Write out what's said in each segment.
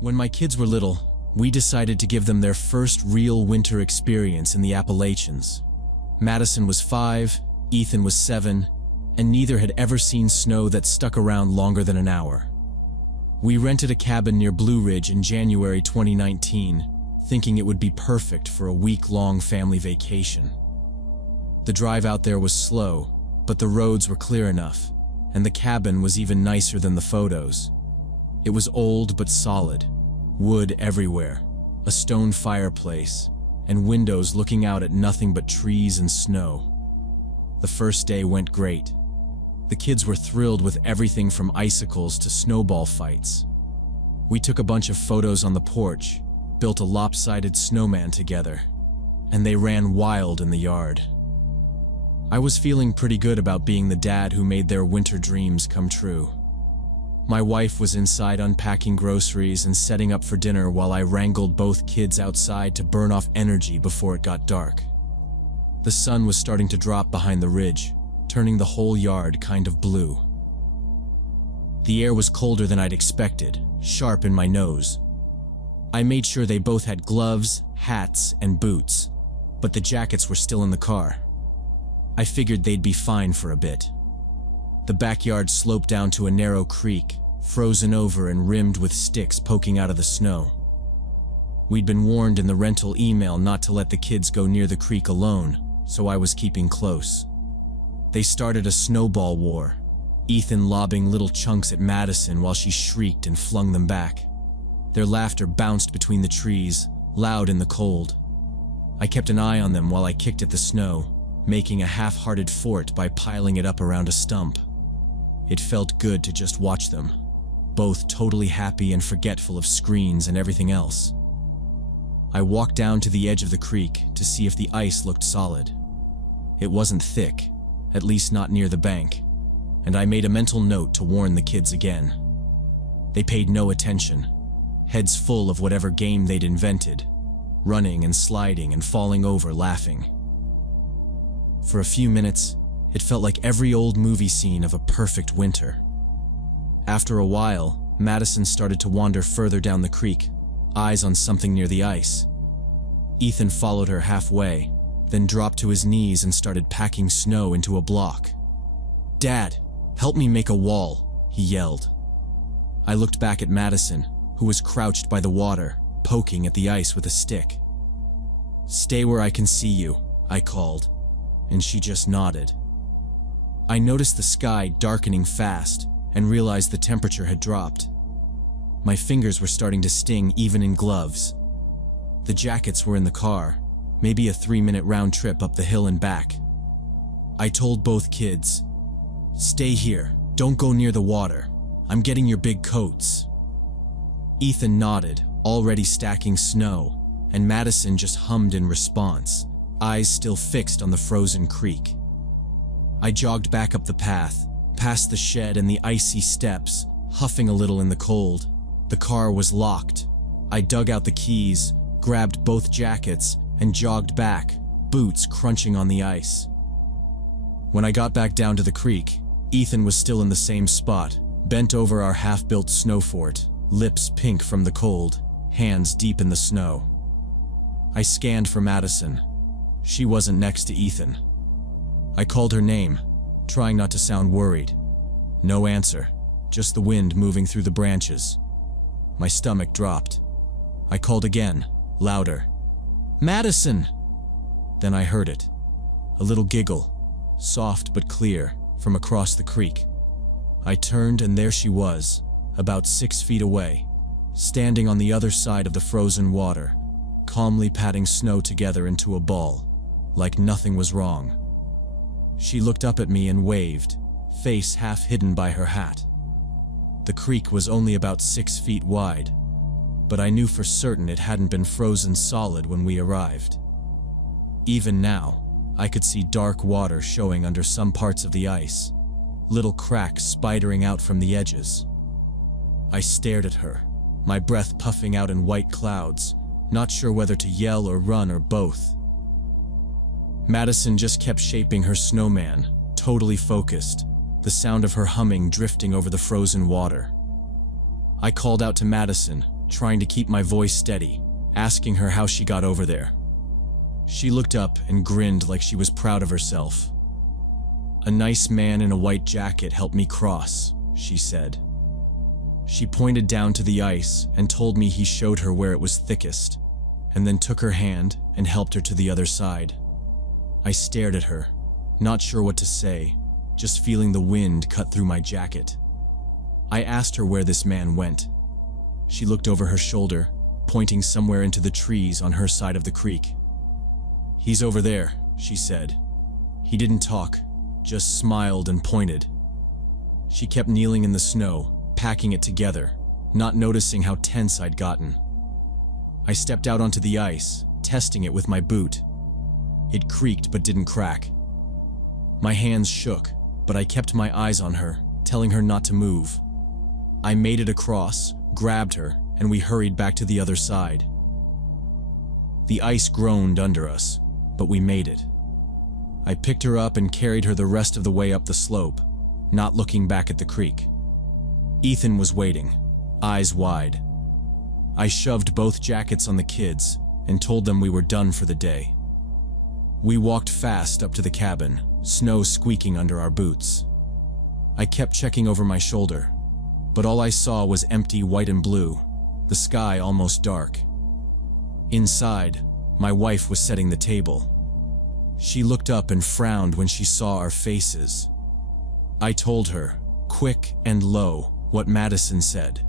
When my kids were little, we decided to give them their first real winter experience in the Appalachians. Madison was 5, Ethan was 7, and neither had ever seen snow that stuck around longer than an hour. We rented a cabin near Blue Ridge in January 2019, thinking it would be perfect for a week-long family vacation. The drive out there was slow, but the roads were clear enough, and the cabin was even nicer than the photos. It was old but solid, wood everywhere, a stone fireplace, and windows looking out at nothing but trees and snow. The first day went great. The kids were thrilled with everything from icicles to snowball fights. We took a bunch of photos on the porch, built a lopsided snowman together, and they ran wild in the yard. I was feeling pretty good about being the dad who made their winter dreams come true. My wife was inside unpacking groceries and setting up for dinner while I wrangled both kids outside to burn off energy before it got dark. The sun was starting to drop behind the ridge, turning the whole yard kind of blue. The air was colder than I'd expected, sharp in my nose. I made sure they both had gloves, hats, and boots, but the jackets were still in the car. I figured they'd be fine for a bit. The backyard sloped down to a narrow creek, frozen over and rimmed with sticks poking out of the snow. We'd been warned in the rental email not to let the kids go near the creek alone, so I was keeping close. They started a snowball war, Ethan lobbing little chunks at Madison while she shrieked and flung them back. Their laughter bounced between the trees, loud in the cold. I kept an eye on them while I kicked at the snow, making a half-hearted fort by piling it up around a stump. It felt good to just watch them, both totally happy and forgetful of screens and everything else. I walked down to the edge of the creek to see if the ice looked solid. It wasn't thick, at least not near the bank, and I made a mental note to warn the kids again. They paid no attention, heads full of whatever game they'd invented, running and sliding and falling over laughing. For a few minutes, it felt like every old movie scene of a perfect winter. After a while, Madison started to wander further down the creek, eyes on something near the ice. Ethan followed her halfway, then dropped to his knees and started packing snow into a block. "Dad, help me make a wall," he yelled. I looked back at Madison, who was crouched by the water, poking at the ice with a stick. "Stay where I can see you," I called, and she just nodded. I noticed the sky darkening fast and realized the temperature had dropped. My fingers were starting to sting even in gloves. The jackets were in the car, maybe a 3-minute round trip up the hill and back. I told both kids, "Stay here, don't go near the water. I'm getting your big coats." Ethan nodded, already stacking snow, and Madison just hummed in response, eyes still fixed on the frozen creek. I jogged back up the path, past the shed and the icy steps, huffing a little in the cold. The car was locked. I dug out the keys, grabbed both jackets, and jogged back, boots crunching on the ice. When I got back down to the creek, Ethan was still in the same spot, bent over our half-built snow fort, lips pink from the cold, hands deep in the snow. I scanned for Madison. She wasn't next to Ethan. I called her name, trying not to sound worried. No answer, just the wind moving through the branches. My stomach dropped. I called again, louder. "Madison!" Then I heard it. A little giggle, soft but clear, from across the creek. I turned and there she was, about 6 feet away, standing on the other side of the frozen water, calmly patting snow together into a ball, like nothing was wrong. She looked up at me and waved, face half hidden by her hat. The creek was only about 6 feet wide, but I knew for certain it hadn't been frozen solid when we arrived. Even now, I could see dark water showing under some parts of the ice, little cracks spidering out from the edges. I stared at her, my breath puffing out in white clouds, not sure whether to yell or run or both. Madison just kept shaping her snowman, totally focused, the sound of her humming drifting over the frozen water. I called out to Madison, trying to keep my voice steady, asking her how she got over there. She looked up and grinned like she was proud of herself. "A nice man in a white jacket helped me cross," she said. She pointed down to the ice and told me he showed her where it was thickest, and then took her hand and helped her to the other side. I stared at her, not sure what to say, just feeling the wind cut through my jacket. I asked her where this man went. She looked over her shoulder, pointing somewhere into the trees on her side of the creek. "He's over there," she said. He didn't talk, just smiled and pointed. She kept kneeling in the snow, packing it together, not noticing how tense I'd gotten. I stepped out onto the ice, testing it with my boot. It creaked but didn't crack. My hands shook, but I kept my eyes on her, telling her not to move. I made it across, grabbed her, and we hurried back to the other side. The ice groaned under us, but we made it. I picked her up and carried her the rest of the way up the slope, not looking back at the creek. Ethan was waiting, eyes wide. I shoved both jackets on the kids and told them we were done for the day. We walked fast up to the cabin, snow squeaking under our boots. I kept checking over my shoulder, but all I saw was empty white and blue, the sky almost dark. Inside, my wife was setting the table. She looked up and frowned when she saw our faces. I told her, quick and low, what Madison said.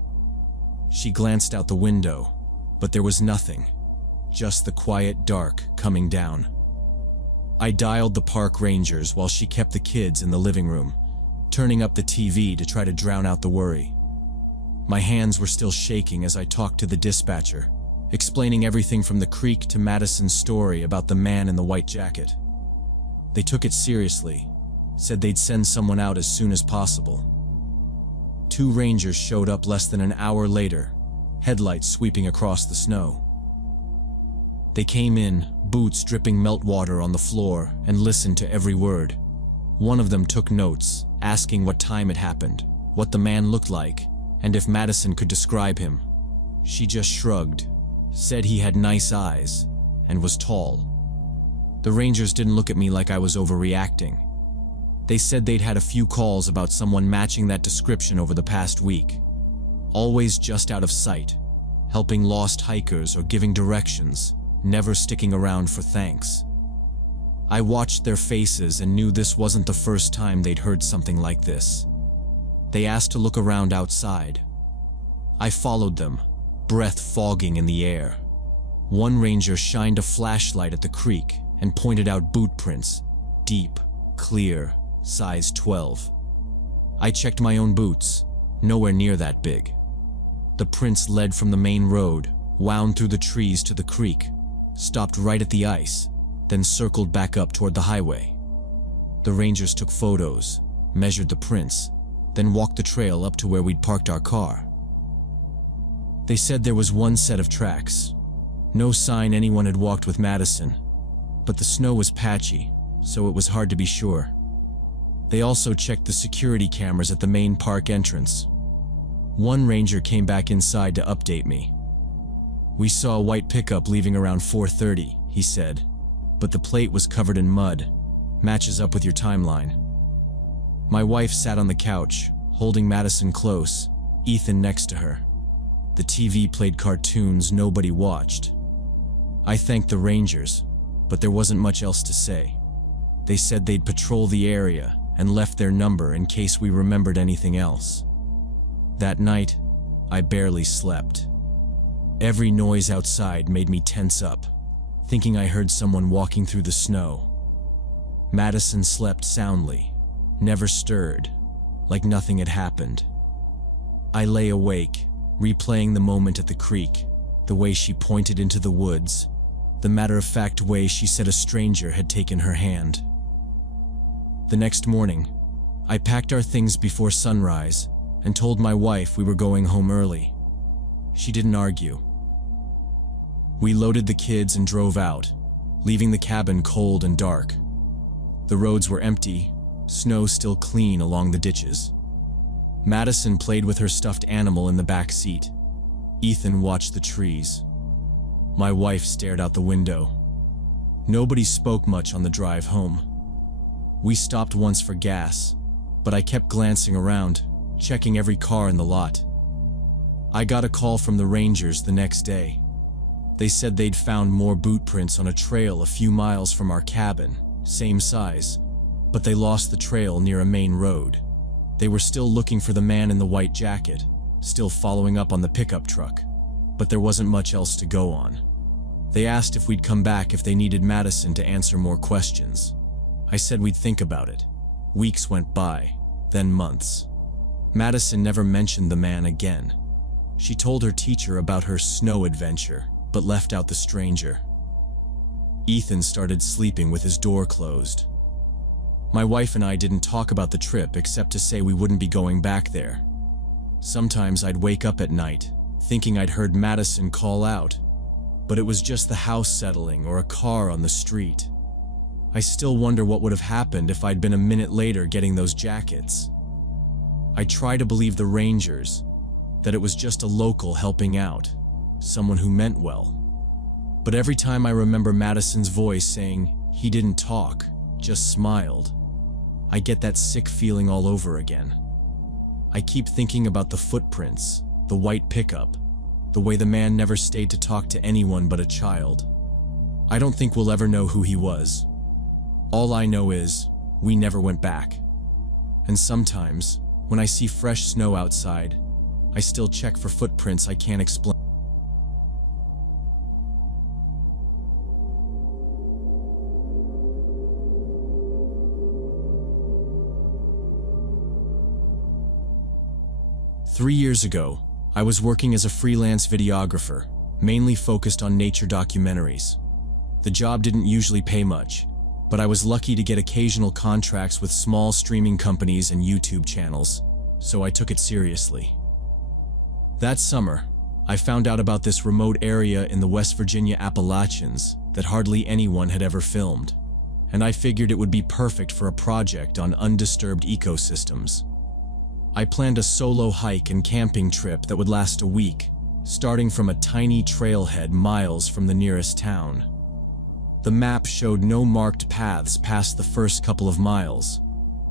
She glanced out the window, but there was nothing, just the quiet dark coming down. I dialed the park rangers while she kept the kids in the living room, turning up the TV to try to drown out the worry. My hands were still shaking as I talked to the dispatcher, explaining everything from the creek to Madison's story about the man in the white jacket. They took it seriously, said they'd send someone out as soon as possible. 2 rangers showed up less than an hour later, headlights sweeping across the snow. They came in, boots dripping meltwater on the floor, and listened to every word. One of them took notes, asking what time it happened, what the man looked like, and if Madison could describe him. She just shrugged, said he had nice eyes, and was tall. The rangers didn't look at me like I was overreacting. They said they'd had a few calls about someone matching that description over the past week. Always just out of sight, helping lost hikers or giving directions, never sticking around for thanks. I watched their faces and knew this wasn't the first time they'd heard something like this. They asked to look around outside. I followed them, breath fogging in the air. One ranger shined a flashlight at the creek and pointed out boot prints, deep, clear, size 12. I checked my own boots, nowhere near that big. The prints led from the main road, wound through the trees to the creek, stopped right at the ice, then circled back up toward the highway. The rangers took photos, measured the prints, then walked the trail up to where we'd parked our car. They said there was one set of tracks, no sign anyone had walked with Madison, but the snow was patchy, so it was hard to be sure. They also checked the security cameras at the main park entrance. One ranger came back inside to update me. "We saw a white pickup leaving around 4:30, he said, but the plate was covered in mud. Matches up with your timeline." My wife sat on the couch, holding Madison close, Ethan next to her. The TV played cartoons nobody watched. I thanked the rangers, but there wasn't much else to say. They said they'd patrol the area and left their number in case we remembered anything else. That night, I barely slept. Every noise outside made me tense up, thinking I heard someone walking through the snow. Madison slept soundly, never stirred, like nothing had happened. I lay awake, replaying the moment at the creek, the way she pointed into the woods, the matter-of-fact way she said a stranger had taken her hand. The next morning, I packed our things before sunrise and told my wife we were going home early. She didn't argue. We loaded the kids and drove out, leaving the cabin cold and dark. The roads were empty, snow still clean along the ditches. Madison played with her stuffed animal in the back seat. Ethan watched the trees. My wife stared out the window. Nobody spoke much on the drive home. We stopped once for gas, but I kept glancing around, checking every car in the lot. I got a call from the rangers the next day. They said they'd found more boot prints on a trail a few miles from our cabin, same size, but they lost the trail near a main road. They were still looking for the man in the white jacket, still following up on the pickup truck, but there wasn't much else to go on. They asked if we'd come back if they needed Madison to answer more questions. I said we'd think about it. Weeks went by, then months. Madison never mentioned the man again. She told her teacher about her snow adventure, but left out the stranger. Ethan started sleeping with his door closed. My wife and I didn't talk about the trip except to say we wouldn't be going back there. Sometimes I'd wake up at night, thinking I'd heard Madison call out, but it was just the house settling or a car on the street. I still wonder what would have happened if I'd been a minute later getting those jackets. I try to believe the rangers, that it was just a local helping out, someone who meant well. But every time I remember Madison's voice saying he didn't talk, just smiled, I get that sick feeling all over again. I keep thinking about the footprints, the white pickup, the way the man never stayed to talk to anyone but a child. I don't think we'll ever know who he was. All I know is, we never went back. And sometimes, when I see fresh snow outside, I still check for footprints I can't explain. Three years ago, I was working as a freelance videographer, mainly focused on nature documentaries. The job didn't usually pay much, but I was lucky to get occasional contracts with small streaming companies and YouTube channels, so I took it seriously. That summer, I found out about this remote area in the West Virginia Appalachians that hardly anyone had ever filmed, and I figured it would be perfect for a project on undisturbed ecosystems. I planned a solo hike and camping trip that would last a week, starting from a tiny trailhead miles from the nearest town. The map showed no marked paths past the first couple of miles.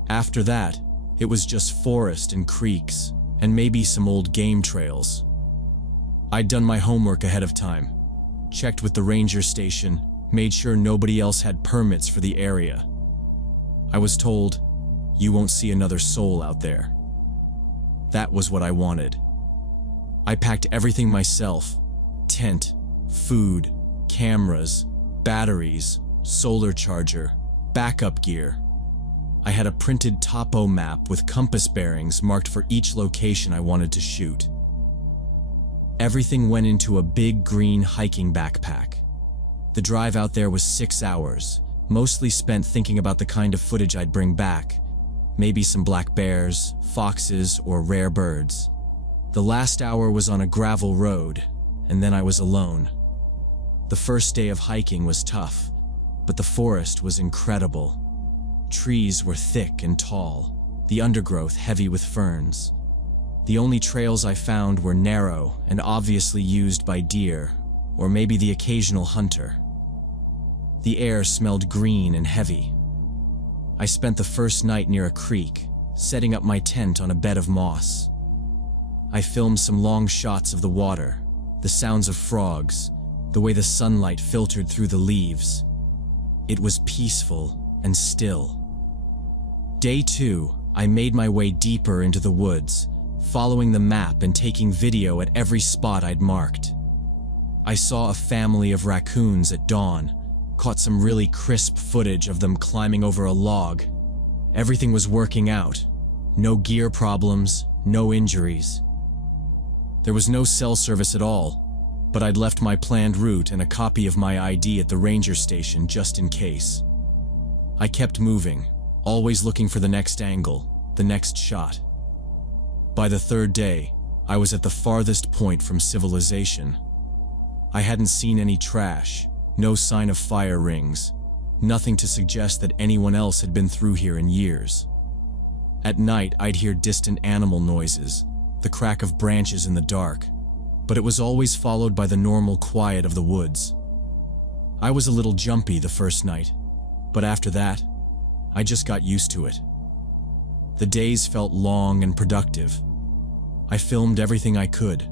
After that, it was just forest and creeks, and maybe some old game trails. I'd done my homework ahead of time, checked with the ranger station, made sure nobody else had permits for the area. I was told, "You won't see another soul out there." That was what I wanted. I packed everything myself: tent, food, cameras, batteries, solar charger, backup gear. I had a printed topo map with compass bearings marked for each location I wanted to shoot. Everything went into a big green hiking backpack. The drive out there was 6 hours, mostly spent thinking about the kind of footage I'd bring back. Maybe some black bears, foxes, or rare birds. The last hour was on a gravel road, and then I was alone. The first day of hiking was tough, but the forest was incredible. Trees were thick and tall, the undergrowth heavy with ferns. The only trails I found were narrow and obviously used by deer, or maybe the occasional hunter. The air smelled green and heavy. I spent the first night near a creek, setting up my tent on a bed of moss. I filmed some long shots of the water, the sounds of frogs, the way the sunlight filtered through the leaves. It was peaceful and still. Day 2, I made my way deeper into the woods, following the map and taking video at every spot I'd marked. I saw a family of raccoons at dawn, caught some really crisp footage of them climbing over a log. Everything was working out. No gear problems, no injuries. There was no cell service at all, but I'd left my planned route and a copy of my ID at the ranger station just in case. I kept moving, always looking for the next angle, the next shot. By the third day, I was at the farthest point from civilization. I hadn't seen any trash, no sign of fire rings, nothing to suggest that anyone else had been through here in years. At night, I'd hear distant animal noises, the crack of branches in the dark, but it was always followed by the normal quiet of the woods. I was a little jumpy the first night, but after that, I just got used to it. The days felt long and productive. I filmed everything I could.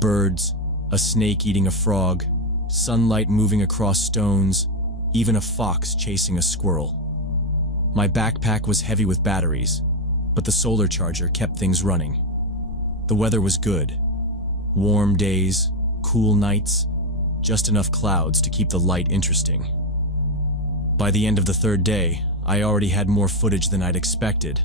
Birds, a snake eating a frog, sunlight moving across stones, even a fox chasing a squirrel. My backpack was heavy with batteries, but the solar charger kept things running. The weather was good. Warm days, cool nights, just enough clouds to keep the light interesting. By the end of the third day, I already had more footage than I'd expected.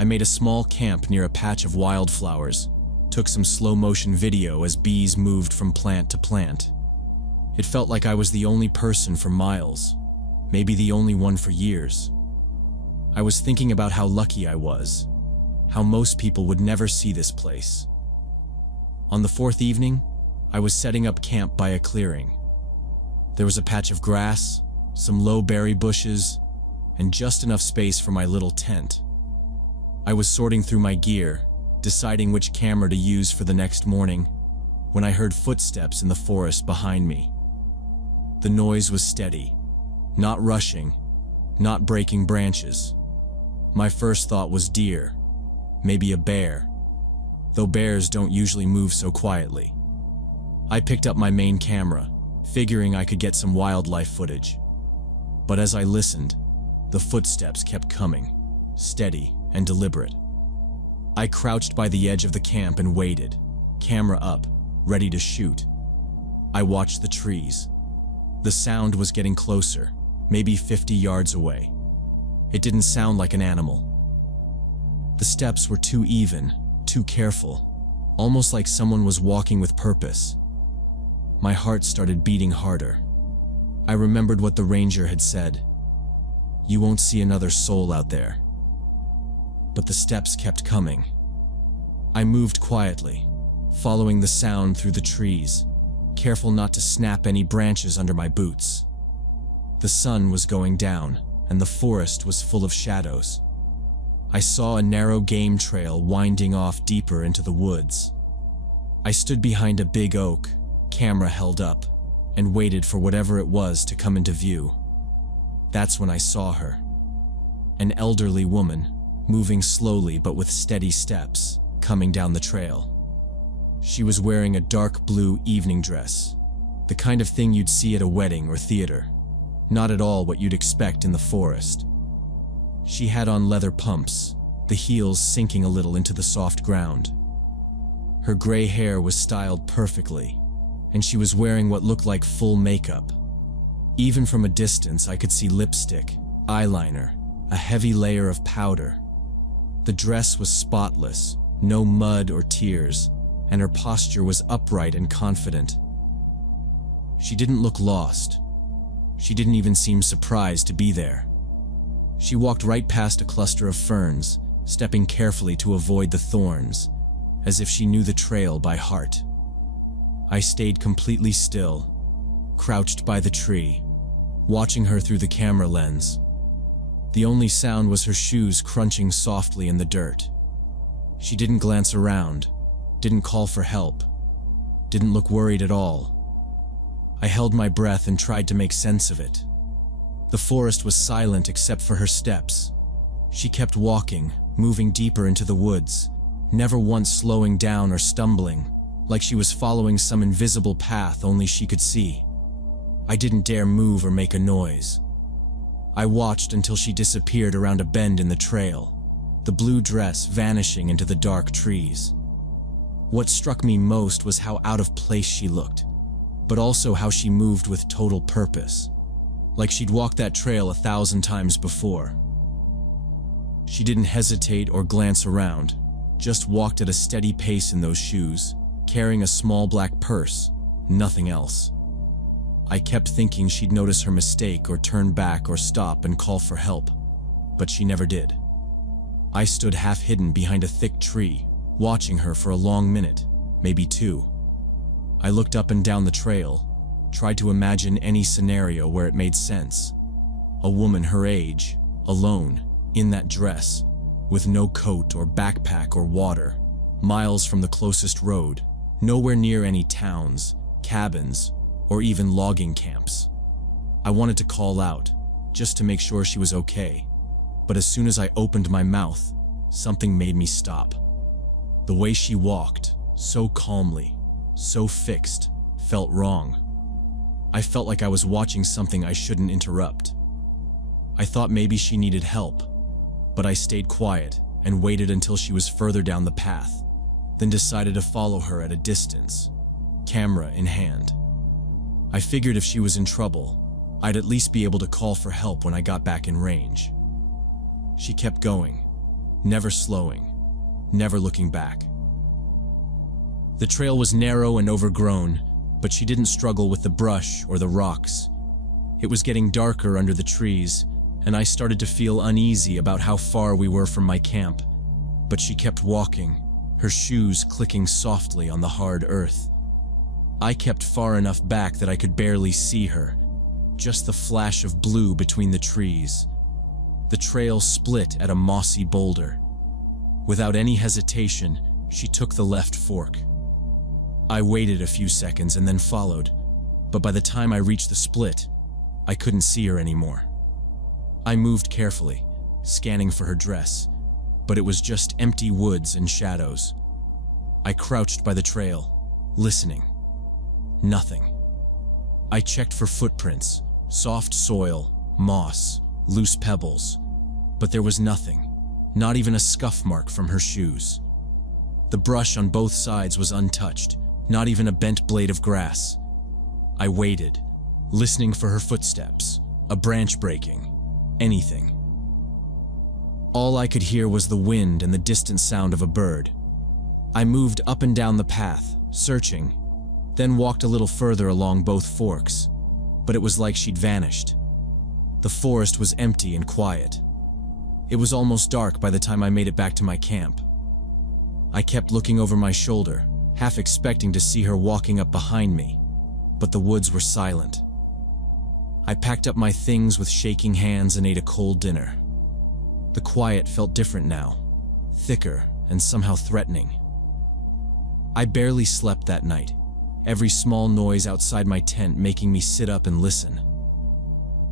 I made a small camp near a patch of wildflowers, took some slow-motion video as bees moved from plant to plant. It felt like I was the only person for miles, maybe the only one for years. I was thinking about how lucky I was, how most people would never see this place. On the fourth evening, I was setting up camp by a clearing. There was a patch of grass, some low berry bushes, and just enough space for my little tent. I was sorting through my gear, deciding which camera to use for the next morning, when I heard footsteps in the forest behind me. The noise was steady, not rushing, not breaking branches. My first thought was deer, maybe a bear, though bears don't usually move so quietly. I picked up my main camera, figuring I could get some wildlife footage. But as I listened, the footsteps kept coming, steady and deliberate. I crouched by the edge of the camp and waited, camera up, ready to shoot. I watched the trees. The sound was getting closer, maybe 50 yards away. It didn't sound like an animal. The steps were too even, too careful, almost like someone was walking with purpose. My heart started beating harder. I remembered what the ranger had said. You won't see another soul out there. But the steps kept coming. I moved quietly, following the sound through the trees, careful not to snap any branches under my boots. The sun was going down, and the forest was full of shadows. I saw a narrow game trail winding off deeper into the woods. I stood behind a big oak, camera held up, and waited for whatever it was to come into view. That's when I saw her. An elderly woman, moving slowly but with steady steps, coming down the trail. She was wearing a dark blue evening dress, the kind of thing you'd see at a wedding or theater, not at all what you'd expect in the forest. She had on leather pumps, the heels sinking a little into the soft ground. Her gray hair was styled perfectly, and she was wearing what looked like full makeup. Even from a distance, I could see lipstick, eyeliner, a heavy layer of powder. The dress was spotless, no mud or tears, and her posture was upright and confident. She didn't look lost. She didn't even seem surprised to be there. She walked right past a cluster of ferns, stepping carefully to avoid the thorns, as if she knew the trail by heart. I stayed completely still, crouched by the tree, watching her through the camera lens. The only sound was her shoes crunching softly in the dirt. She didn't glance around, didn't call for help, didn't look worried at all. I held my breath and tried to make sense of it. The forest was silent except for her steps. She kept walking, moving deeper into the woods, never once slowing down or stumbling, like she was following some invisible path only she could see. I didn't dare move or make a noise. I watched until she disappeared around a bend in the trail, the blue dress vanishing into the dark trees. What struck me most was how out of place she looked, but also how she moved with total purpose, like she'd walked that trail 1,000 times before. She didn't hesitate or glance around, just walked at a steady pace in those shoes, carrying a small black purse, nothing else. I kept thinking she'd notice her mistake or turn back or stop and call for help, but she never did. I stood half hidden behind a thick tree, watching her for a long minute, maybe 2. I looked up and down the trail, tried to imagine any scenario where it made sense. A woman her age, alone, in that dress, with no coat or backpack or water, miles from the closest road, Nowhere near any towns, cabins, or even logging camps. I wanted to call out, just to make sure she was okay. But as soon as I opened my mouth, something made me stop. The way she walked, so calmly, so fixed, felt wrong. I felt like I was watching something I shouldn't interrupt. I thought maybe she needed help, but I stayed quiet and waited until she was further down the path, then decided to follow her at a distance, camera in hand. I figured if she was in trouble, I'd at least be able to call for help when I got back in range. She kept going, never slowing, never looking back. The trail was narrow and overgrown, but she didn't struggle with the brush or the rocks. It was getting darker under the trees, and I started to feel uneasy about how far we were from my camp. But she kept walking, her shoes clicking softly on the hard earth. I kept far enough back that I could barely see her, just the flash of blue between the trees. The trail split at a mossy boulder. Without any hesitation, she took the left fork. I waited a few seconds and then followed, but by the time I reached the split, I couldn't see her anymore. I moved carefully, scanning for her dress, but it was just empty woods and shadows. I crouched by the trail, listening. Nothing. I checked for footprints, soft soil, moss, loose pebbles, but there was nothing, not even a scuff mark from her shoes. The brush on both sides was untouched, not even a bent blade of grass. I waited, listening for her footsteps, a branch breaking, anything. All I could hear was the wind and the distant sound of a bird. I moved up and down the path, searching, then walked a little further along both forks, but it was like she'd vanished. The forest was empty and quiet. It was almost dark by the time I made it back to my camp. I kept looking over my shoulder, half expecting to see her walking up behind me, but the woods were silent. I packed up my things with shaking hands and ate a cold dinner. The quiet felt different now, thicker and somehow threatening. I barely slept that night, every small noise outside my tent making me sit up and listen.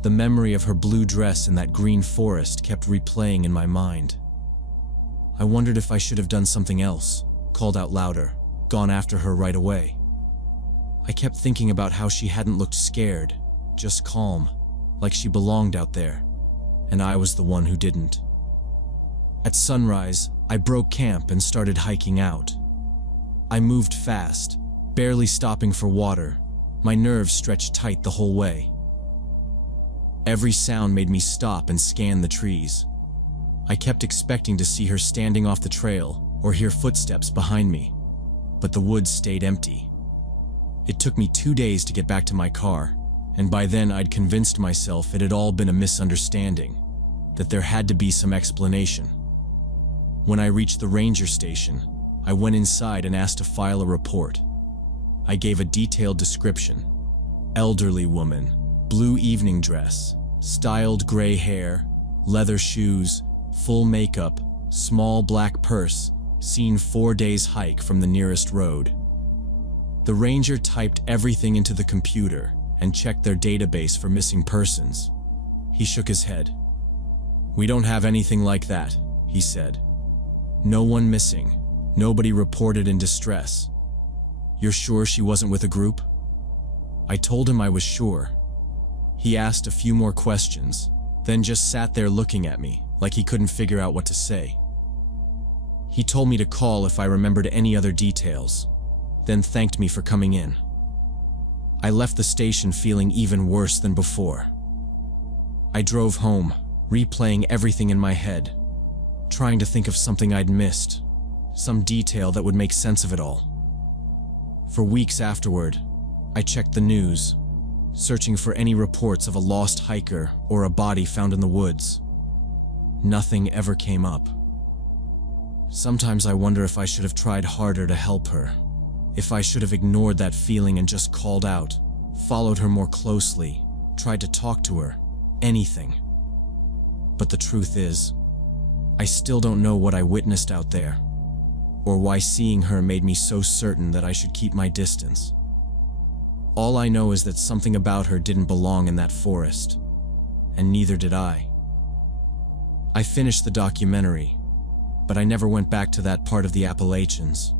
The memory of her blue dress in that green forest kept replaying in my mind. I wondered if I should have done something else, called out louder, gone after her right away. I kept thinking about how she hadn't looked scared, just calm, like she belonged out there, and I was the one who didn't. At sunrise, I broke camp and started hiking out. I moved fast, barely stopping for water, my nerves stretched tight the whole way. Every sound made me stop and scan the trees. I kept expecting to see her standing off the trail or hear footsteps behind me, but the woods stayed empty. It took me 2 days to get back to my car, and by then I'd convinced myself it had all been a misunderstanding, that there had to be some explanation. When I reached the ranger station, I went inside and asked to file a report. I gave a detailed description. Elderly woman, blue evening dress, styled gray hair, leather shoes, full makeup, small black purse, seen 4 days hike from the nearest road. The ranger typed everything into the computer and checked their database for missing persons. He shook his head. "We don't have anything like that," he said. "No one missing, nobody reported in distress. You're sure she wasn't with a group?" I told him I was sure. He asked a few more questions, then just sat there looking at me like he couldn't figure out what to say. He told me to call if I remembered any other details, then thanked me for coming in. I left the station feeling even worse than before. I drove home, replaying everything in my head, trying to think of something I'd missed, some detail that would make sense of it all. For weeks afterward, I checked the news, searching for any reports of a lost hiker or a body found in the woods. Nothing ever came up. Sometimes I wonder if I should have tried harder to help her, if I should have ignored that feeling and just called out, followed her more closely, tried to talk to her, anything. But the truth is, I still don't know what I witnessed out there, or why seeing her made me so certain that I should keep my distance. All I know is that something about her didn't belong in that forest, and neither did I. I finished the documentary, but I never went back to that part of the Appalachians.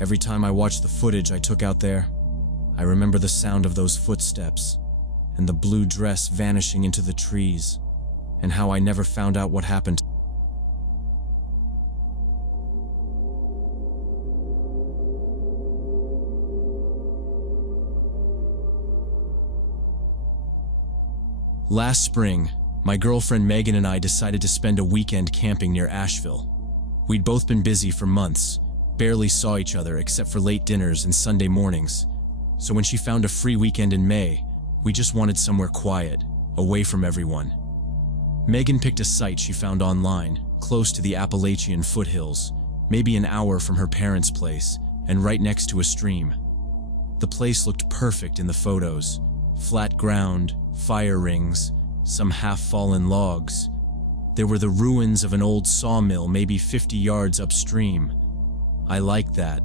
Every time I watched the footage I took out there, I remember the sound of those footsteps, and the blue dress vanishing into the trees, and how I never found out what happened. Last spring, my girlfriend Megan and I decided to spend a weekend camping near Asheville. We'd both been busy for months, barely saw each other except for late dinners and Sunday mornings, so when she found a free weekend in May, we just wanted somewhere quiet, away from everyone. Megan picked a site she found online, close to the Appalachian foothills, maybe an hour from her parents' place, and right next to a stream. The place looked perfect in the photos: flat ground, fire rings, some half-fallen logs. There were the ruins of an old sawmill maybe 50 yards upstream. I liked that.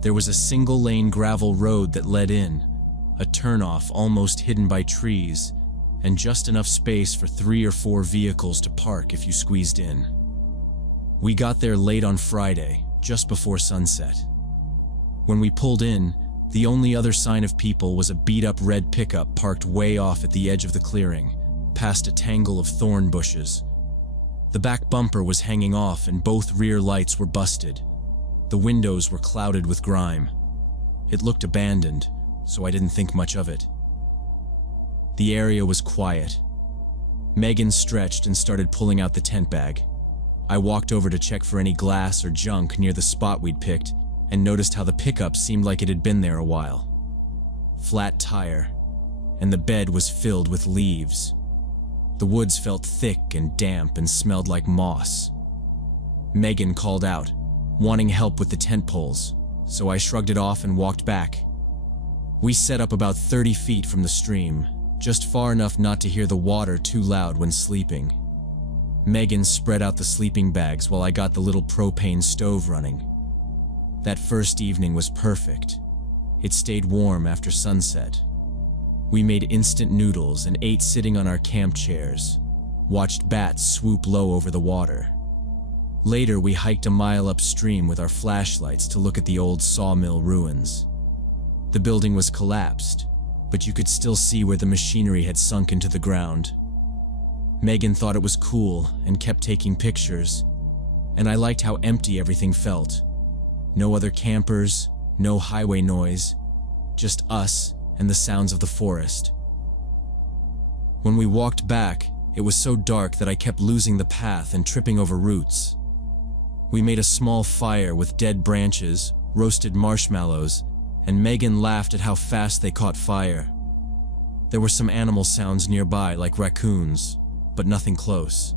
There was a single-lane gravel road that led in, a turnoff almost hidden by trees, and just enough space for 3 or 4 vehicles to park if you squeezed in. We got there late on Friday, just before sunset. When we pulled in, the only other sign of people was a beat-up red pickup parked way off at the edge of the clearing, past a tangle of thorn bushes. The back bumper was hanging off and both rear lights were busted. The windows were clouded with grime. It looked abandoned, so I didn't think much of it. The area was quiet. Megan stretched and started pulling out the tent bag. I walked over to check for any glass or junk near the spot we'd picked, and noticed how the pickup seemed like it had been there a while. Flat tire, and the bed was filled with leaves. The woods felt thick and damp and smelled like moss. Megan called out, wanting help with the tent poles, so I shrugged it off and walked back. We set up about 30 feet from the stream, just far enough not to hear the water too loud when sleeping. Megan spread out the sleeping bags while I got the little propane stove running. That first evening was perfect. It stayed warm after sunset. We made instant noodles and ate sitting on our camp chairs, watched bats swoop low over the water. Later, we hiked a mile upstream with our flashlights to look at the old sawmill ruins. The building was collapsed, but you could still see where the machinery had sunk into the ground. Megan thought it was cool and kept taking pictures, and I liked how empty everything felt. No other campers, no highway noise, just us and the sounds of the forest. When we walked back, it was so dark that I kept losing the path and tripping over roots. We made a small fire with dead branches, roasted marshmallows, and Megan laughed at how fast they caught fire. There were some animal sounds nearby, like raccoons, but nothing close.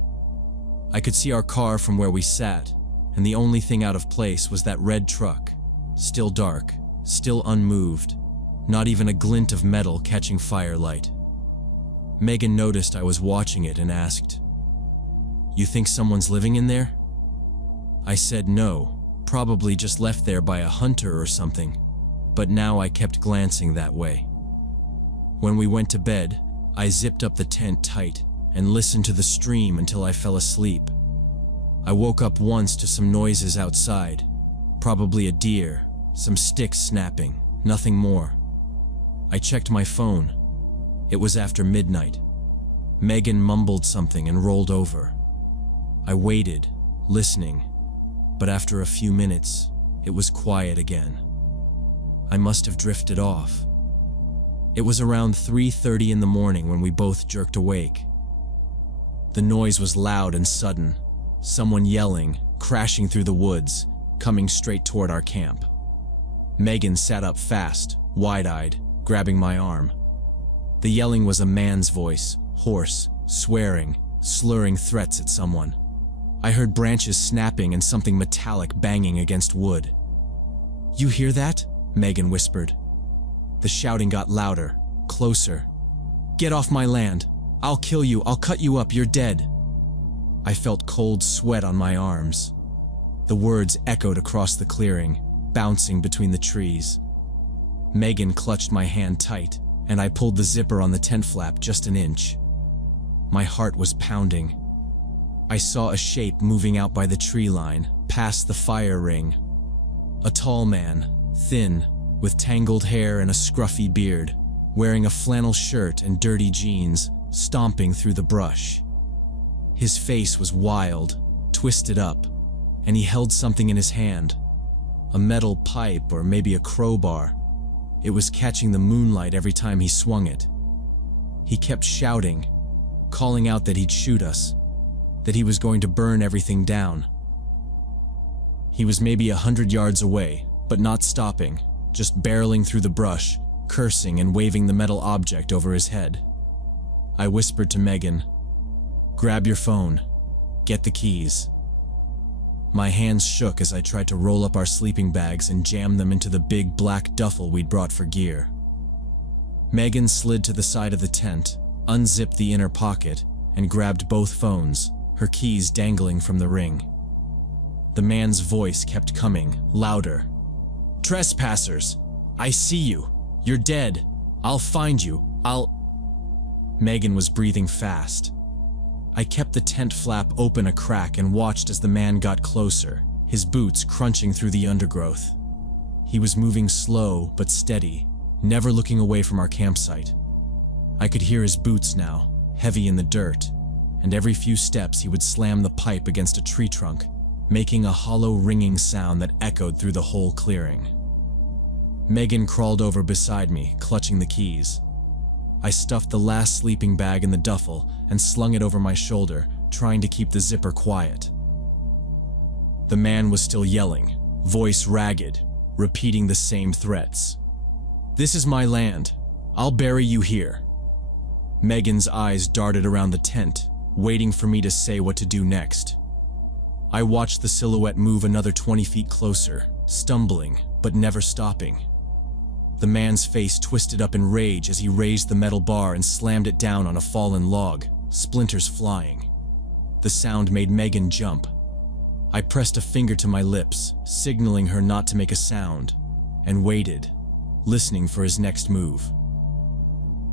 I could see our car from where we sat, and the only thing out of place was that red truck, still dark, still unmoved, not even a glint of metal catching firelight. Megan noticed I was watching it and asked, "You think someone's living in there?" I said no, probably just left there by a hunter or something, but now I kept glancing that way. When we went to bed, I zipped up the tent tight and listened to the stream until I fell asleep. I woke up once to some noises outside, probably a deer, some sticks snapping, nothing more. I checked my phone. It was after midnight. Megan mumbled something and rolled over. I waited, listening, but after a few minutes, it was quiet again. I must have drifted off. It was around 3:30 in the morning when we both jerked awake. The noise was loud and sudden, someone yelling, crashing through the woods, coming straight toward our camp. Megan sat up fast, wide-eyed, grabbing my arm. The yelling was a man's voice, hoarse, swearing, slurring threats at someone. I heard branches snapping and something metallic banging against wood. "You hear that?" Megan whispered. The shouting got louder, closer. "Get off my land! I'll kill you, I'll cut you up, you're dead!" I felt cold sweat on my arms. The words echoed across the clearing, bouncing between the trees. Megan clutched my hand tight, and I pulled the zipper on the tent flap just an inch. My heart was pounding. I saw a shape moving out by the tree line, past the fire ring. A tall man, thin, with tangled hair and a scruffy beard, wearing a flannel shirt and dirty jeans, stomping through the brush. His face was wild, twisted up, and he held something in his hand. A metal pipe or maybe a crowbar. It was catching the moonlight every time he swung it. He kept shouting, calling out that he'd shoot us, that he was going to burn everything down. He was maybe 100 yards away, but not stopping, just barreling through the brush, cursing and waving the metal object over his head. I whispered to Megan, "Grab your phone. Get the keys." My hands shook as I tried to roll up our sleeping bags and jam them into the big black duffel we'd brought for gear. Megan slid to the side of the tent, unzipped the inner pocket, and grabbed both phones, her keys dangling from the ring. The man's voice kept coming, louder. "Trespassers! I see you! You're dead! I'll find you! Megan was breathing fast. I kept the tent flap open a crack and watched as the man got closer, his boots crunching through the undergrowth. He was moving slow but steady, never looking away from our campsite. I could hear his boots now, heavy in the dirt, and every few steps he would slam the pipe against a tree trunk, making a hollow ringing sound that echoed through the whole clearing. Megan crawled over beside me, clutching the keys. I stuffed the last sleeping bag in the duffel and slung it over my shoulder, trying to keep the zipper quiet. The man was still yelling, voice ragged, repeating the same threats. "This is my land. I'll bury you here." Megan's eyes darted around the tent, waiting for me to say what to do next. I watched the silhouette move another 20 feet closer, stumbling, but never stopping. The man's face twisted up in rage as he raised the metal bar and slammed it down on a fallen log, splinters flying. The sound made Megan jump. I pressed a finger to my lips, signaling her not to make a sound, and waited, listening for his next move.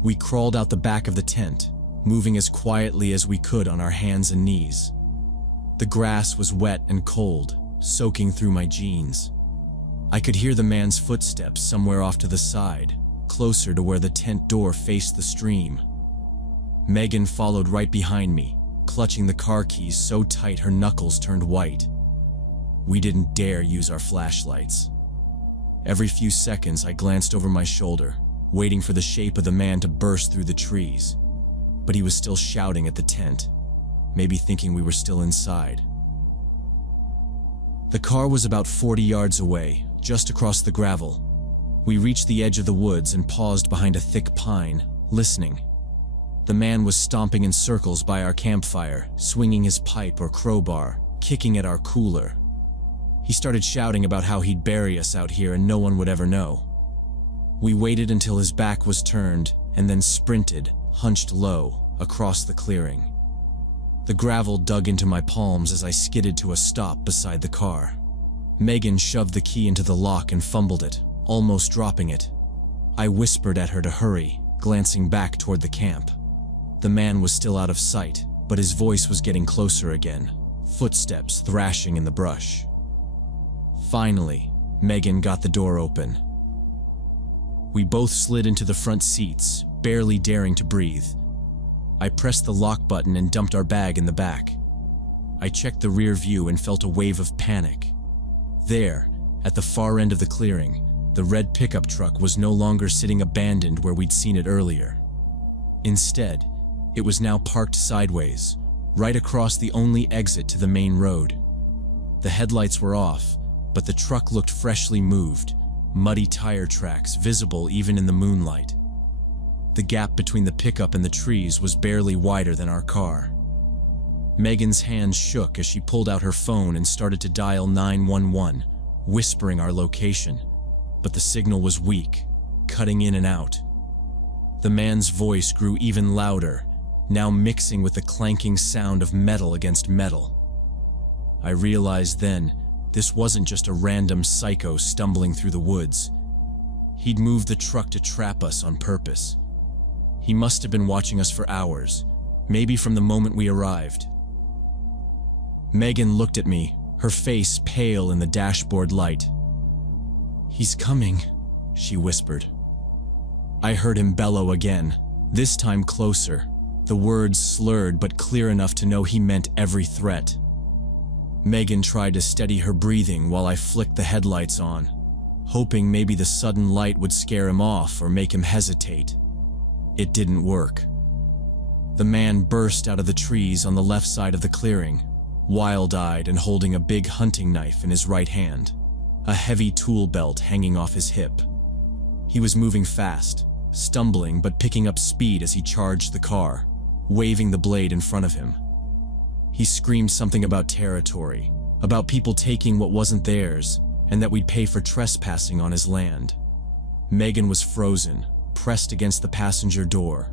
We crawled out the back of the tent, moving as quietly as we could on our hands and knees. The grass was wet and cold, soaking through my jeans. I could hear the man's footsteps somewhere off to the side, closer to where the tent door faced the stream. Megan followed right behind me, clutching the car keys so tight her knuckles turned white. We didn't dare use our flashlights. Every few seconds I glanced over my shoulder, waiting for the shape of the man to burst through the trees. But he was still shouting at the tent, maybe thinking we were still inside. The car was about 40 yards away, just across the gravel. We reached the edge of the woods and paused behind a thick pine, listening. The man was stomping in circles by our campfire, swinging his pipe or crowbar, kicking at our cooler. He started shouting about how he'd bury us out here and no one would ever know. We waited until his back was turned and then sprinted, hunched low, across the clearing. The gravel dug into my palms as I skidded to a stop beside the car. Megan shoved the key into the lock and fumbled it, almost dropping it. I whispered at her to hurry, glancing back toward the camp. The man was still out of sight, but his voice was getting closer again, footsteps thrashing in the brush. Finally, Megan got the door open. We both slid into the front seats, barely daring to breathe. I pressed the lock button and dumped our bag in the back. I checked the rear view and felt a wave of panic. There, at the far end of the clearing, the red pickup truck was no longer sitting abandoned where we'd seen it earlier. Instead, it was now parked sideways, right across the only exit to the main road. The headlights were off, but the truck looked freshly moved, muddy tire tracks visible even in the moonlight. The gap between the pickup and the trees was barely wider than our car. Megan's hands shook as she pulled out her phone and started to dial 911, whispering our location, but the signal was weak, cutting in and out. The man's voice grew even louder, now mixing with the clanking sound of metal against metal. I realized then This wasn't just a random psycho stumbling through the woods. He'd moved the truck to trap us on purpose. He must have been watching us for hours, maybe from the moment we arrived. Megan looked at me, her face pale in the dashboard light. "He's coming," she whispered. I heard him bellow again, this time closer, the words slurred but clear enough to know he meant every threat. Megan tried to steady her breathing while I flicked the headlights on, hoping maybe the sudden light would scare him off or make him hesitate. It didn't work. The man burst out of the trees on the left side of the clearing, wild-eyed and holding a big hunting knife in his right hand, a heavy tool belt hanging off his hip. He was moving fast, stumbling but picking up speed as he charged the car, waving the blade in front of him. He screamed something about territory, about people taking what wasn't theirs, and that we'd pay for trespassing on his land. Megan was frozen, pressed against the passenger door.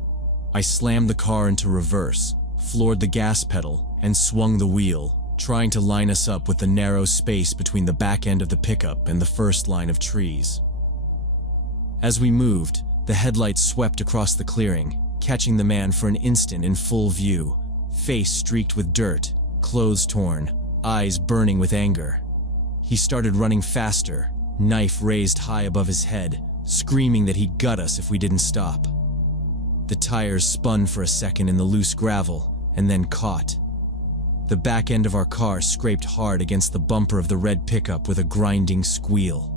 I slammed the car into reverse, floored the gas pedal, and swung the wheel, trying to line us up with the narrow space between the back end of the pickup and the first line of trees. As we moved, the headlights swept across the clearing, catching the man for an instant in full view, face streaked with dirt, clothes torn, eyes burning with anger. He started running faster, knife raised high above his head, screaming that he'd gut us if we didn't stop. The tires spun for a second in the loose gravel, and then caught. The back end of our car scraped hard against the bumper of the red pickup with a grinding squeal.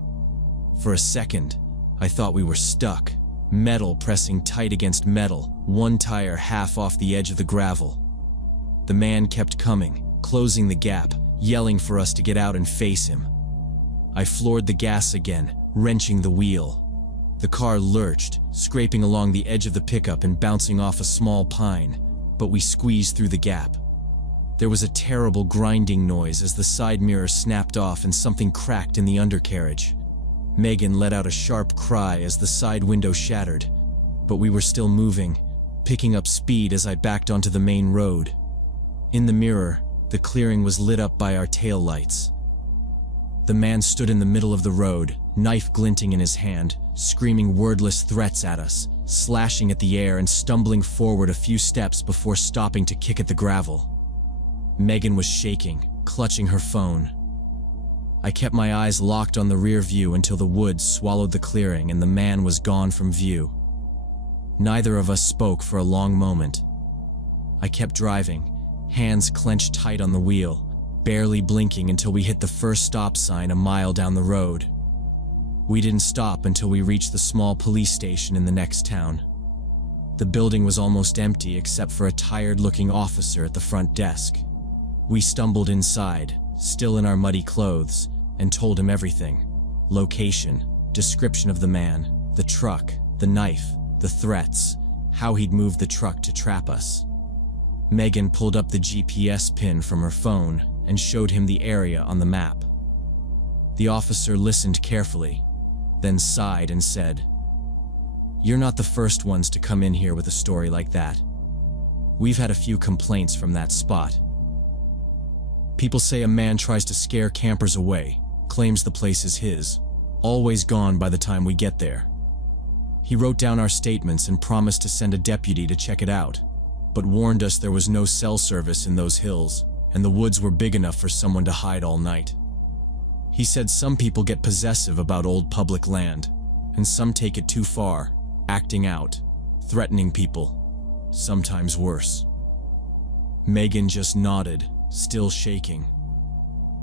For a second, I thought we were stuck, metal pressing tight against metal, one tire half off the edge of the gravel. The man kept coming, closing the gap, yelling for us to get out and face him. I floored the gas again, wrenching the wheel. The car lurched, scraping along the edge of the pickup and bouncing off a small pine, but we squeezed through the gap. There was a terrible grinding noise as the side mirror snapped off and something cracked in the undercarriage. Megan let out a sharp cry as the side window shattered, but we were still moving, picking up speed as I backed onto the main road. In the mirror, the clearing was lit up by our taillights. The man stood in the middle of the road, knife glinting in his hand, screaming wordless threats at us, slashing at the air and stumbling forward a few steps before stopping to kick at the gravel. Megan was shaking, clutching her phone. I kept my eyes locked on the rear view until the woods swallowed the clearing and the man was gone from view. Neither of us spoke for a long moment. I kept driving, hands clenched tight on the wheel, barely blinking until we hit the first stop sign a mile down the road. We didn't stop until we reached the small police station in the next town. The building was almost empty except for a tired-looking officer at the front desk. We stumbled inside, still in our muddy clothes, and told him everything. Location, description of the man, the truck, the knife, the threats, how he'd moved the truck to trap us. Megan pulled up the GPS pin from her phone and showed him the area on the map. The officer listened carefully, then sighed and said, "You're not the first ones to come in here with a story like that. We've had a few complaints from that spot. People say a man tries to scare campers away, claims the place is his, always gone by the time we get there. He wrote down our statements and promised to send a deputy to check it out, but warned us there was no cell service in those hills, and the woods were big enough for someone to hide all night. He said some people get possessive about old public land, and some take it too far, acting out, threatening people, sometimes worse." Megan just nodded, still shaking.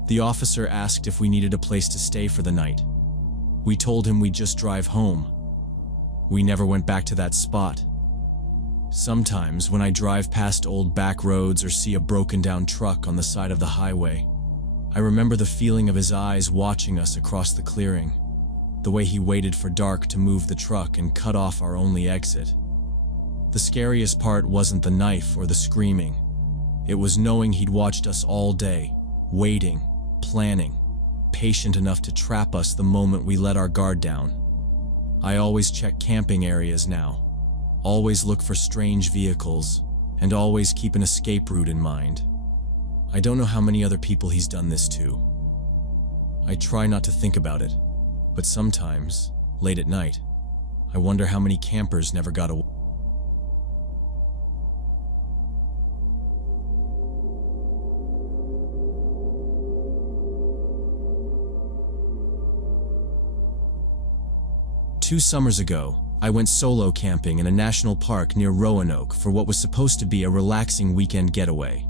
The officer asked if we needed a place to stay for the night. We told him we'd just drive home. We never went back to that spot. Sometimes when I drive past old back roads or see a broken down truck on the side of the highway, I remember the feeling of his eyes watching us across the clearing, the way he waited for dark to move the truck and cut off our only exit. The scariest part wasn't the knife or the screaming. It was knowing he'd watched us all day, waiting, planning, patient enough to trap us the moment we let our guard down. I always check camping areas now, always look for strange vehicles, and always keep an escape route in mind. I don't know how many other people he's done this to. I try not to think about it, but sometimes, late at night, I wonder how many campers never got away. Two summers ago, I went solo camping in a national park near Roanoke for what was supposed to be a relaxing weekend getaway.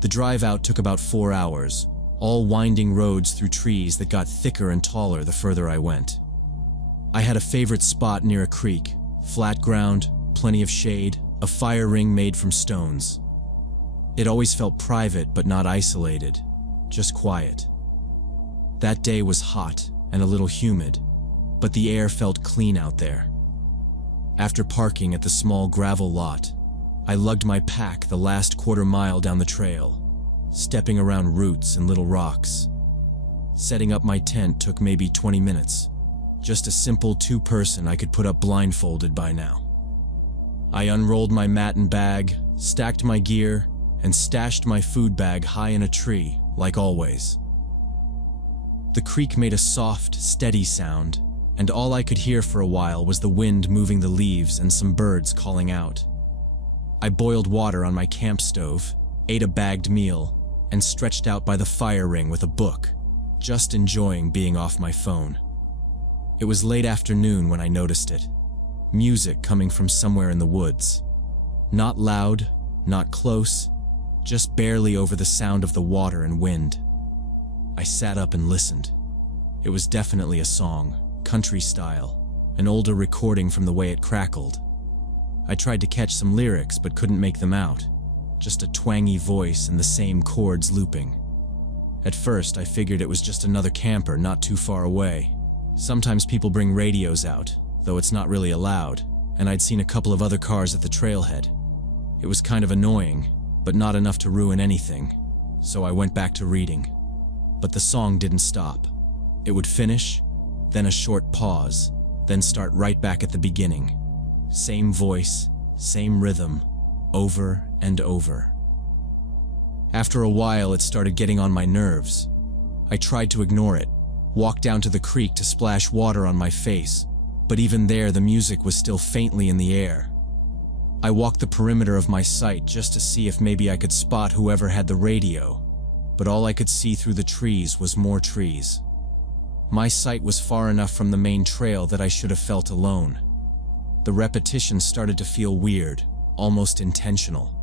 The drive out took about 4 hours, all winding roads through trees that got thicker and taller the further I went. I had a favorite spot near a creek, flat ground, plenty of shade, a fire ring made from stones. It always felt private but not isolated, just quiet. That day was hot and a little humid, but the air felt clean out there. After parking at the small gravel lot, I lugged my pack the last quarter mile down the trail, stepping around roots and little rocks. Setting up my tent took maybe 20 minutes, just a simple two-person I could put up blindfolded by now. I unrolled my mat and bag, stacked my gear, and stashed my food bag high in a tree, like always. The creek made a soft, steady sound, and all I could hear for a while was the wind moving the leaves and some birds calling out. I boiled water on my camp stove, ate a bagged meal, and stretched out by the fire ring with a book, just enjoying being off my phone. It was late afternoon when I noticed it. Music coming from somewhere in the woods. Not loud, not close, just barely over the sound of the water and wind. I sat up and listened. It was definitely a song, country style, an older recording from the way it crackled. I tried to catch some lyrics but couldn't make them out, just a twangy voice and the same chords looping. At first, I figured it was just another camper not too far away. Sometimes people bring radios out, though it's not really allowed, and I'd seen a couple of other cars at the trailhead. It was kind of annoying, but not enough to ruin anything, so I went back to reading. But the song didn't stop. It would finish, then a short pause, then start right back at the beginning. Same voice, same rhythm, over and over. After a while, it started getting on my nerves. I tried to ignore it, walked down to the creek to splash water on my face, but even there the music was still faintly in the air. I walked the perimeter of my site just to see if maybe I could spot whoever had the radio, but all I could see through the trees was more trees. My site was far enough from the main trail that I should have felt alone. The repetition started to feel weird, almost intentional.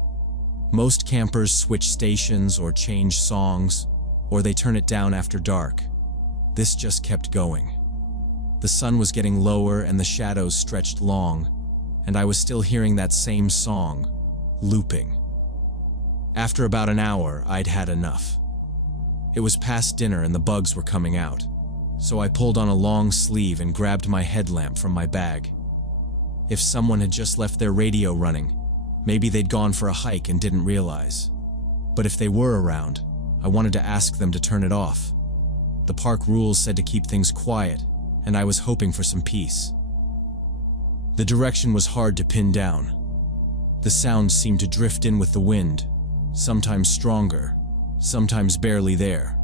Most campers switch stations or change songs, or they turn it down after dark. This just kept going. The sun was getting lower and the shadows stretched long, and I was still hearing that same song, looping. After about an hour, I'd had enough. It was past dinner and the bugs were coming out, so I pulled on a long sleeve and grabbed my headlamp from my bag. If someone had just left their radio running, maybe they'd gone for a hike and didn't realize. But if they were around, I wanted to ask them to turn it off. The park rules said to keep things quiet, and I was hoping for some peace. The direction was hard to pin down. The sounds seemed to drift in with the wind, sometimes stronger, sometimes barely there.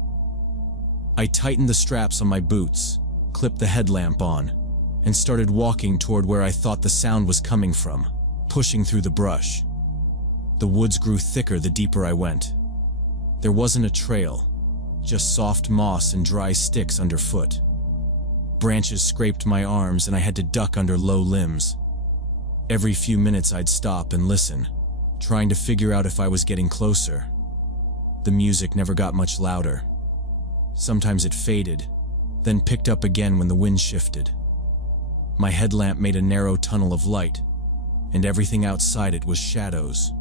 I tightened the straps on my boots, clipped the headlamp on, and started walking toward where I thought the sound was coming from, pushing through the brush. The woods grew thicker the deeper I went. There wasn't a trail, just soft moss and dry sticks underfoot. Branches scraped my arms and I had to duck under low limbs. Every few minutes I'd stop and listen, trying to figure out if I was getting closer. The music never got much louder. Sometimes it faded, then picked up again when the wind shifted. My headlamp made a narrow tunnel of light, and everything outside it was shadows.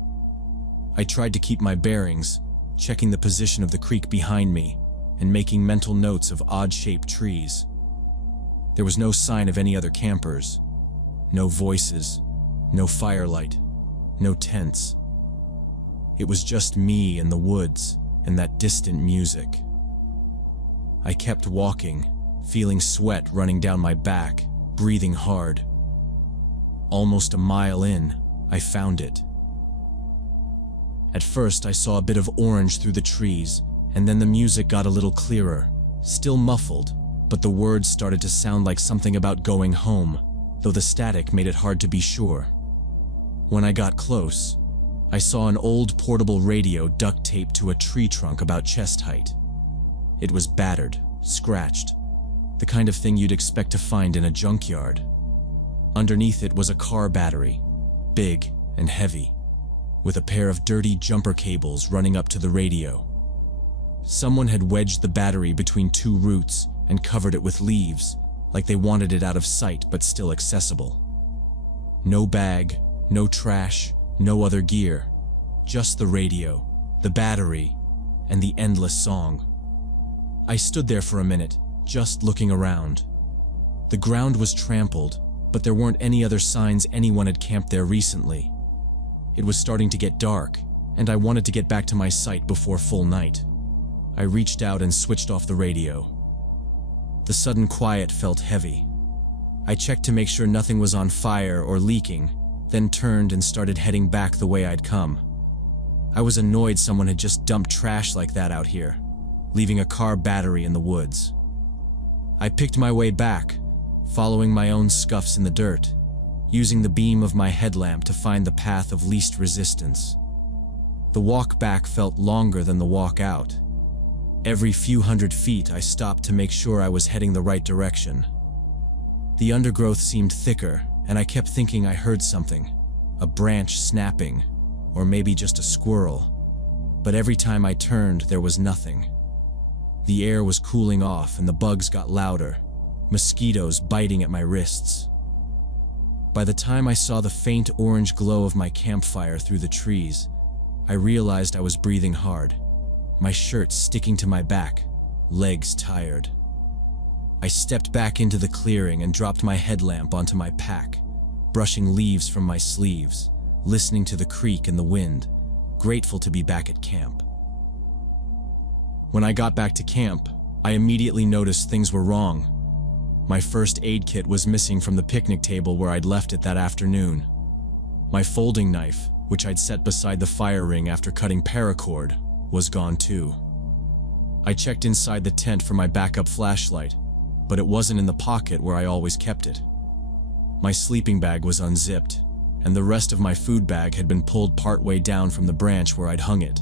I tried to keep my bearings, checking the position of the creek behind me, and making mental notes of odd-shaped trees. There was no sign of any other campers. No voices, no firelight, no tents. It was just me and the woods and that distant music. I kept walking, feeling sweat running down my back, breathing hard. Almost a mile in, I found it. At first, I saw a bit of orange through the trees, and then the music got a little clearer, still muffled, but the words started to sound like something about going home, though the static made it hard to be sure. When I got close, I saw an old portable radio duct taped to a tree trunk about chest height. It was battered, scratched, the kind of thing you'd expect to find in a junkyard. Underneath it was a car battery, big and heavy, with a pair of dirty jumper cables running up to the radio. Someone had wedged the battery between two roots and covered it with leaves, like they wanted it out of sight but still accessible. No bag, no trash, no other gear, just the radio, the battery, and the endless song. I stood there for a minute, just looking around. The ground was trampled, but there weren't any other signs anyone had camped there recently. It was starting to get dark, and I wanted to get back to my site before full night. I reached out and switched off the radio. The sudden quiet felt heavy. I checked to make sure nothing was on fire or leaking, then turned and started heading back the way I'd come. I was annoyed someone had just dumped trash like that out here, leaving a car battery in the woods. I picked my way back, following my own scuffs in the dirt, using the beam of my headlamp to find the path of least resistance. The walk back felt longer than the walk out. Every few hundred feet, I stopped to make sure I was heading the right direction. The undergrowth seemed thicker, and I kept thinking I heard something, a branch snapping, or maybe just a squirrel. But every time I turned, there was nothing. The air was cooling off and the bugs got louder, mosquitoes biting at my wrists. By the time I saw the faint orange glow of my campfire through the trees, I realized I was breathing hard, my shirt sticking to my back, legs tired. I stepped back into the clearing and dropped my headlamp onto my pack, brushing leaves from my sleeves, listening to the creek and the wind, grateful to be back at camp. When I got back to camp, I immediately noticed things were wrong. My first aid kit was missing from the picnic table where I'd left it that afternoon. My folding knife, which I'd set beside the fire ring after cutting paracord, was gone too. I checked inside the tent for my backup flashlight, but it wasn't in the pocket where I always kept it. My sleeping bag was unzipped, and the rest of my food bag had been pulled partway down from the branch where I'd hung it.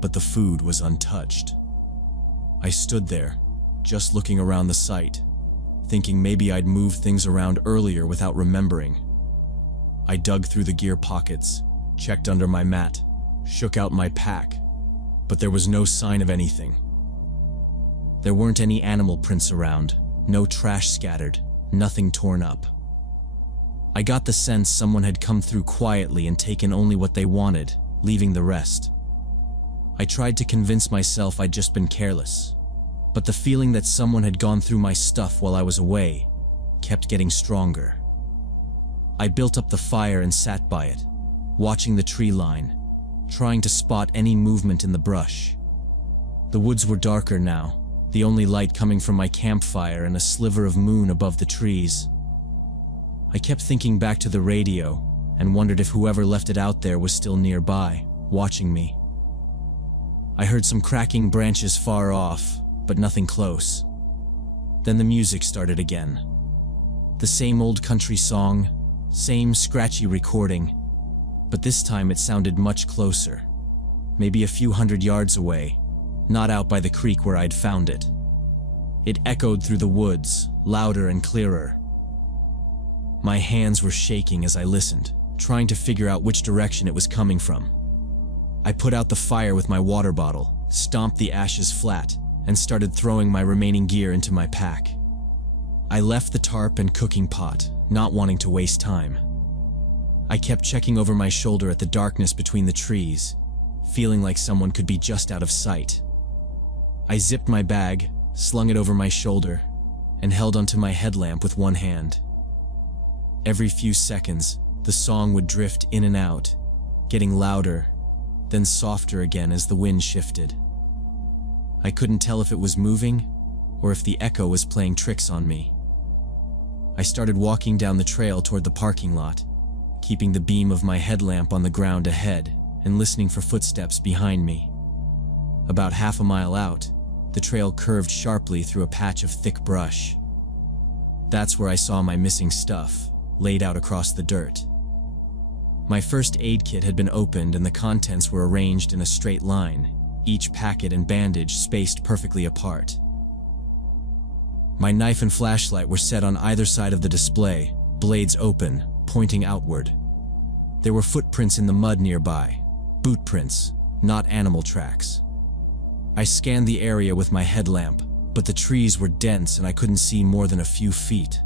But the food was untouched. I stood there, just looking around the site, thinking maybe I'd moved things around earlier without remembering. I dug through the gear pockets, checked under my mat, shook out my pack, but there was no sign of anything. There weren't any animal prints around, no trash scattered, nothing torn up. I got the sense someone had come through quietly and taken only what they wanted, leaving the rest. I tried to convince myself I'd just been careless, but the feeling that someone had gone through my stuff while I was away kept getting stronger. I built up the fire and sat by it, watching the tree line, trying to spot any movement in the brush. The woods were darker now, the only light coming from my campfire and a sliver of moon above the trees. I kept thinking back to the radio and wondered if whoever left it out there was still nearby, watching me. I heard some cracking branches far off, but nothing close. Then the music started again. The same old country song, same scratchy recording, but this time it sounded much closer, maybe a few hundred yards away, not out by the creek where I'd found it. It echoed through the woods, louder and clearer. My hands were shaking as I listened, trying to figure out which direction it was coming from. I put out the fire with my water bottle, stomped the ashes flat, and started throwing my remaining gear into my pack. I left the tarp and cooking pot, not wanting to waste time. I kept checking over my shoulder at the darkness between the trees, feeling like someone could be just out of sight. I zipped my bag, slung it over my shoulder, and held onto my headlamp with one hand. Every few seconds, the song would drift in and out, getting louder, then softer again as the wind shifted. I couldn't tell if it was moving or if the echo was playing tricks on me. I started walking down the trail toward the parking lot, keeping the beam of my headlamp on the ground ahead and listening for footsteps behind me. About half a mile out, The trail curved sharply through a patch of thick brush. That's where I saw my missing stuff, laid out across the dirt. My first aid kit had been opened and the contents were arranged in a straight line, each packet and bandage spaced perfectly apart. My knife and flashlight were set on either side of the display, blades open, pointing outward. There were footprints in the mud nearby, boot prints, not animal tracks. I scanned the area with my headlamp, but the trees were dense and I couldn't see more than a few feet.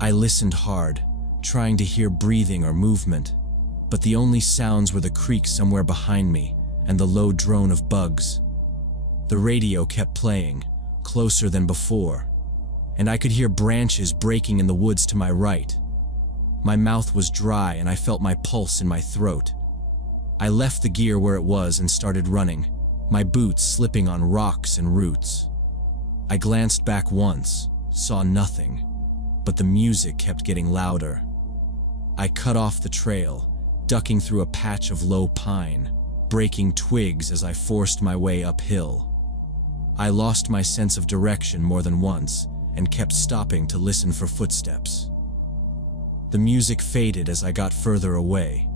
I listened hard, trying to hear breathing or movement, but the only sounds were the creak somewhere behind me and the low drone of bugs. The radio kept playing, closer than before, and I could hear branches breaking in the woods to my right. My mouth was dry and I felt my pulse in my throat. I left the gear where it was and started running, my boots slipping on rocks and roots. I glanced back once, saw nothing, but the music kept getting louder. I cut off the trail, ducking through a patch of low pine, breaking twigs as I forced my way uphill. I lost my sense of direction more than once and kept stopping to listen for footsteps. The music faded as I got further away,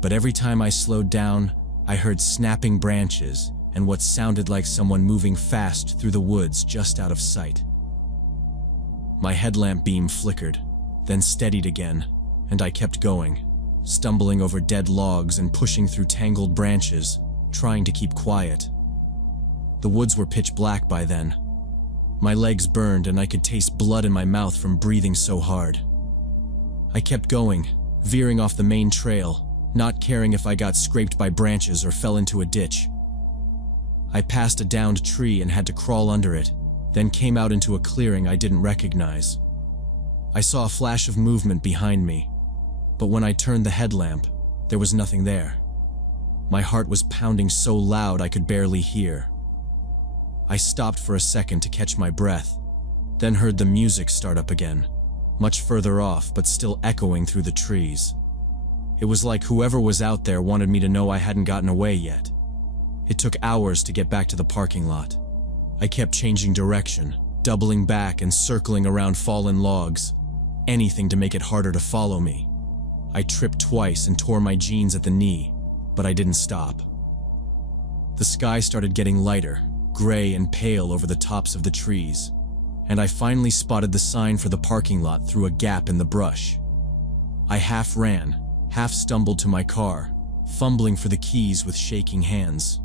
but every time I slowed down, I heard snapping branches and what sounded like someone moving fast through the woods just out of sight. My headlamp beam flickered, then steadied again, and I kept going, stumbling over dead logs and pushing through tangled branches, trying to keep quiet. The woods were pitch black by then. My legs burned and I could taste blood in my mouth from breathing so hard. I kept going, veering off the main trail, not caring if I got scraped by branches or fell into a ditch. I passed a downed tree and had to crawl under it, then came out into a clearing I didn't recognize. I saw a flash of movement behind me, but when I turned the headlamp, there was nothing there. My heart was pounding so loud I could barely hear. I stopped for a second to catch my breath, then heard the music start up again, much further off but still echoing through the trees. It was like whoever was out there wanted me to know I hadn't gotten away yet. It took hours to get back to the parking lot. I kept changing direction, doubling back and circling around fallen logs, anything to make it harder to follow me. I tripped twice and tore my jeans at the knee, but I didn't stop. The sky started getting lighter, gray and pale over the tops of the trees, and I finally spotted the sign for the parking lot through a gap in the brush. I half ran, half stumbled to my car, fumbling for the keys with shaking hands.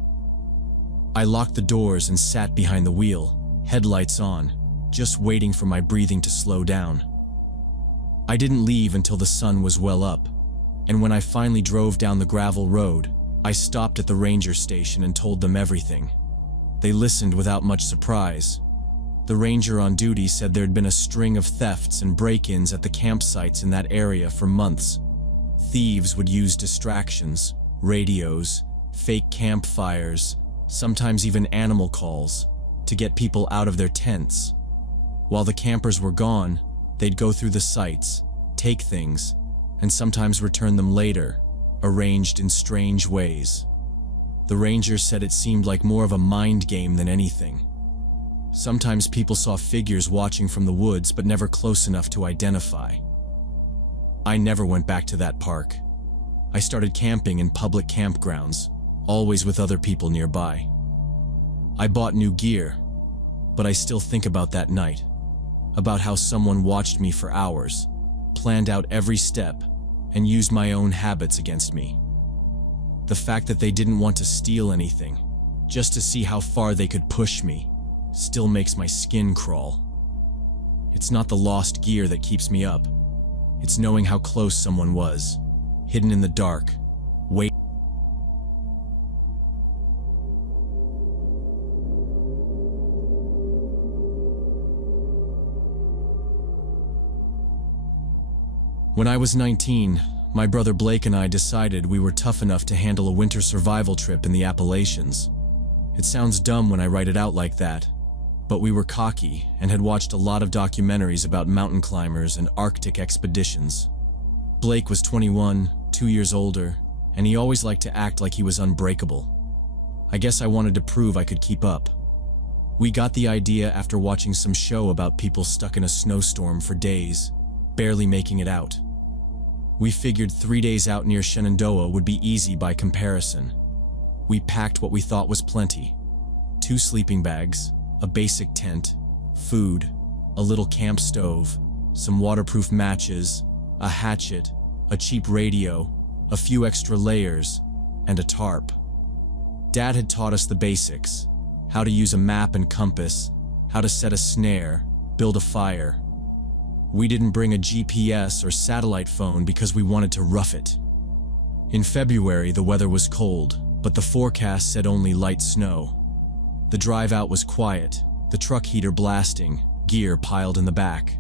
I locked the doors and sat behind the wheel, headlights on, just waiting for my breathing to slow down. I didn't leave until the sun was well up, and when I finally drove down the gravel road, I stopped at the ranger station and told them everything. They listened without much surprise. The ranger on duty said there'd been a string of thefts and break-ins at the campsites in that area for months. Thieves would use distractions, radios, fake campfires, sometimes even animal calls, to get people out of their tents. While the campers were gone, they'd go through the sites, take things, and sometimes return them later, arranged in strange ways. The ranger said it seemed like more of a mind game than anything. Sometimes people saw figures watching from the woods but never close enough to identify. I never went back to that park. I started camping in public campgrounds, always with other people nearby. I bought new gear, but I still think about that night, about how someone watched me for hours, planned out every step, and used my own habits against me. The fact that they didn't want to steal anything, just to see how far they could push me, still makes my skin crawl. It's not the lost gear that keeps me up. It's knowing how close someone was, hidden in the dark, waiting. When I was 19, my brother Blake and I decided we were tough enough to handle a winter survival trip in the Appalachians. It sounds dumb when I write it out like that, but we were cocky and had watched a lot of documentaries about mountain climbers and Arctic expeditions. Blake was 21, 2 years older, and he always liked to act like he was unbreakable. I guess I wanted to prove I could keep up. We got the idea after watching some show about people stuck in a snowstorm for days, barely making it out. We figured 3 days out near Shenandoah would be easy by comparison. We packed what we thought was plenty: 2 sleeping bags, a basic tent, food, a little camp stove, some waterproof matches, a hatchet, a cheap radio, a few extra layers, and a tarp. Dad had taught us the basics: how to use a map and compass, how to set a snare, build a fire. We didn't bring a GPS or satellite phone because we wanted to rough it. In February, the weather was cold, but the forecast said only light snow. The drive out was quiet, the truck heater blasting, gear piled in the back.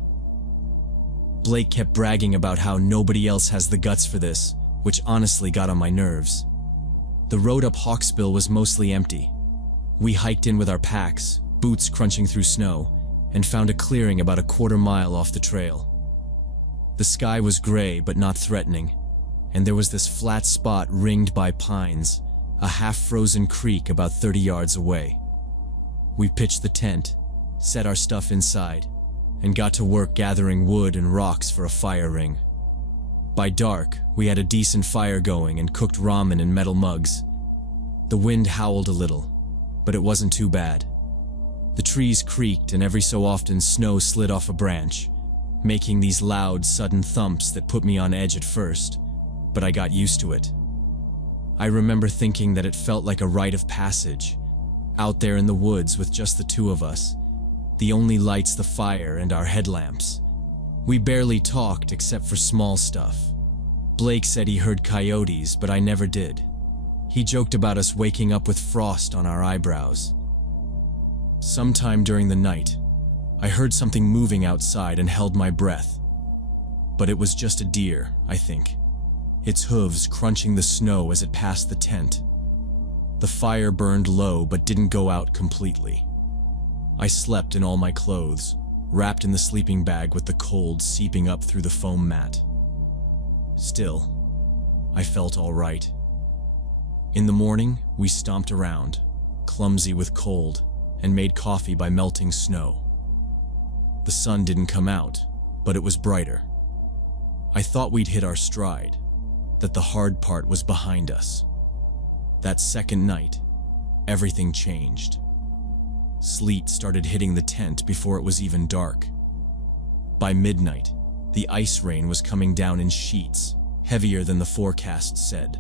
Blake kept bragging about how nobody else has the guts for this, which honestly got on my nerves. The road up Hawksbill was mostly empty. We hiked in with our packs, boots crunching through snow, and found a clearing about a quarter mile off the trail. The sky was gray but not threatening, and there was this flat spot ringed by pines, a half-frozen creek about 30 yards away. We pitched the tent, set our stuff inside, and got to work gathering wood and rocks for a fire ring. By dark, we had a decent fire going and cooked ramen in metal mugs. The wind howled a little, but it wasn't too bad. The trees creaked and every so often snow slid off a branch, making these loud, sudden thumps that put me on edge at first, but I got used to it. I remember thinking that it felt like a rite of passage, out there in the woods with just the 2 of us, the only lights the fire and our headlamps. We barely talked except for small stuff. Blake said he heard coyotes, but I never did. He joked about us waking up with frost on our eyebrows. Sometime during the night, I heard something moving outside and held my breath. But it was just a deer, I think, its hooves crunching the snow as it passed the tent. The fire burned low but didn't go out completely. I slept in all my clothes, wrapped in the sleeping bag with the cold seeping up through the foam mat. Still, I felt all right. In the morning, we stomped around, clumsy with cold, and made coffee by melting snow. The sun didn't come out, but it was brighter. I thought we'd hit our stride, that the hard part was behind us. That second night, everything changed. Sleet started hitting the tent before it was even dark. By midnight, the ice rain was coming down in sheets, heavier than the forecast said.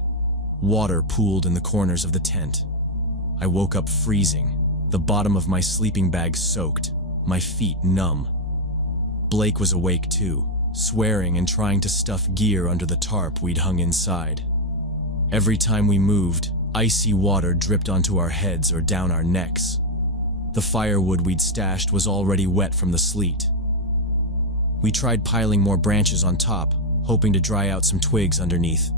Water pooled in the corners of the tent. I woke up freezing, the bottom of my sleeping bag soaked, my feet numb. Blake was awake too, swearing and trying to stuff gear under the tarp we'd hung inside. Every time we moved, icy water dripped onto our heads or down our necks. The firewood we'd stashed was already wet from the sleet. We tried piling more branches on top, hoping to dry out some twigs underneath,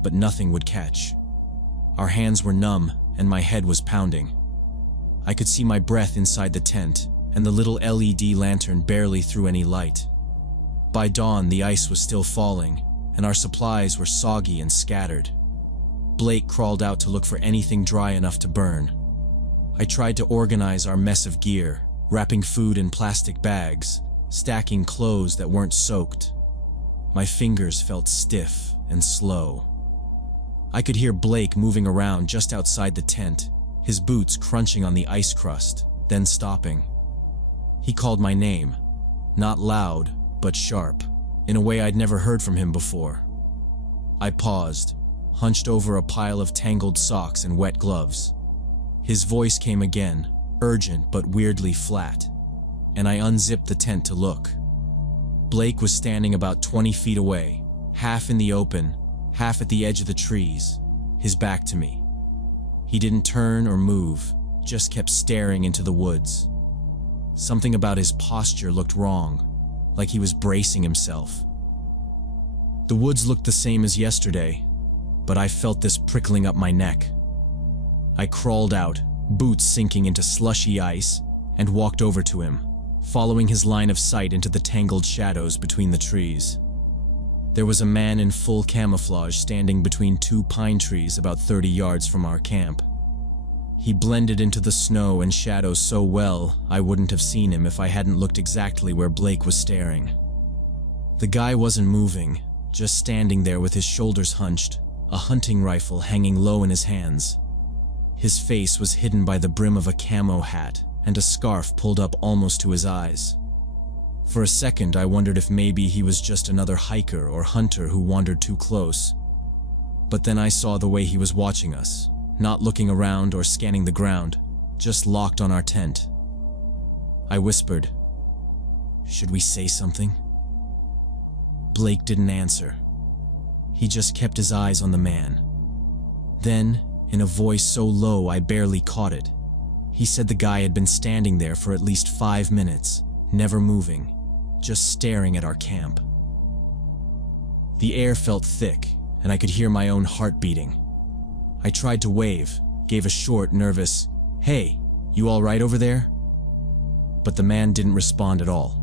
but nothing would catch. Our hands were numb and my head was pounding. I could see my breath inside the tent, and the little LED lantern barely threw any light. By dawn, the ice was still falling, and our supplies were soggy and scattered. Blake crawled out to look for anything dry enough to burn. I tried to organize our mess of gear, wrapping food in plastic bags, stacking clothes that weren't soaked. My fingers felt stiff and slow. I could hear Blake moving around just outside the tent, his boots crunching on the ice crust, then stopping. He called my name, not loud, but sharp, in a way I'd never heard from him before. I paused, hunched over a pile of tangled socks and wet gloves. His voice came again, urgent but weirdly flat, and I unzipped the tent to look. Blake was standing about 20 feet away, half in the open, half at the edge of the trees, his back to me. He didn't turn or move, just kept staring into the woods. Something about his posture looked wrong, like he was bracing himself. The woods looked the same as yesterday, but I felt this prickling up my neck. I crawled out, boots sinking into slushy ice, and walked over to him, following his line of sight into the tangled shadows between the trees. There was a man in full camouflage standing between 2 pine trees about 30 yards from our camp. He blended into the snow and shadows so well, I wouldn't have seen him if I hadn't looked exactly where Blake was staring. The guy wasn't moving, just standing there with his shoulders hunched, a hunting rifle hanging low in his hands. His face was hidden by the brim of a camo hat and a scarf pulled up almost to his eyes. For a second, I wondered if maybe he was just another hiker or hunter who wandered too close. But then I saw the way he was watching us, not looking around or scanning the ground, just locked on our tent. I whispered, "Should we say something?" Blake didn't answer. He just kept his eyes on the man. Then, in a voice so low I barely caught it, he said the guy had been standing there for at least 5 minutes, never moving, just staring at our camp. The air felt thick, and I could hear my own heart beating. I tried to wave, gave a short, nervous, "Hey, you all right over there?" But the man didn't respond at all.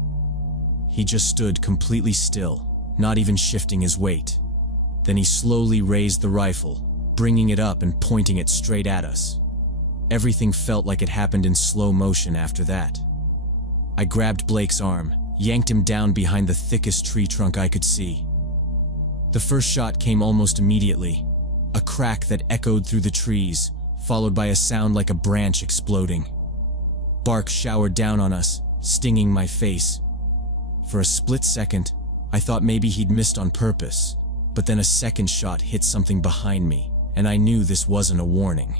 He just stood completely still, not even shifting his weight. Then he slowly raised the rifle, bringing it up and pointing it straight at us. Everything felt like it happened in slow motion after that. I grabbed Blake's arm, yanked him down behind the thickest tree trunk I could see. The first shot came almost immediately, a crack that echoed through the trees, followed by a sound like a branch exploding. Bark showered down on us, stinging my face. For a split second, I thought maybe he'd missed on purpose, but then a second shot hit something behind me, and I knew this wasn't a warning.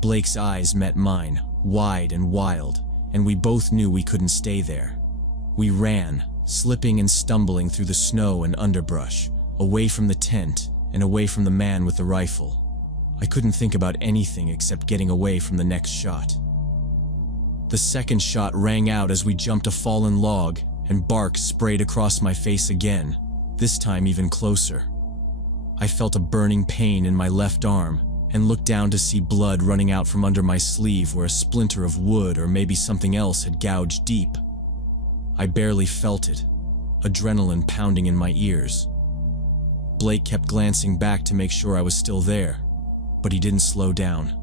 Blake's eyes met mine, wide and wild, and we both knew we couldn't stay there. We ran, slipping and stumbling through the snow and underbrush, away from the tent and away from the man with the rifle. I couldn't think about anything except getting away from the next shot. The second shot rang out as we jumped a fallen log, and bark sprayed across my face again, this time even closer. I felt a burning pain in my left arm and looked down to see blood running out from under my sleeve where a splinter of wood or maybe something else had gouged deep. I barely felt it, adrenaline pounding in my ears. Blake kept glancing back to make sure I was still there, but he didn't slow down.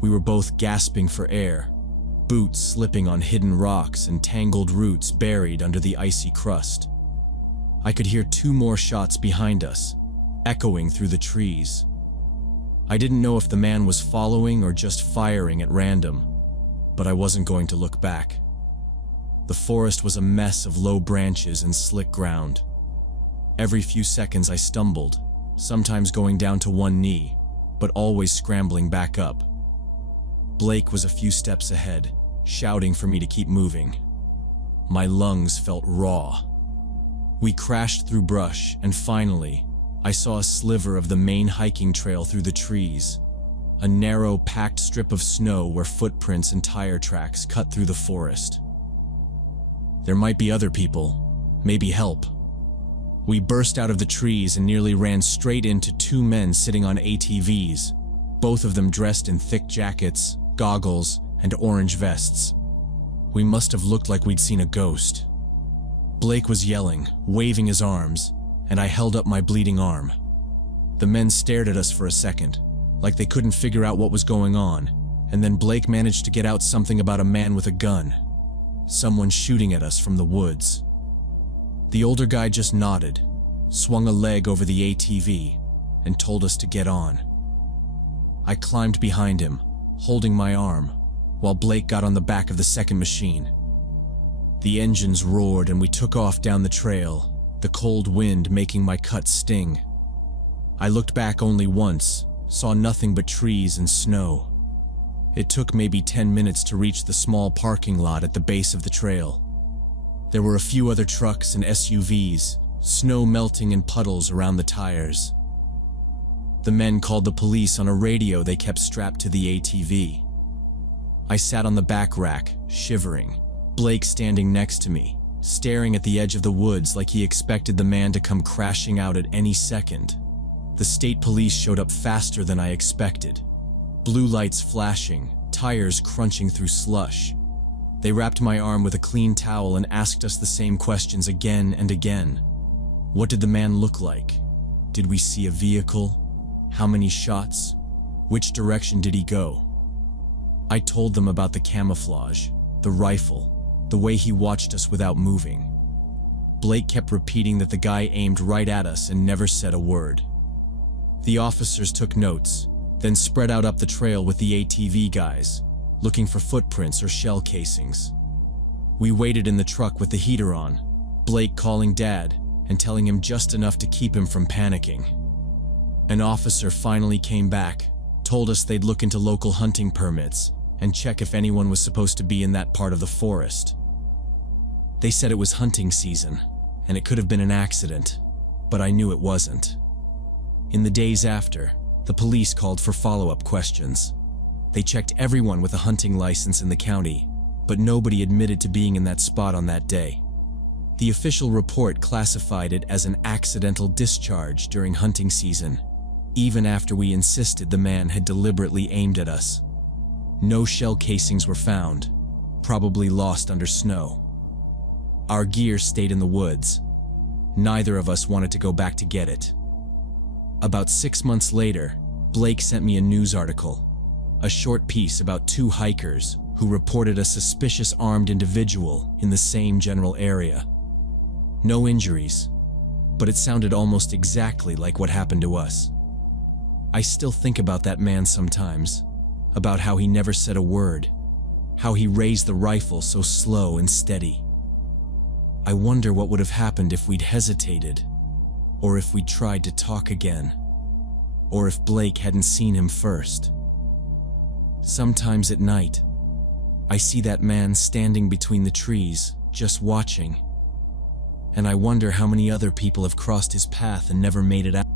We were both gasping for air, boots slipping on hidden rocks and tangled roots buried under the icy crust. I could hear 2 more shots behind us, echoing through the trees. I didn't know if the man was following or just firing at random, but I wasn't going to look back. The forest was a mess of low branches and slick ground. Every few seconds I stumbled, sometimes going down to one knee, but always scrambling back up. Blake was a few steps ahead, shouting for me to keep moving. My lungs felt raw. We crashed through brush, and finally, I saw a sliver of the main hiking trail through the trees, a narrow, packed strip of snow where footprints and tire tracks cut through the forest. There might be other people, maybe help. We burst out of the trees and nearly ran straight into 2 men sitting on ATVs, both of them dressed in thick jackets, goggles, and orange vests. We must have looked like we'd seen a ghost. Blake was yelling, waving his arms, and I held up my bleeding arm. The men stared at us for a second, like they couldn't figure out what was going on, and then Blake managed to get out something about a man with a gun, someone shooting at us from the woods. The older guy just nodded, swung a leg over the ATV, and told us to get on. I climbed behind him, holding my arm, while Blake got on the back of the second machine. The engines roared and we took off down the trail, the cold wind making my cuts sting. I looked back only once, saw nothing but trees and snow. It took maybe 10 minutes to reach the small parking lot at the base of the trail. There were a few other trucks and SUVs, snow melting in puddles around the tires. The men called the police on a radio they kept strapped to the ATV. I sat on the back rack, shivering, Blake standing next to me, staring at the edge of the woods like he expected the man to come crashing out at any second. The state police showed up faster than I expected. Blue lights flashing, tires crunching through slush. They wrapped my arm with a clean towel and asked us the same questions again and again. What did the man look like? Did we see a vehicle? How many shots? Which direction did he go? I told them about the camouflage, the rifle, the way he watched us without moving. Blake kept repeating that the guy aimed right at us and never said a word. The officers took notes, then spread out up the trail with the ATV guys, looking for footprints or shell casings. We waited in the truck with the heater on, Blake calling Dad and telling him just enough to keep him from panicking. An officer finally came back, told us they'd look into local hunting permits and check if anyone was supposed to be in that part of the forest. They said it was hunting season, and it could have been an accident, but I knew it wasn't. In the days after, the police called for follow-up questions. They checked everyone with a hunting license in the county, but nobody admitted to being in that spot on that day. The official report classified it as an accidental discharge during hunting season, even after we insisted the man had deliberately aimed at us. No shell casings were found, probably lost under snow. Our gear stayed in the woods. Neither of us wanted to go back to get it. About 6 months later, Blake sent me a news article, a short piece about 2 hikers who reported a suspicious armed individual in the same general area. No injuries, but it sounded almost exactly like what happened to us. I still think about that man sometimes, about how he never said a word, how he raised the rifle so slow and steady. I wonder what would have happened if we'd hesitated, or if we'd tried to talk again, or if Blake hadn't seen him first. Sometimes at night, I see that man standing between the trees, just watching, and I wonder how many other people have crossed his path and never made it out.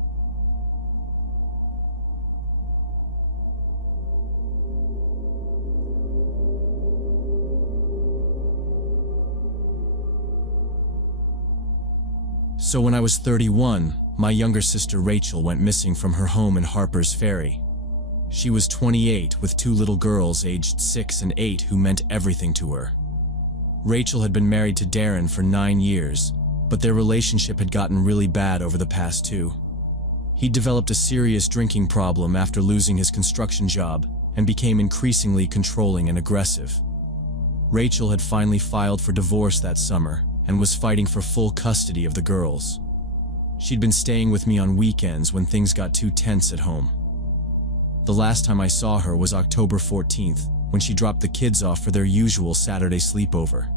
So when I was 31, my younger sister Rachel went missing from her home in Harper's Ferry. She was 28 with 2 little girls aged 6 and 8 who meant everything to her. Rachel had been married to Darren for 9 years, but their relationship had gotten really bad over the past 2. He developed a serious drinking problem after losing his construction job and became increasingly controlling and aggressive. Rachel had finally filed for divorce that summer and was fighting for full custody of the girls. She'd been staying with me on weekends when things got too tense at home. The last time I saw her was October 14th, when she dropped the kids off for their usual Saturday sleepover.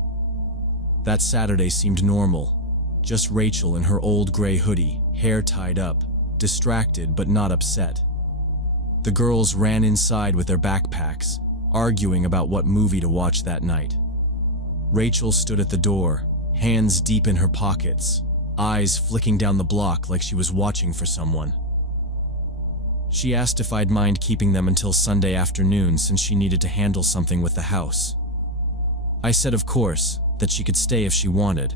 That Saturday seemed normal, just Rachel in her old gray hoodie, hair tied up, distracted but not upset. The girls ran inside with their backpacks, arguing about what movie to watch that night. Rachel stood at the door, hands deep in her pockets, eyes flicking down the block like she was watching for someone. She asked if I'd mind keeping them until Sunday afternoon since she needed to handle something with the house. I said of course, that she could stay if she wanted,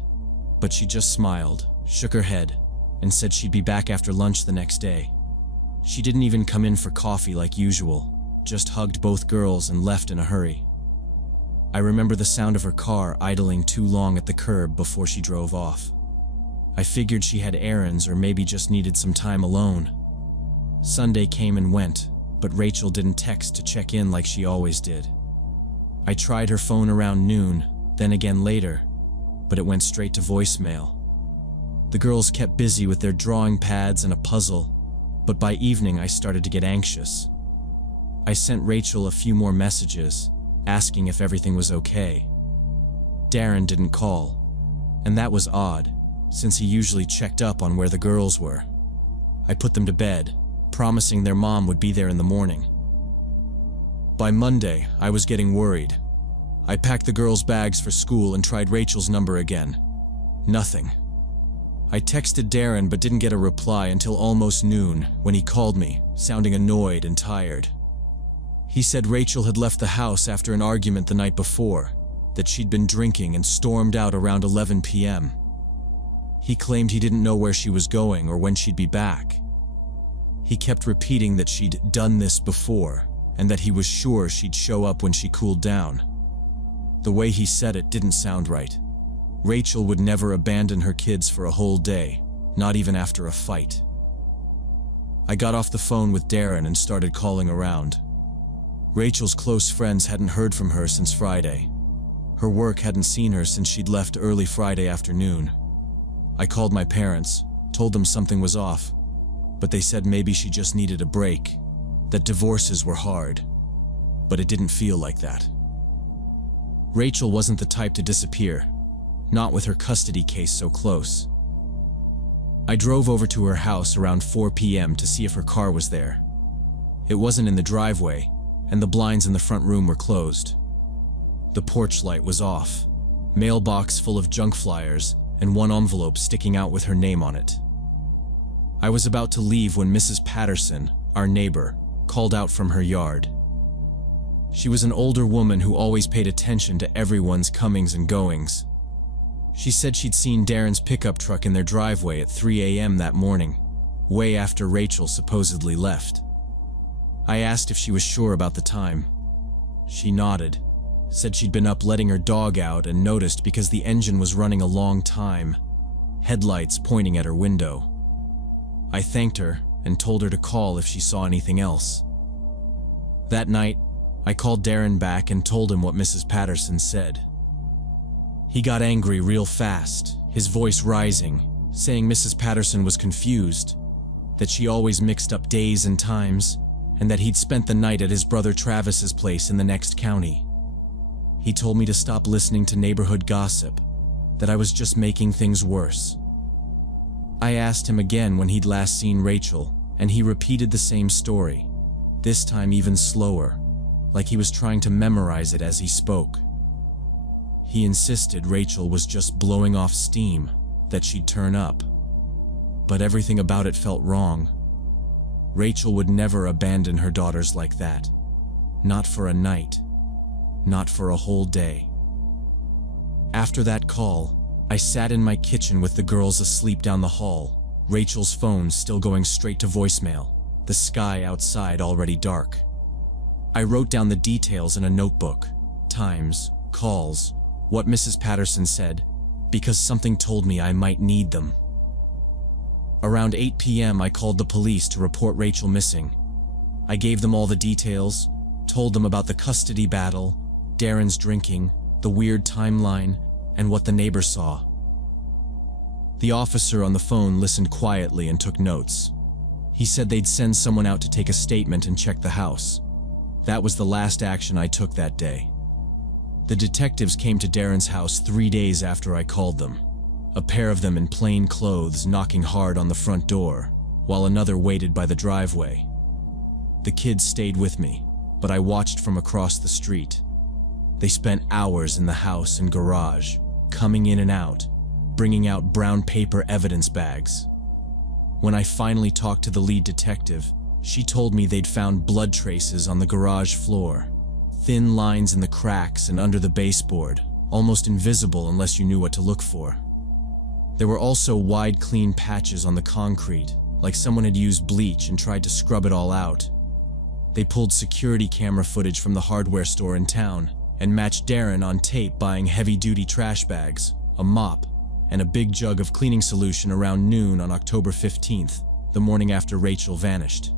but she just smiled, shook her head, and said she'd be back after lunch the next day. She didn't even come in for coffee like usual, just hugged both girls and left in a hurry. I remember the sound of her car idling too long at the curb before she drove off. I figured she had errands or maybe just needed some time alone. Sunday came and went, but Rachel didn't text to check in like she always did. I tried her phone around noon, then again later, but it went straight to voicemail. The girls kept busy with their drawing pads and a puzzle, but by evening I started to get anxious. I sent Rachel a few more messages, asking if everything was okay. Darren didn't call, and that was odd, since he usually checked up on where the girls were. I put them to bed, promising their mom would be there in the morning. By Monday, I was getting worried. I packed the girls' bags for school and tried Rachel's number again. Nothing. I texted Darren but didn't get a reply until almost noon when he called me, sounding annoyed and tired. He said Rachel had left the house after an argument the night before, that she'd been drinking and stormed out around 11 p.m. He claimed he didn't know where she was going or when she'd be back. He kept repeating that she'd done this before and that he was sure she'd show up when she cooled down. The way he said it didn't sound right. Rachel would never abandon her kids for a whole day, not even after a fight. I got off the phone with Darren and started calling around. Rachel's close friends hadn't heard from her since Friday. Her work hadn't seen her since she'd left early Friday afternoon. I called my parents, told them something was off, but they said maybe she just needed a break, that divorces were hard. But it didn't feel like that. Rachel wasn't the type to disappear, not with her custody case so close. I drove over to her house around 4 p.m. to see if her car was there. It wasn't in the driveway, and the blinds in the front room were closed. The porch light was off, mailbox full of junk flyers, and one envelope sticking out with her name on it. I was about to leave when Mrs. Patterson, our neighbor, called out from her yard. She was an older woman who always paid attention to everyone's comings and goings. She said she'd seen Darren's pickup truck in their driveway at 3 a.m. that morning, way after Rachel supposedly left. I asked if she was sure about the time. She nodded, said she'd been up letting her dog out and noticed because the engine was running a long time, headlights pointing at her window. I thanked her and told her to call if she saw anything else. That night, I called Darren back and told him what Mrs. Patterson said. He got angry real fast, his voice rising, saying Mrs. Patterson was confused, that she always mixed up days and times, and that he'd spent the night at his brother Travis's place in the next county. He told me to stop listening to neighborhood gossip, that I was just making things worse. I asked him again when he'd last seen Rachel, and he repeated the same story, this time even slower, like he was trying to memorize it as he spoke. He insisted Rachel was just blowing off steam, that she'd turn up. But everything about it felt wrong. Rachel would never abandon her daughters like that. Not for a night. Not for a whole day. After that call, I sat in my kitchen with the girls asleep down the hall, Rachel's phone still going straight to voicemail, the sky outside already dark. I wrote down the details in a notebook, times, calls, what Mrs. Patterson said, because something told me I might need them. Around 8 p.m. I called the police to report Rachel missing. I gave them all the details, told them about the custody battle, Darren's drinking, the weird timeline, and what the neighbor saw. The officer on the phone listened quietly and took notes. He said they'd send someone out to take a statement and check the house. That was the last action I took that day. The detectives came to Darren's house 3 days after I called them. A pair of them in plain clothes knocking hard on the front door, while another waited by the driveway. The kids stayed with me, but I watched from across the street. They spent hours in the house and garage, coming in and out, bringing out brown paper evidence bags. When I finally talked to the lead detective, she told me they'd found blood traces on the garage floor. Thin lines in the cracks and under the baseboard, almost invisible unless you knew what to look for. There were also wide, clean patches on the concrete, like someone had used bleach and tried to scrub it all out. They pulled security camera footage from the hardware store in town and matched Darren on tape buying heavy-duty trash bags, a mop, and a big jug of cleaning solution around noon on October 15th, the morning after Rachel vanished.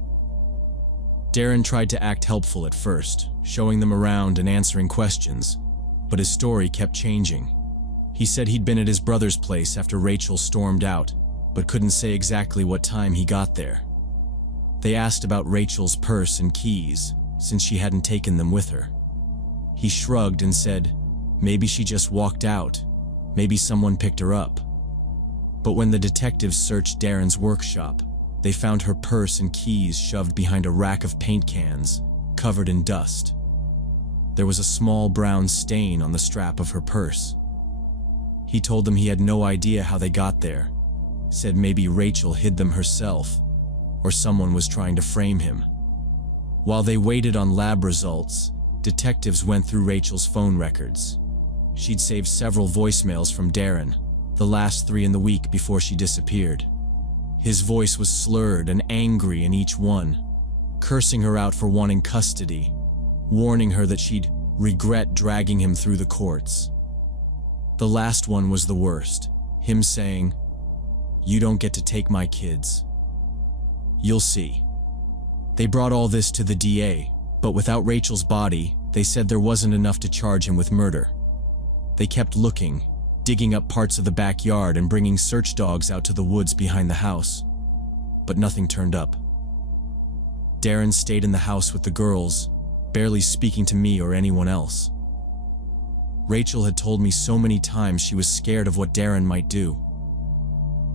Darren tried to act helpful at first, showing them around and answering questions, but his story kept changing. He said he'd been at his brother's place after Rachel stormed out, but couldn't say exactly what time he got there. They asked about Rachel's purse and keys, since she hadn't taken them with her. He shrugged and said, maybe she just walked out, maybe someone picked her up. But when the detectives searched Darren's workshop, they found her purse and keys shoved behind a rack of paint cans, covered in dust. There was a small brown stain on the strap of her purse. He told them he had no idea how they got there, said maybe Rachel hid them herself, or someone was trying to frame him. While they waited on lab results, detectives went through Rachel's phone records. She'd saved several voicemails from Darren, the last 3 in the week before she disappeared. His voice was slurred and angry in each one, cursing her out for wanting custody, warning her that she'd regret dragging him through the courts. The last one was the worst, him saying, "You don't get to take my kids. You'll see." They brought all this to the DA, But without Rachel's body, they said there wasn't enough to charge him with murder. They kept looking, digging up parts of the backyard and bringing search dogs out to the woods behind the house. But nothing turned up. Darren stayed in the house with the girls, barely speaking to me or anyone else. Rachel had told me so many times she was scared of what Darren might do.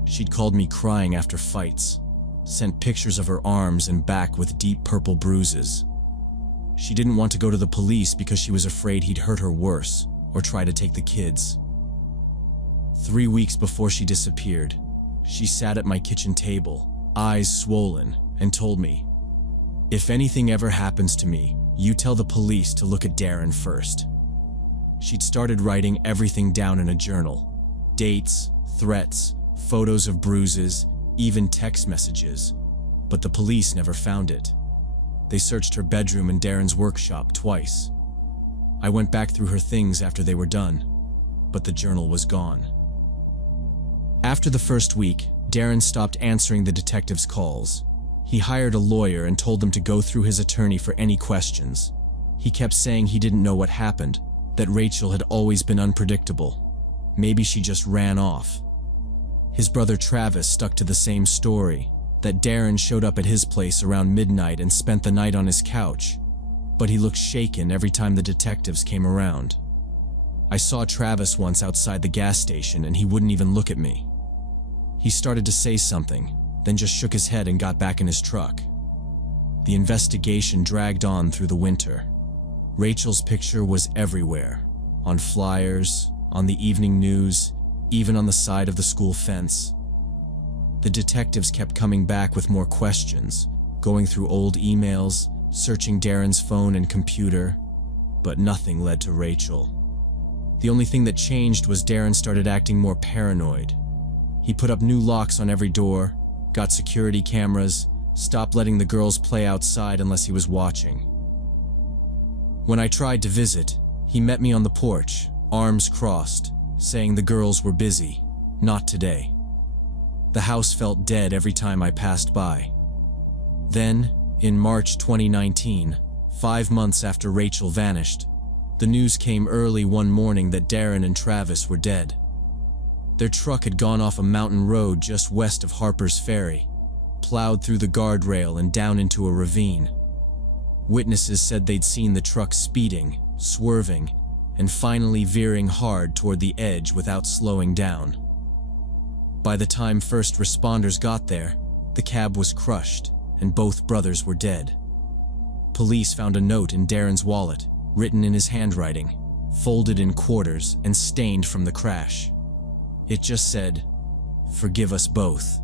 She'd called me crying after fights, sent pictures of her arms and back with deep purple bruises. She didn't want to go to the police because she was afraid he'd hurt her worse or try to take the kids. 3 weeks before she disappeared, she sat at my kitchen table, eyes swollen, and told me, "If anything ever happens to me, you tell the police to look at Darren first." She'd started writing everything down in a journal. Dates, threats, photos of bruises, even text messages. But the police never found it. They searched her bedroom and Darren's workshop twice. I went back through her things after they were done, but the journal was gone. After the first week, Darren stopped answering the detectives' calls. He hired a lawyer and told them to go through his attorney for any questions. He kept saying he didn't know what happened, that Rachel had always been unpredictable. Maybe she just ran off. His brother Travis stuck to the same story, that Darren showed up at his place around midnight and spent the night on his couch, but he looked shaken every time the detectives came around. I saw Travis once outside the gas station and he wouldn't even look at me. He started to say something, then just shook his head and got back in his truck. The investigation dragged on through the winter. Rachel's picture was everywhere, on flyers, on the evening news, even on the side of the school fence. The detectives kept coming back with more questions, going through old emails, searching Darren's phone and computer, but nothing led to Rachel. The only thing that changed was Darren started acting more paranoid. He put up new locks on every door, got security cameras, stopped letting the girls play outside unless he was watching. When I tried to visit, he met me on the porch, arms crossed, saying the girls were busy, not today. The house felt dead every time I passed by. Then, in March 2019, 5 months after Rachel vanished, the news came early one morning that Darren and Travis were dead. Their truck had gone off a mountain road just west of Harper's Ferry, plowed through the guardrail and down into a ravine. Witnesses said they'd seen the truck speeding, swerving, and finally veering hard toward the edge without slowing down. By the time first responders got there, the cab was crushed and both brothers were dead. Police found a note in Darren's wallet, written in his handwriting, folded in quarters and stained from the crash. It just said, "Forgive us both."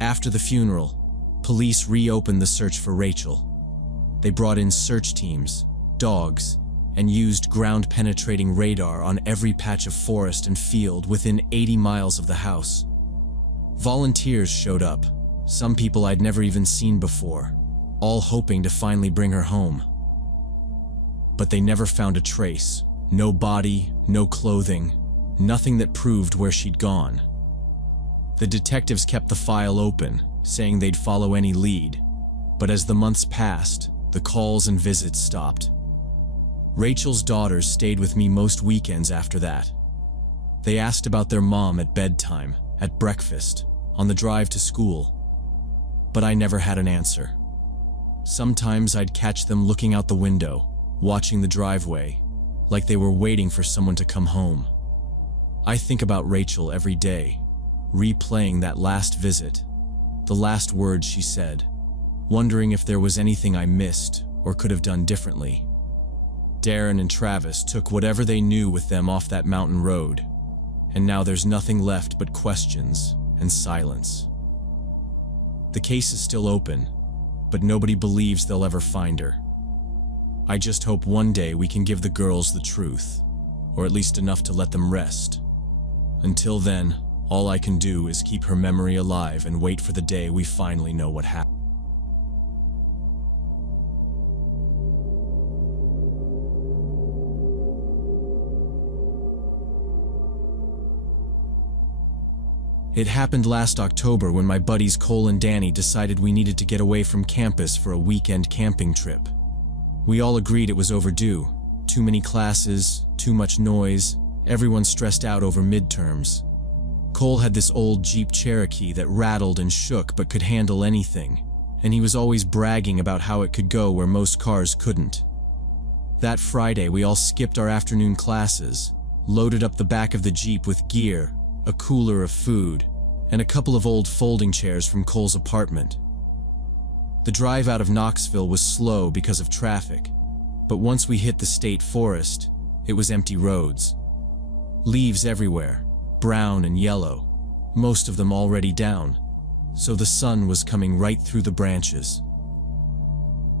After the funeral, police reopened the search for Rachel. They brought in search teams, dogs, and used ground-penetrating radar on every patch of forest and field within 80 miles of the house. Volunteers showed up, some people I'd never even seen before, all hoping to finally bring her home. But they never found a trace, no body, no clothing, nothing that proved where she'd gone. The detectives kept the file open, saying they'd follow any lead, but as the months passed, the calls and visits stopped. Rachel's daughters stayed with me most weekends after that. They asked about their mom at bedtime, at breakfast, on the drive to school, but I never had an answer. Sometimes I'd catch them looking out the window, watching the driveway, like they were waiting for someone to come home. I think about Rachel every day, replaying that last visit, the last words she said, wondering if there was anything I missed or could have done differently. Darren and Travis took whatever they knew with them off that mountain road, and now there's nothing left but questions and silence. The case is still open, but nobody believes they'll ever find her. I just hope one day we can give the girls the truth, or at least enough to let them rest. Until then, all I can do is keep her memory alive and wait for the day we finally know what happened. It happened last October when my buddies Cole and Danny decided we needed to get away from campus for a weekend camping trip. We all agreed it was overdue. Too many classes, too much noise, everyone stressed out over midterms. Cole had this old Jeep Cherokee that rattled and shook but could handle anything, and he was always bragging about how it could go where most cars couldn't. That Friday, we all skipped our afternoon classes, loaded up the back of the Jeep with gear, a cooler of food, and a couple of old folding chairs from Cole's apartment. The drive out of Knoxville was slow because of traffic, but once we hit the state forest, it was empty roads. Leaves everywhere, brown and yellow, most of them already down, so the sun was coming right through the branches.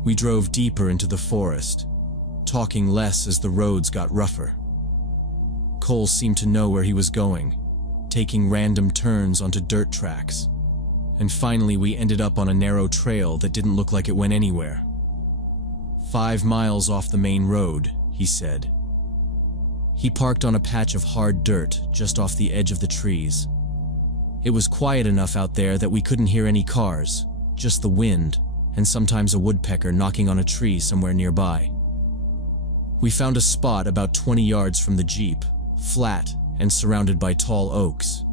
We drove deeper into the forest, talking less as the roads got rougher. Cole seemed to know where he was going, taking random turns onto dirt tracks, and finally we ended up on a narrow trail that didn't look like it went anywhere. 5 miles off the main road, he said. He parked on a patch of hard dirt just off the edge of the trees. It was quiet enough out there that we couldn't hear any cars, just the wind, and sometimes a woodpecker knocking on a tree somewhere nearby. We found a spot about 20 yards from the Jeep, flat and surrounded by tall oaks.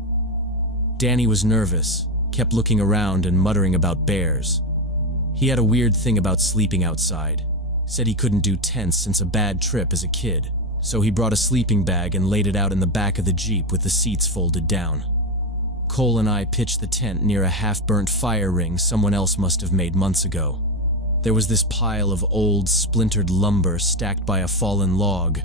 Danny was nervous, kept looking around and muttering about bears. He had a weird thing about sleeping outside, said he couldn't do tents since a bad trip as a kid, so he brought a sleeping bag and laid it out in the back of the Jeep with the seats folded down. Cole and I pitched the tent near a half-burnt fire ring someone else must have made months ago. There was this pile of old, splintered lumber stacked by a fallen log.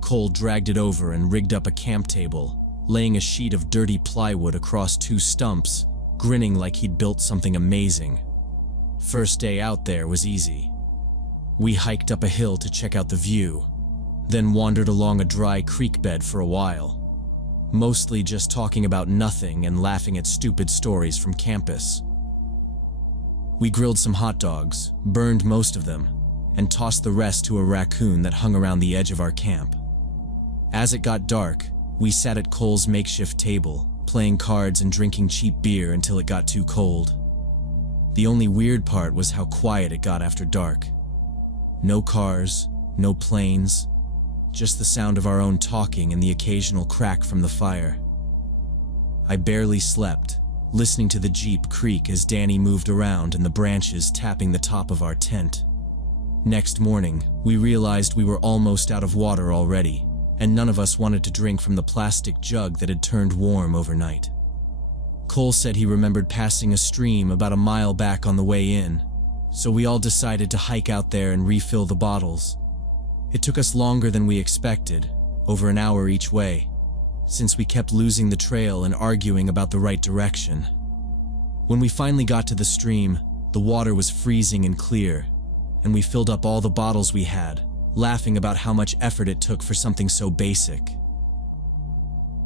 Cole dragged it over and rigged up a camp table, laying a sheet of dirty plywood across 2 stumps, grinning like he'd built something amazing. First day out there was easy. We hiked up a hill to check out the view, then wandered along a dry creek bed for a while, mostly just talking about nothing and laughing at stupid stories from campus. We grilled some hot dogs, burned most of them, and tossed the rest to a raccoon that hung around the edge of our camp. As it got dark, we sat at Cole's makeshift table, playing cards and drinking cheap beer until it got too cold. The only weird part was how quiet it got after dark. No cars, no planes, just the sound of our own talking and the occasional crack from the fire. I barely slept, listening to the Jeep creak as Danny moved around and the branches tapping the top of our tent. Next morning, we realized we were almost out of water already, and none of us wanted to drink from the plastic jug that had turned warm overnight. Cole said he remembered passing a stream about a mile back on the way in, so we all decided to hike out there and refill the bottles. It took us longer than we expected, over an hour each way, since we kept losing the trail and arguing about the right direction. When we finally got to the stream, the water was freezing and clear, and we filled up all the bottles we had, laughing about how much effort it took for something so basic.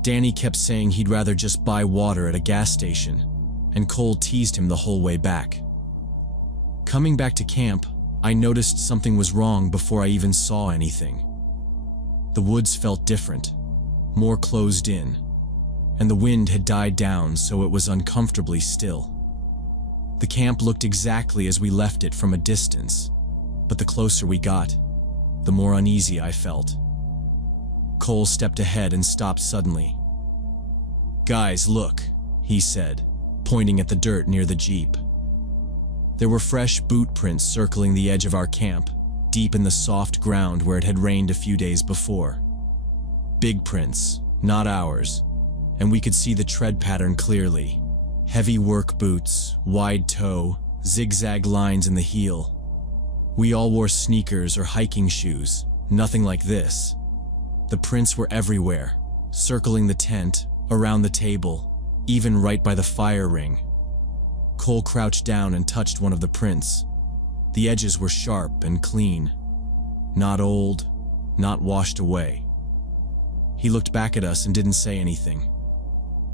Danny kept saying he'd rather just buy water at a gas station, and Cole teased him the whole way back. Coming back to camp, I noticed something was wrong before I even saw anything. The woods felt different, more closed in, and the wind had died down so it was uncomfortably still. The camp looked exactly as we left it from a distance, but the closer we got, the more uneasy I felt. Cole stepped ahead and stopped suddenly. "Guys, look," he said, pointing at the dirt near the Jeep. There were fresh boot prints circling the edge of our camp, deep in the soft ground where it had rained a few days before. Big prints, not ours, and we could see the tread pattern clearly. Heavy work boots, wide toe, zigzag lines in the heel. We all wore sneakers or hiking shoes, nothing like this. The prints were everywhere, circling the tent, around the table, even right by the fire ring. Cole crouched down and touched one of the prints. The edges were sharp and clean. Not old, not washed away. He looked back at us and didn't say anything.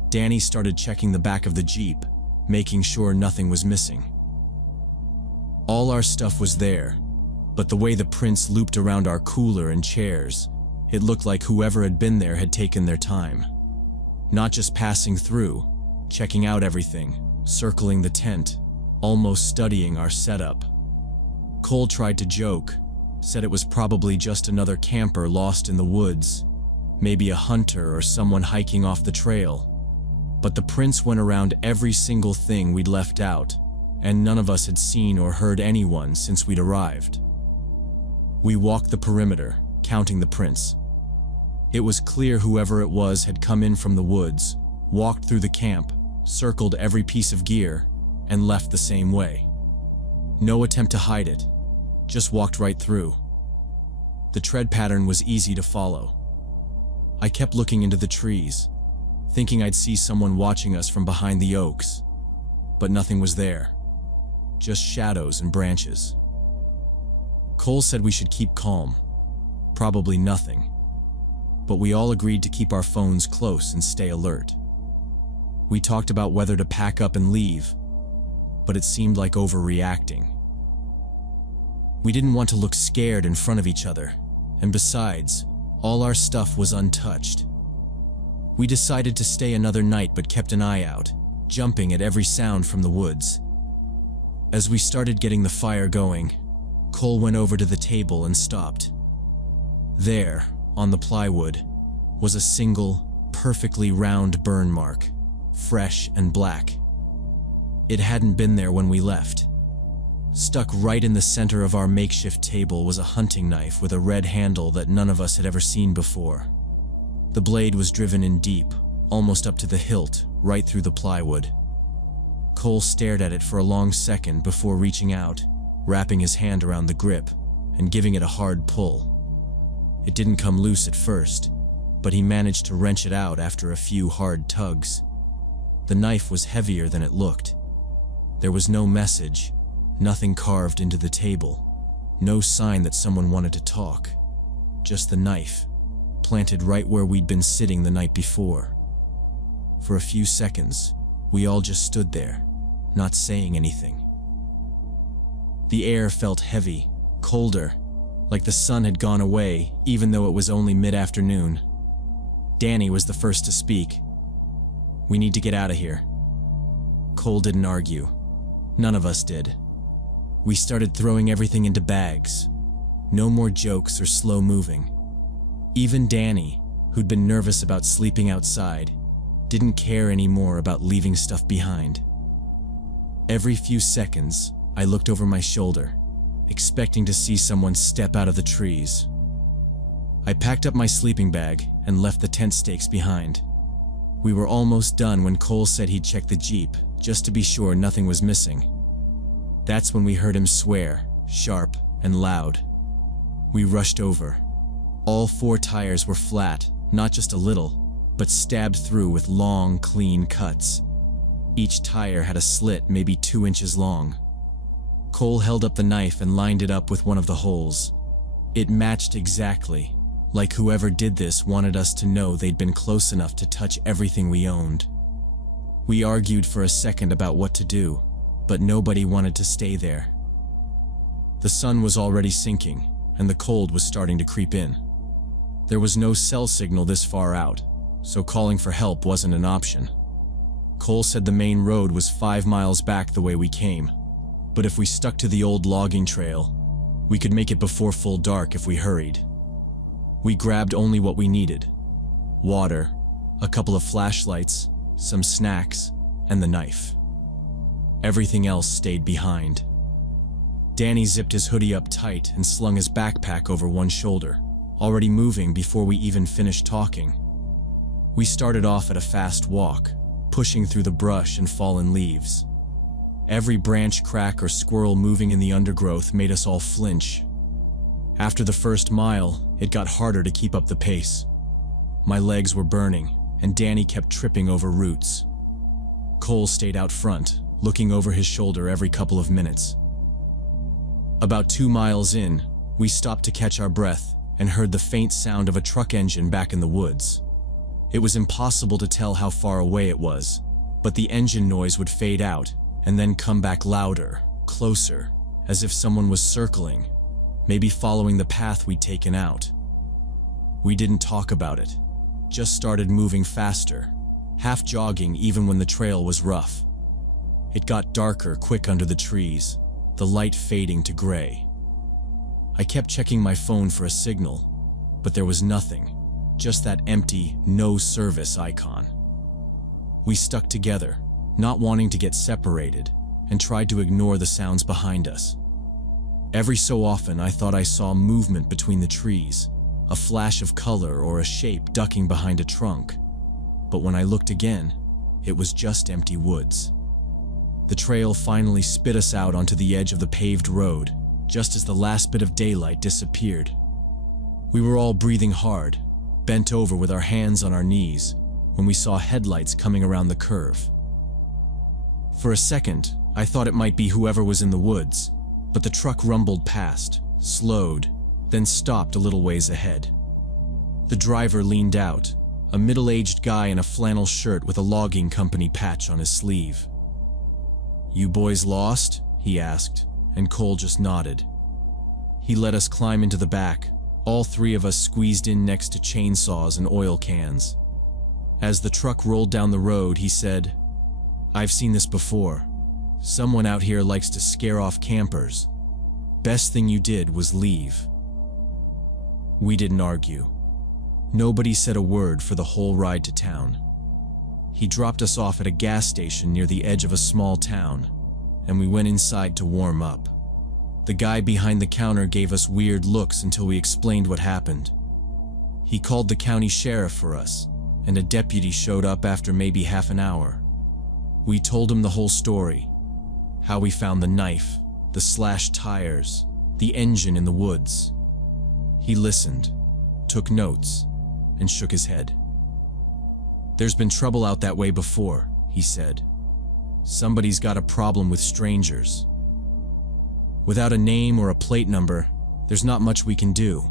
Danny started checking the back of the Jeep, making sure nothing was missing. All our stuff was there, but the way the prints looped around our cooler and chairs, it looked like whoever had been there had taken their time. Not just passing through, checking out everything, circling the tent, almost studying our setup. Cole tried to joke, said it was probably just another camper lost in the woods, maybe a hunter or someone hiking off the trail. But the prints went around every single thing we'd left out, and none of us had seen or heard anyone since we'd arrived. We walked the perimeter, counting the prints. It was clear whoever it was had come in from the woods, walked through the camp, circled every piece of gear, and left the same way. No attempt to hide it, just walked right through. The tread pattern was easy to follow. I kept looking into the trees, thinking I'd see someone watching us from behind the oaks, but nothing was there, just shadows and branches. Cole said we should keep calm, probably nothing, but we all agreed to keep our phones close and stay alert. We talked about whether to pack up and leave, but it seemed like overreacting. We didn't want to look scared in front of each other, and besides, all our stuff was untouched. We decided to stay another night but kept an eye out, jumping at every sound from the woods. As we started getting the fire going, Cole went over to the table and stopped. There, on the plywood, was a single, perfectly round burn mark, fresh and black. It hadn't been there when we left. Stuck right in the center of our makeshift table was a hunting knife with a red handle that none of us had ever seen before. The blade was driven in deep, almost up to the hilt, right through the plywood. Cole stared at it for a long second before reaching out, wrapping his hand around the grip, and giving it a hard pull. It didn't come loose at first, but he managed to wrench it out after a few hard tugs. The knife was heavier than it looked. There was no message, nothing carved into the table, no sign that someone wanted to talk. Just the knife, planted right where we'd been sitting the night before. For a few seconds, we all just stood there, not saying anything. The air felt heavy, colder, like the sun had gone away, even though it was only mid-afternoon. Danny was the first to speak. "We need to get out of here." Cole didn't argue. None of us did. We started throwing everything into bags. No more jokes or slow moving. Even Danny, who'd been nervous about sleeping outside, didn't care anymore about leaving stuff behind. Every few seconds, I looked over my shoulder, expecting to see someone step out of the trees. I packed up my sleeping bag and left the tent stakes behind. We were almost done when Cole said he'd check the Jeep, just to be sure nothing was missing. That's when we heard him swear, sharp and loud. We rushed over. All 4 tires were flat, not just a little, but stabbed through with long, clean cuts. Each tire had a slit maybe 2 inches long. Cole held up the knife and lined it up with one of the holes. It matched exactly, like whoever did this wanted us to know they'd been close enough to touch everything we owned. We argued for a second about what to do, but nobody wanted to stay there. The sun was already sinking, and the cold was starting to creep in. There was no cell signal this far out, so calling for help wasn't an option. Cole said the main road was 5 miles back the way we came, but if we stuck to the old logging trail, we could make it before full dark if we hurried. We grabbed only what we needed: water, a couple of flashlights, some snacks, and the knife. Everything else stayed behind. Danny zipped his hoodie up tight and slung his backpack over one shoulder, already moving before we even finished talking. We started off at a fast walk, pushing through the brush and fallen leaves. Every branch crack or squirrel moving in the undergrowth made us all flinch. After the first mile, it got harder to keep up the pace. My legs were burning, and Danny kept tripping over roots. Cole stayed out front, looking over his shoulder every couple of minutes. About 2 miles in, we stopped to catch our breath and heard the faint sound of a truck engine back in the woods. It was impossible to tell how far away it was, but the engine noise would fade out and then come back louder, closer, as if someone was circling, maybe following the path we'd taken out. We didn't talk about it, just started moving faster, half jogging even when the trail was rough. It got darker quick under the trees, the light fading to gray. I kept checking my phone for a signal, but there was nothing, just that empty, no service icon. We stuck together, not wanting to get separated, and tried to ignore the sounds behind us. Every so often I thought I saw movement between the trees, a flash of color or a shape ducking behind a trunk. But when I looked again, it was just empty woods. The trail finally spit us out onto the edge of the paved road, just as the last bit of daylight disappeared. We were all breathing hard, bent over with our hands on our knees, when we saw headlights coming around the curve. For a second, I thought it might be whoever was in the woods, but the truck rumbled past, slowed, then stopped a little ways ahead. The driver leaned out, a middle-aged guy in a flannel shirt with a logging company patch on his sleeve. "You boys lost?" he asked, and Cole just nodded. He let us climb into the back, all three of us squeezed in next to chainsaws and oil cans. As the truck rolled down the road, he said, "I've seen this before. Someone out here likes to scare off campers. Best thing you did was leave." We didn't argue. Nobody said a word for the whole ride to town. He dropped us off at a gas station near the edge of a small town, and we went inside to warm up. The guy behind the counter gave us weird looks until we explained what happened. He called the county sheriff for us, and a deputy showed up after maybe half an hour. We told him the whole story, how we found the knife, the slashed tires, the engine in the woods. He listened, took notes, and shook his head. "There's been trouble out that way before," he said. "Somebody's got a problem with strangers. Without a name or a plate number, there's not much we can do.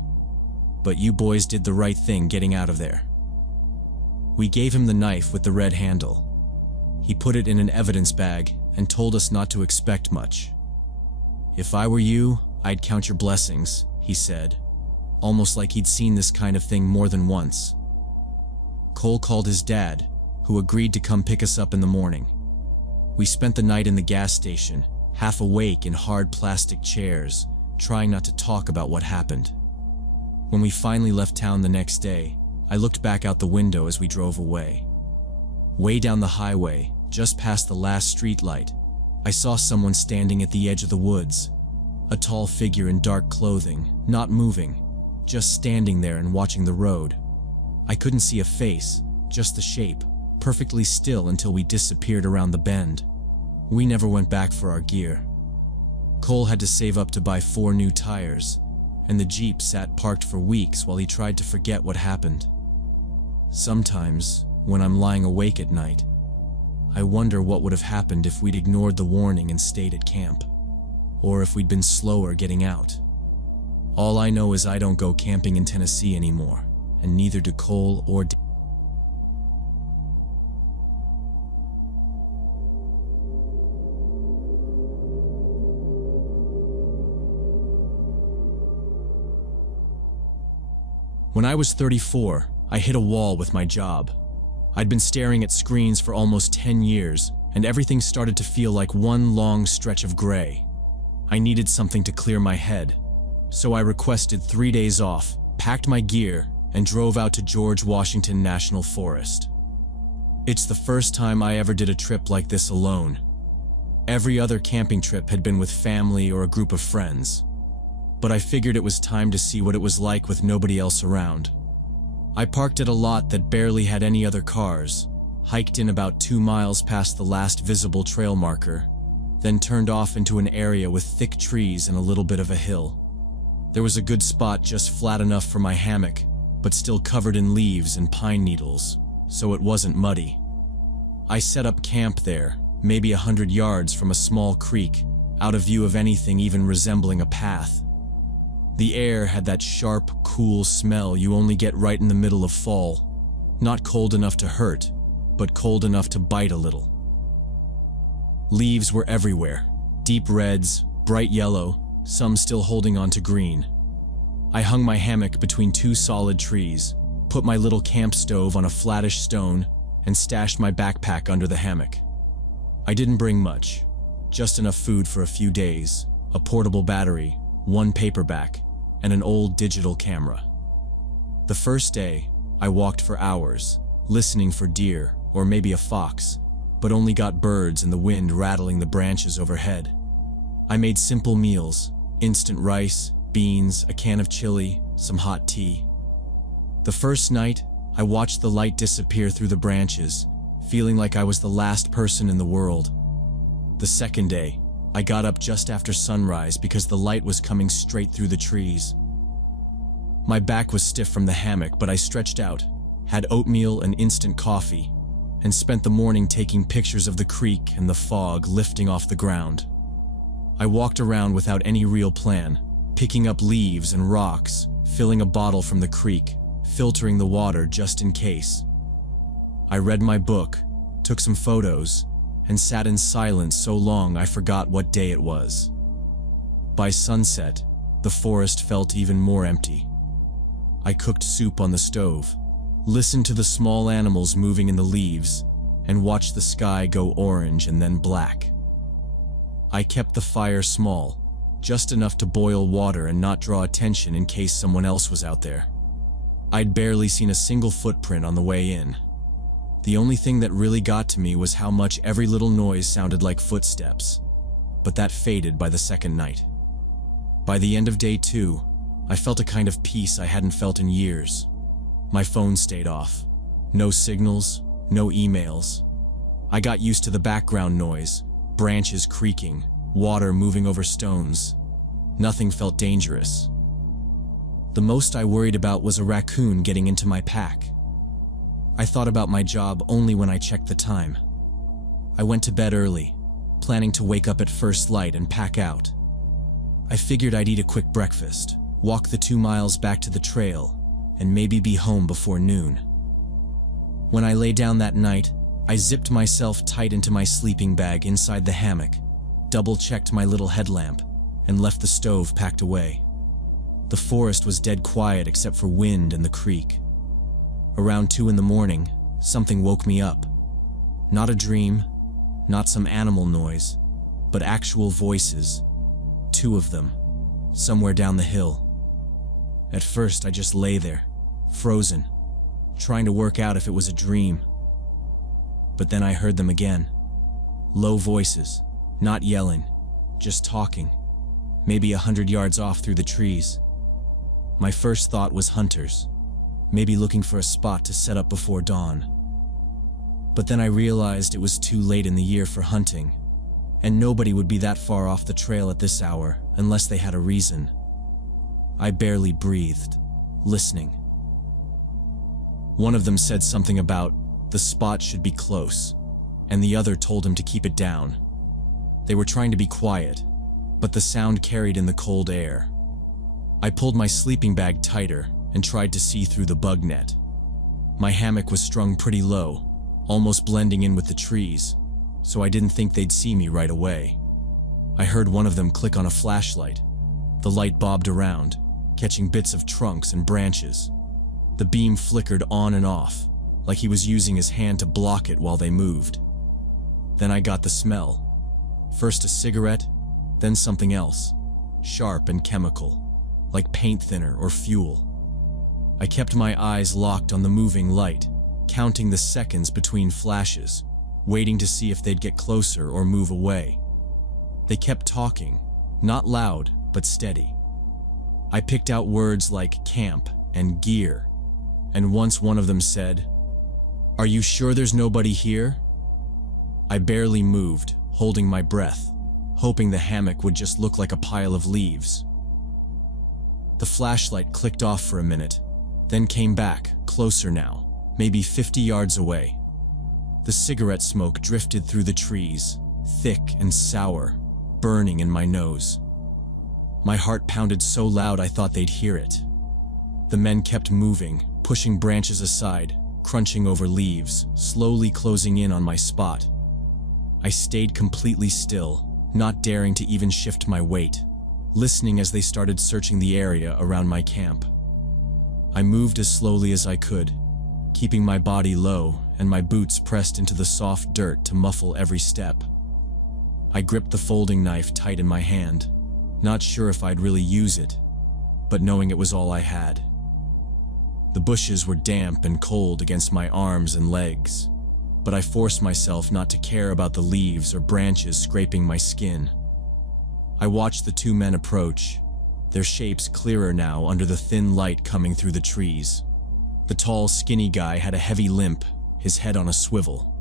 But you boys did the right thing getting out of there." We gave him the knife with the red handle. He put it in an evidence bag and told us not to expect much. "If I were you, I'd count your blessings," he said, almost like he'd seen this kind of thing more than once. Cole called his dad, who agreed to come pick us up in the morning. We spent the night in the gas station, half awake in hard plastic chairs, trying not to talk about what happened. When we finally left town the next day, I looked back out the window as we drove away. Way down the highway, just past the last streetlight, I saw someone standing at the edge of the woods. A tall figure in dark clothing, not moving, just standing there and watching the road. I couldn't see a face, just the shape, perfectly still until we disappeared around the bend. We never went back for our gear. Cole had to save up to buy 4 new tires, and the Jeep sat parked for weeks while he tried to forget what happened. Sometimes, when I'm lying awake at night, I wonder what would have happened if we'd ignored the warning and stayed at camp, or if we'd been slower getting out. All I know is I don't go camping in Tennessee anymore, and neither do Cole or Dan. When I was 34, I hit a wall with my job. I'd been staring at screens for almost 10 years, and everything started to feel like one long stretch of gray. I needed something to clear my head, so I requested 3 days off, packed my gear, and drove out to George Washington National Forest. It's the first time I ever did a trip like this alone. Every other camping trip had been with family or a group of friends, but I figured it was time to see what it was like with nobody else around. I parked at a lot that barely had any other cars, hiked in about 2 miles past the last visible trail marker, then turned off into an area with thick trees and a little bit of a hill. There was a good spot just flat enough for my hammock, but still covered in leaves and pine needles, so it wasn't muddy. I set up camp there, maybe 100 yards from a small creek, out of view of anything even resembling a path. The air had that sharp, cool smell you only get right in the middle of fall. Not cold enough to hurt, but cold enough to bite a little. Leaves were everywhere, deep reds, bright yellow, some still holding on to green. I hung my hammock between 2 solid trees, put my little camp stove on a flattish stone, and stashed my backpack under the hammock. I didn't bring much, just enough food for a few days, a portable battery, 1 paperback, and an old digital camera. The first day, I walked for hours, listening for deer or maybe a fox, but only got birds and the wind rattling the branches overhead. I made simple meals, instant rice, beans, a can of chili, some hot tea. The first night, I watched the light disappear through the branches, feeling like I was the last person in the world. The second day, I got up just after sunrise because the light was coming straight through the trees. My back was stiff from the hammock, but I stretched out, had oatmeal and instant coffee, and spent the morning taking pictures of the creek and the fog lifting off the ground. I walked around without any real plan, picking up leaves and rocks, filling a bottle from the creek, filtering the water just in case. I read my book, took some photos, and sat in silence so long I forgot what day it was. By sunset, the forest felt even more empty. I cooked soup on the stove, listened to the small animals moving in the leaves, and watched the sky go orange and then black. I kept the fire small, just enough to boil water and not draw attention in case someone else was out there. I'd barely seen a single footprint on the way in. The only thing that really got to me was how much every little noise sounded like footsteps, but that faded by the second night. By the end of day 2, I felt a kind of peace I hadn't felt in years. My phone stayed off. No signals, no emails. I got used to the background noise, branches creaking, water moving over stones. Nothing felt dangerous. The most I worried about was a raccoon getting into my pack. I thought about my job only when I checked the time. I went to bed early, planning to wake up at first light and pack out. I figured I'd eat a quick breakfast, walk the 2 miles back to the trail, and maybe be home before noon. When I lay down that night, I zipped myself tight into my sleeping bag inside the hammock, double-checked my little headlamp, and left the stove packed away. The forest was dead quiet except for wind and the creek. Around 2 in the morning, something woke me up. Not a dream, not some animal noise, but actual voices. 2 of them, somewhere down the hill. At first, I just lay there, frozen, trying to work out if it was a dream. But then I heard them again. Low voices, not yelling, just talking, maybe 100 yards off through the trees. My first thought was hunters, maybe looking for a spot to set up before dawn. But then I realized it was too late in the year for hunting, and nobody would be that far off the trail at this hour unless they had a reason. I barely breathed, listening. One of them said something about the spot should be close, and the other told him to keep it down. They were trying to be quiet, but the sound carried in the cold air. I pulled my sleeping bag tighter and tried to see through the bug net. My hammock was strung pretty low, almost blending in with the trees, so I didn't think they'd see me right away. I heard one of them click on a flashlight. The light bobbed around, catching bits of trunks and branches. The beam flickered on and off, like he was using his hand to block it while they moved. Then I got the smell. First a cigarette, then something else, sharp and chemical, like paint thinner or fuel. I kept my eyes locked on the moving light, counting the seconds between flashes, waiting to see if they'd get closer or move away. They kept talking, not loud, but steady. I picked out words like camp and gear, and once one of them said, "Are you sure there's nobody here?" I barely moved, holding my breath, hoping the hammock would just look like a pile of leaves. The flashlight clicked off for a minute, then came back, closer now, maybe 50 yards away. The cigarette smoke drifted through the trees, thick and sour, burning in my nose. My heart pounded so loud I thought they'd hear it. The men kept moving, pushing branches aside, crunching over leaves, slowly closing in on my spot. I stayed completely still, not daring to even shift my weight, listening as they started searching the area around my camp. I moved as slowly as I could, keeping my body low and my boots pressed into the soft dirt to muffle every step. I gripped the folding knife tight in my hand, not sure if I'd really use it, but knowing it was all I had. The bushes were damp and cold against my arms and legs, but I forced myself not to care about the leaves or branches scraping my skin. I watched the two men approach, their shapes clearer now under the thin light coming through the trees. The tall, skinny guy had a heavy limp, his head on a swivel.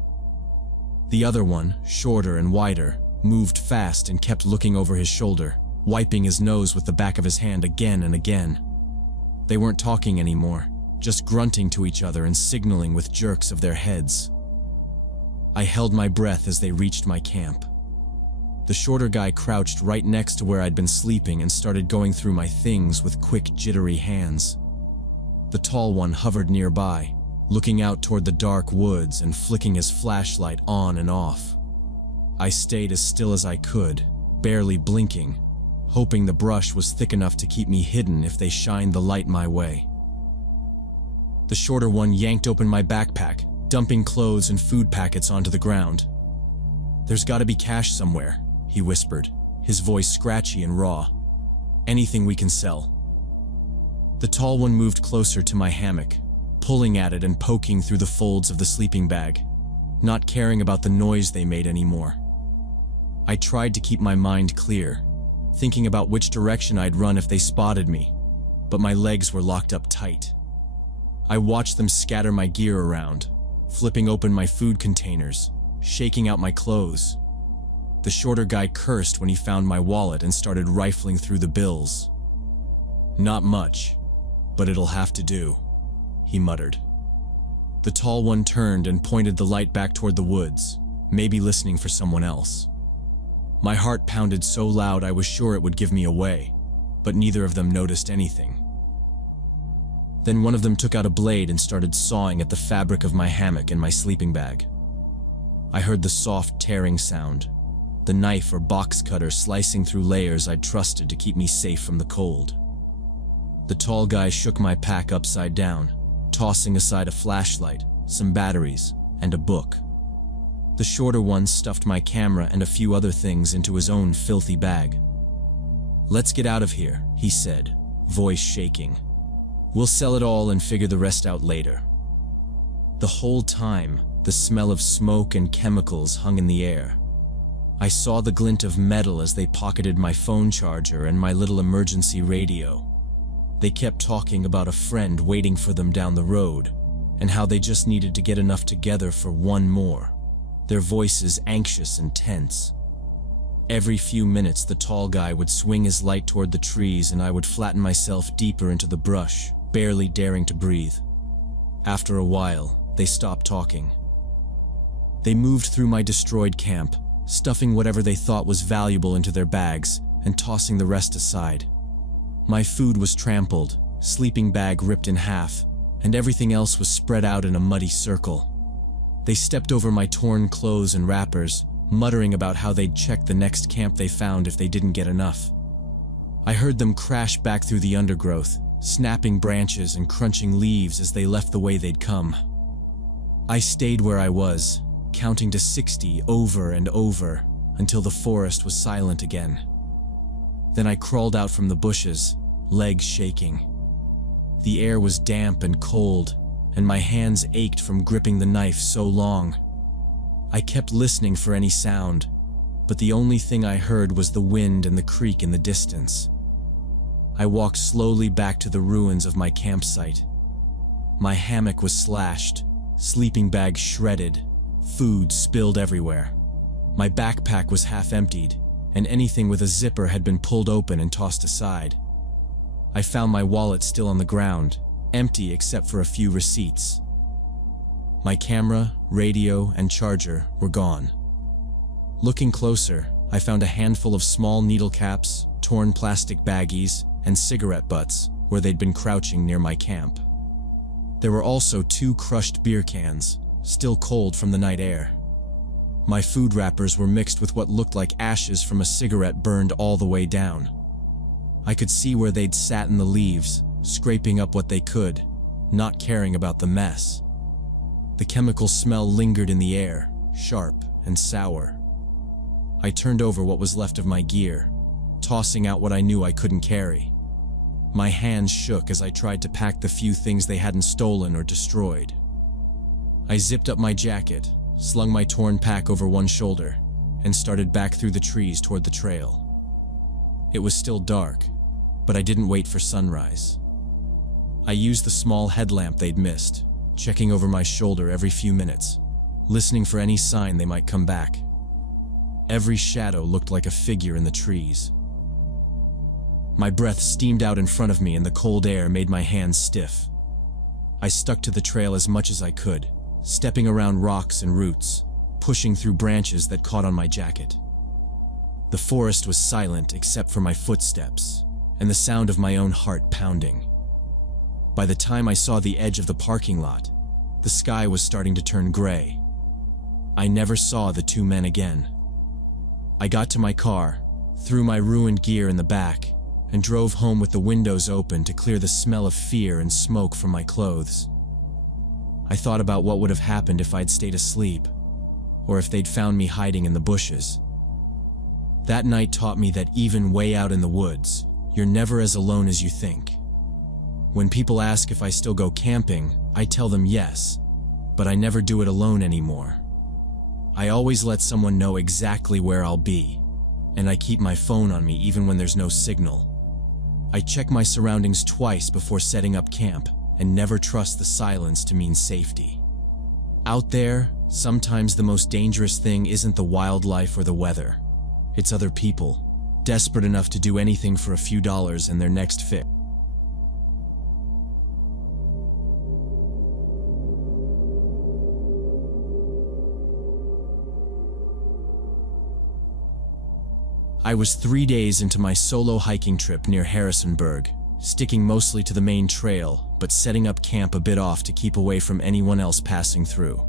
The other one, shorter and wider, moved fast and kept looking over his shoulder, wiping his nose with the back of his hand again and again. They weren't talking anymore, just grunting to each other and signaling with jerks of their heads. I held my breath as they reached my camp. The shorter guy crouched right next to where I'd been sleeping and started going through my things with quick, jittery hands. The tall one hovered nearby, looking out toward the dark woods and flicking his flashlight on and off. I stayed as still as I could, barely blinking, hoping the brush was thick enough to keep me hidden if they shined the light my way. The shorter one yanked open my backpack, dumping clothes and food packets onto the ground. "There's gotta be cash somewhere," he whispered, his voice scratchy and raw. "Anything we can sell." The tall one moved closer to my hammock, pulling at it and poking through the folds of the sleeping bag, not caring about the noise they made anymore. I tried to keep my mind clear, thinking about which direction I'd run if they spotted me, but my legs were locked up tight. I watched them scatter my gear around, flipping open my food containers, shaking out my clothes. The shorter guy cursed when he found my wallet and started rifling through the bills. "Not much, but it'll have to do," he muttered. The tall one turned and pointed the light back toward the woods, maybe listening for someone else. My heart pounded so loud I was sure it would give me away, but neither of them noticed anything. Then one of them took out a blade and started sawing at the fabric of my hammock and my sleeping bag. I heard the soft tearing sound, the knife or box cutter slicing through layers I'd trusted to keep me safe from the cold. The tall guy shook my pack upside down, tossing aside a flashlight, some batteries, and a book. The shorter one stuffed my camera and a few other things into his own filthy bag. "Let's get out of here," he said, voice shaking. "We'll sell it all and figure the rest out later." The whole time, the smell of smoke and chemicals hung in the air. I saw the glint of metal as they pocketed my phone charger and my little emergency radio. They kept talking about a friend waiting for them down the road, and how they just needed to get enough together for one more, their voices anxious and tense. Every few minutes the tall guy would swing his light toward the trees and I would flatten myself deeper into the brush, barely daring to breathe. After a while, they stopped talking. They moved through my destroyed camp, stuffing whatever they thought was valuable into their bags and tossing the rest aside. My food was trampled, sleeping bag ripped in half, and everything else was spread out in a muddy circle. They stepped over my torn clothes and wrappers, muttering about how they'd check the next camp they found if they didn't get enough. I heard them crash back through the undergrowth, snapping branches and crunching leaves as they left the way they'd come. I stayed where I was, counting to 60 over and over until the forest was silent again. Then I crawled out from the bushes, legs shaking. The air was damp and cold, and my hands ached from gripping the knife so long. I kept listening for any sound, but the only thing I heard was the wind and the creek in the distance. I walked slowly back to the ruins of my campsite. My hammock was slashed, sleeping bag shredded, food spilled everywhere. My backpack was half emptied, and anything with a zipper had been pulled open and tossed aside. I found my wallet still on the ground, empty except for a few receipts. My camera, radio, and charger were gone. Looking closer, I found a handful of small needle caps, torn plastic baggies, and cigarette butts where they'd been crouching near my camp. There were also 2 crushed beer cans, still cold from the night air. My food wrappers were mixed with what looked like ashes from a cigarette burned all the way down. I could see where they'd sat in the leaves, scraping up what they could, not caring about the mess. The chemical smell lingered in the air, sharp and sour. I turned over what was left of my gear, tossing out what I knew I couldn't carry. My hands shook as I tried to pack the few things they hadn't stolen or destroyed. I zipped up my jacket, slung my torn pack over one shoulder, and started back through the trees toward the trail. It was still dark, but I didn't wait for sunrise. I used the small headlamp they'd missed, checking over my shoulder every few minutes, listening for any sign they might come back. Every shadow looked like a figure in the trees. My breath steamed out in front of me and the cold air made my hands stiff. I stuck to the trail as much as I could, stepping around rocks and roots, pushing through branches that caught on my jacket. The forest was silent except for my footsteps and the sound of my own heart pounding. By the time I saw the edge of the parking lot, the sky was starting to turn gray. I never saw the two men again. I got to my car, threw my ruined gear in the back, and drove home with the windows open to clear the smell of fear and smoke from my clothes. I thought about what would have happened if I'd stayed asleep, or if they'd found me hiding in the bushes. That night taught me that even way out in the woods, you're never as alone as you think. When people ask if I still go camping, I tell them yes, but I never do it alone anymore. I always let someone know exactly where I'll be, and I keep my phone on me even when there's no signal. I check my surroundings twice before setting up camp and never trust the silence to mean safety. Out there, sometimes the most dangerous thing isn't the wildlife or the weather. It's other people, desperate enough to do anything for a few dollars and their next fix. I was 3 days into my solo hiking trip near Harrisonburg, sticking mostly to the main trail, but setting up camp a bit off to keep away from anyone else passing through.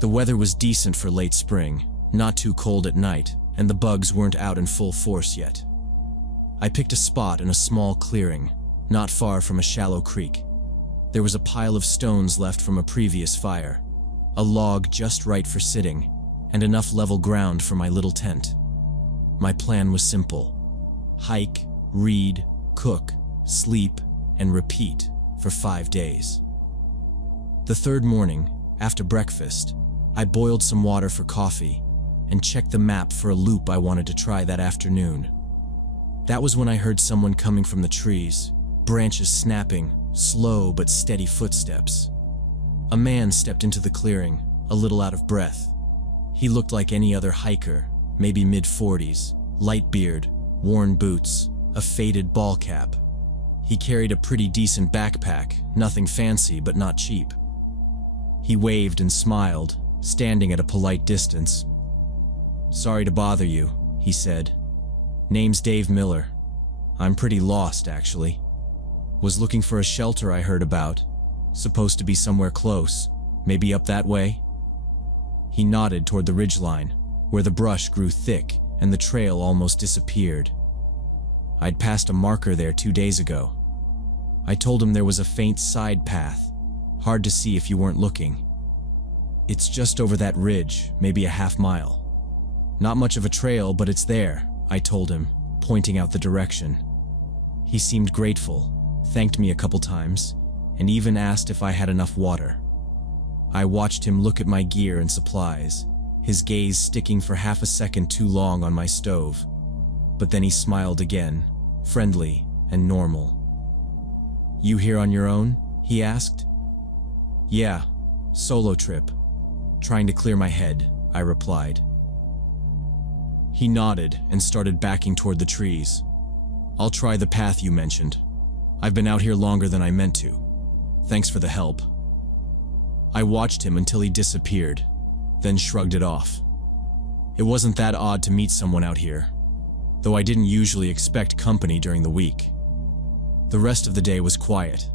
The weather was decent for late spring, not too cold at night, and the bugs weren't out in full force yet. I picked a spot in a small clearing, not far from a shallow creek. There was a pile of stones left from a previous fire, a log just right for sitting, and enough level ground for my little tent. My plan was simple: hike, read, cook, sleep, and repeat for 5 days. The third morning, after breakfast, I boiled some water for coffee and checked the map for a loop I wanted to try that afternoon. That was when I heard someone coming from the trees, branches snapping, slow but steady footsteps. A man stepped into the clearing, a little out of breath. He looked like any other hiker, maybe mid-40s, light beard, worn boots, a faded ball cap. He carried a pretty decent backpack, nothing fancy but not cheap. He waved and smiled, standing at a polite distance. "Sorry to bother you," he said. "Name's Dave Miller. I'm pretty lost, actually. Was looking for a shelter I heard about. Supposed to be somewhere close, maybe up that way?" He nodded toward the ridgeline, where the brush grew thick and the trail almost disappeared. I'd passed a marker there 2 days ago. I told him there was a faint side path, hard to see if you weren't looking. "It's just over that ridge, maybe a half mile. Not much of a trail, but it's there," I told him, pointing out the direction. He seemed grateful, thanked me a couple times, and even asked if I had enough water. I watched him look at my gear and supplies, his gaze sticking for half a second too long on my stove. But then he smiled again, friendly and normal. "You here on your own?" he asked. "Yeah, solo trip. Trying to clear my head," I replied. He nodded and started backing toward the trees. "I'll try the path you mentioned. I've been out here longer than I meant to. Thanks for the help." I watched him until he disappeared, then shrugged it off. It wasn't that odd to meet someone out here, though I didn't usually expect company during the week. The rest of the day was quiet.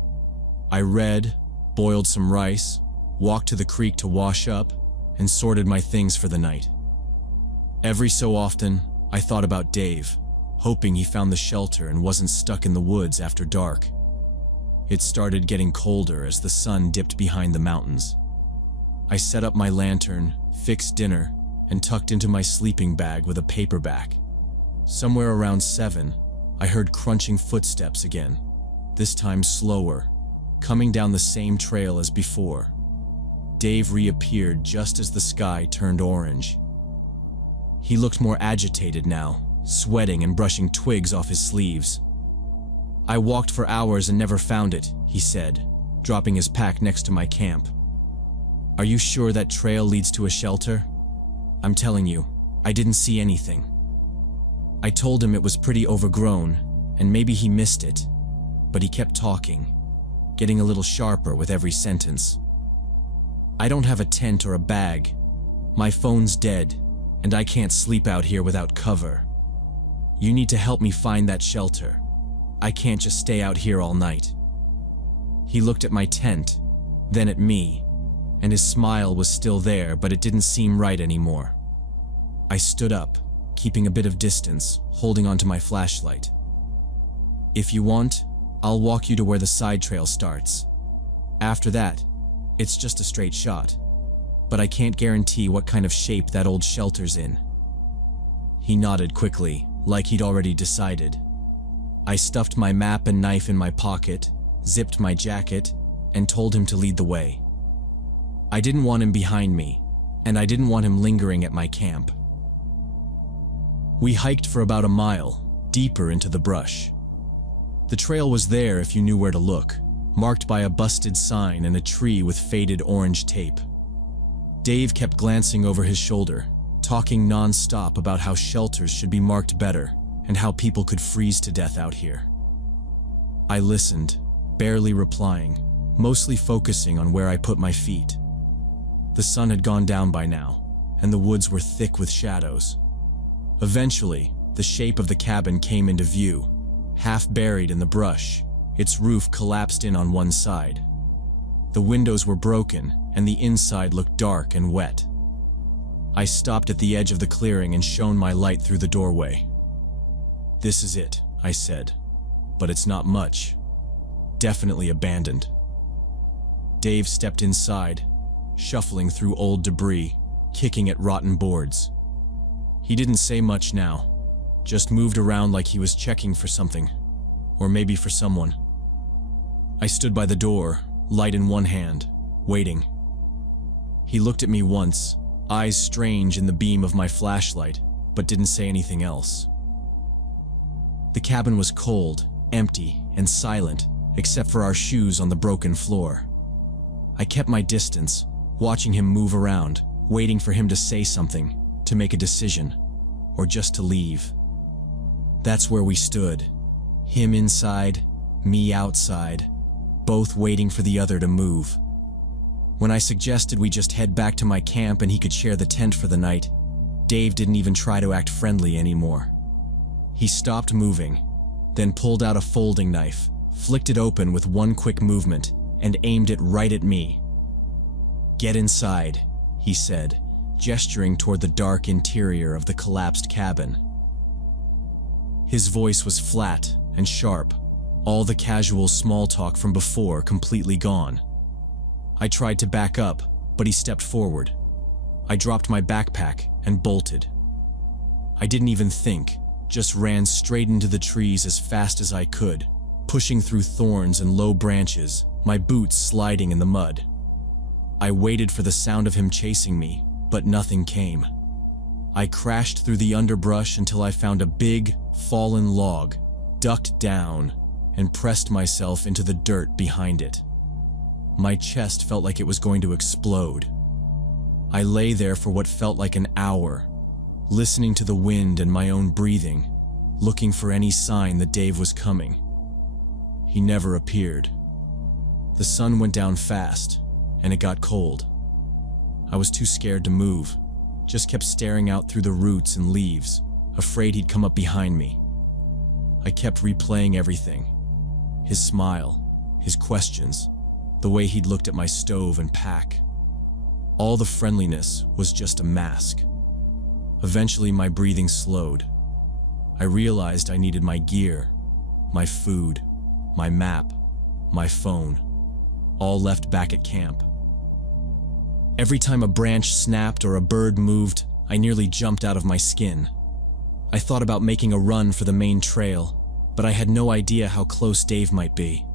I read, boiled some rice, walked to the creek to wash up, and sorted my things for the night. Every so often, I thought about Dave, hoping he found the shelter and wasn't stuck in the woods after dark. It started getting colder as the sun dipped behind the mountains. I set up my lantern, fixed dinner, and tucked into my sleeping bag with a paperback. Somewhere around 7, I heard crunching footsteps again, this time slower, coming down the same trail as before. Dave reappeared just as the sky turned orange. He looked more agitated now, sweating and brushing twigs off his sleeves. "I walked for hours and never found it," he said, dropping his pack next to my camp. "Are you sure that trail leads to a shelter?" "I'm telling you, I didn't see anything." I told him it was pretty overgrown, and maybe he missed it, but he kept talking, getting a little sharper with every sentence. "I don't have a tent or a bag. My phone's dead, and I can't sleep out here without cover. You need to help me find that shelter. I can't just stay out here all night." He looked at my tent, then at me, and his smile was still there, but it didn't seem right anymore. I stood up, keeping a bit of distance, holding onto my flashlight. "If you want, I'll walk you to where the side trail starts. After that, it's just a straight shot, but I can't guarantee what kind of shape that old shelter's in." He nodded quickly, like he'd already decided. I stuffed my map and knife in my pocket, zipped my jacket, and told him to lead the way. I didn't want him behind me, and I didn't want him lingering at my camp. We hiked for about a mile, deeper into the brush. The trail was there if you knew where to look, marked by a busted sign and a tree with faded orange tape. Dave kept glancing over his shoulder, talking non-stop about how shelters should be marked better and how people could freeze to death out here. I listened, barely replying, mostly focusing on where I put my feet. The sun had gone down by now, and the woods were thick with shadows. Eventually, the shape of the cabin came into view, half buried in the brush. Its roof collapsed in on one side. The windows were broken, and the inside looked dark and wet. I stopped at the edge of the clearing and shone my light through the doorway. "This is it," I said, "but it's not much. Definitely abandoned." Dave stepped inside, shuffling through old debris, kicking at rotten boards. He didn't say much now, just moved around like he was checking for something, or maybe for someone. I stood by the door, light in one hand, waiting. He looked at me once, eyes strange in the beam of my flashlight, but didn't say anything else. The cabin was cold, empty, and silent, except for our shoes on the broken floor. I kept my distance, watching him move around, waiting for him to say something, to make a decision, or just to leave. That's where we stood, him inside, me outside, both waiting for the other to move. When I suggested we just head back to my camp and he could share the tent for the night, Dave didn't even try to act friendly anymore. He stopped moving, then pulled out a folding knife, flicked it open with one quick movement, and aimed it right at me. "Get inside," he said, gesturing toward the dark interior of the collapsed cabin. His voice was flat and sharp, all the casual small talk from before completely gone. I tried to back up, but he stepped forward. I dropped my backpack and bolted. I didn't even think, just ran straight into the trees as fast as I could, pushing through thorns and low branches, my boots sliding in the mud. I waited for the sound of him chasing me, but nothing came. I crashed through the underbrush until I found a big, fallen log, ducked down, and pressed myself into the dirt behind it. My chest felt like it was going to explode. I lay there for what felt like an hour, listening to the wind and my own breathing, looking for any sign that Dave was coming. He never appeared. The sun went down fast, and it got cold. I was too scared to move, just kept staring out through the roots and leaves, afraid he'd come up behind me. I kept replaying everything. His smile, his questions, the way he'd looked at my stove and pack. All the friendliness was just a mask. Eventually my breathing slowed. I realized I needed my gear, my food, my map, my phone, all left back at camp. Every time a branch snapped or a bird moved, I nearly jumped out of my skin. I thought about making a run for the main trail, but I had no idea how close Dave might be.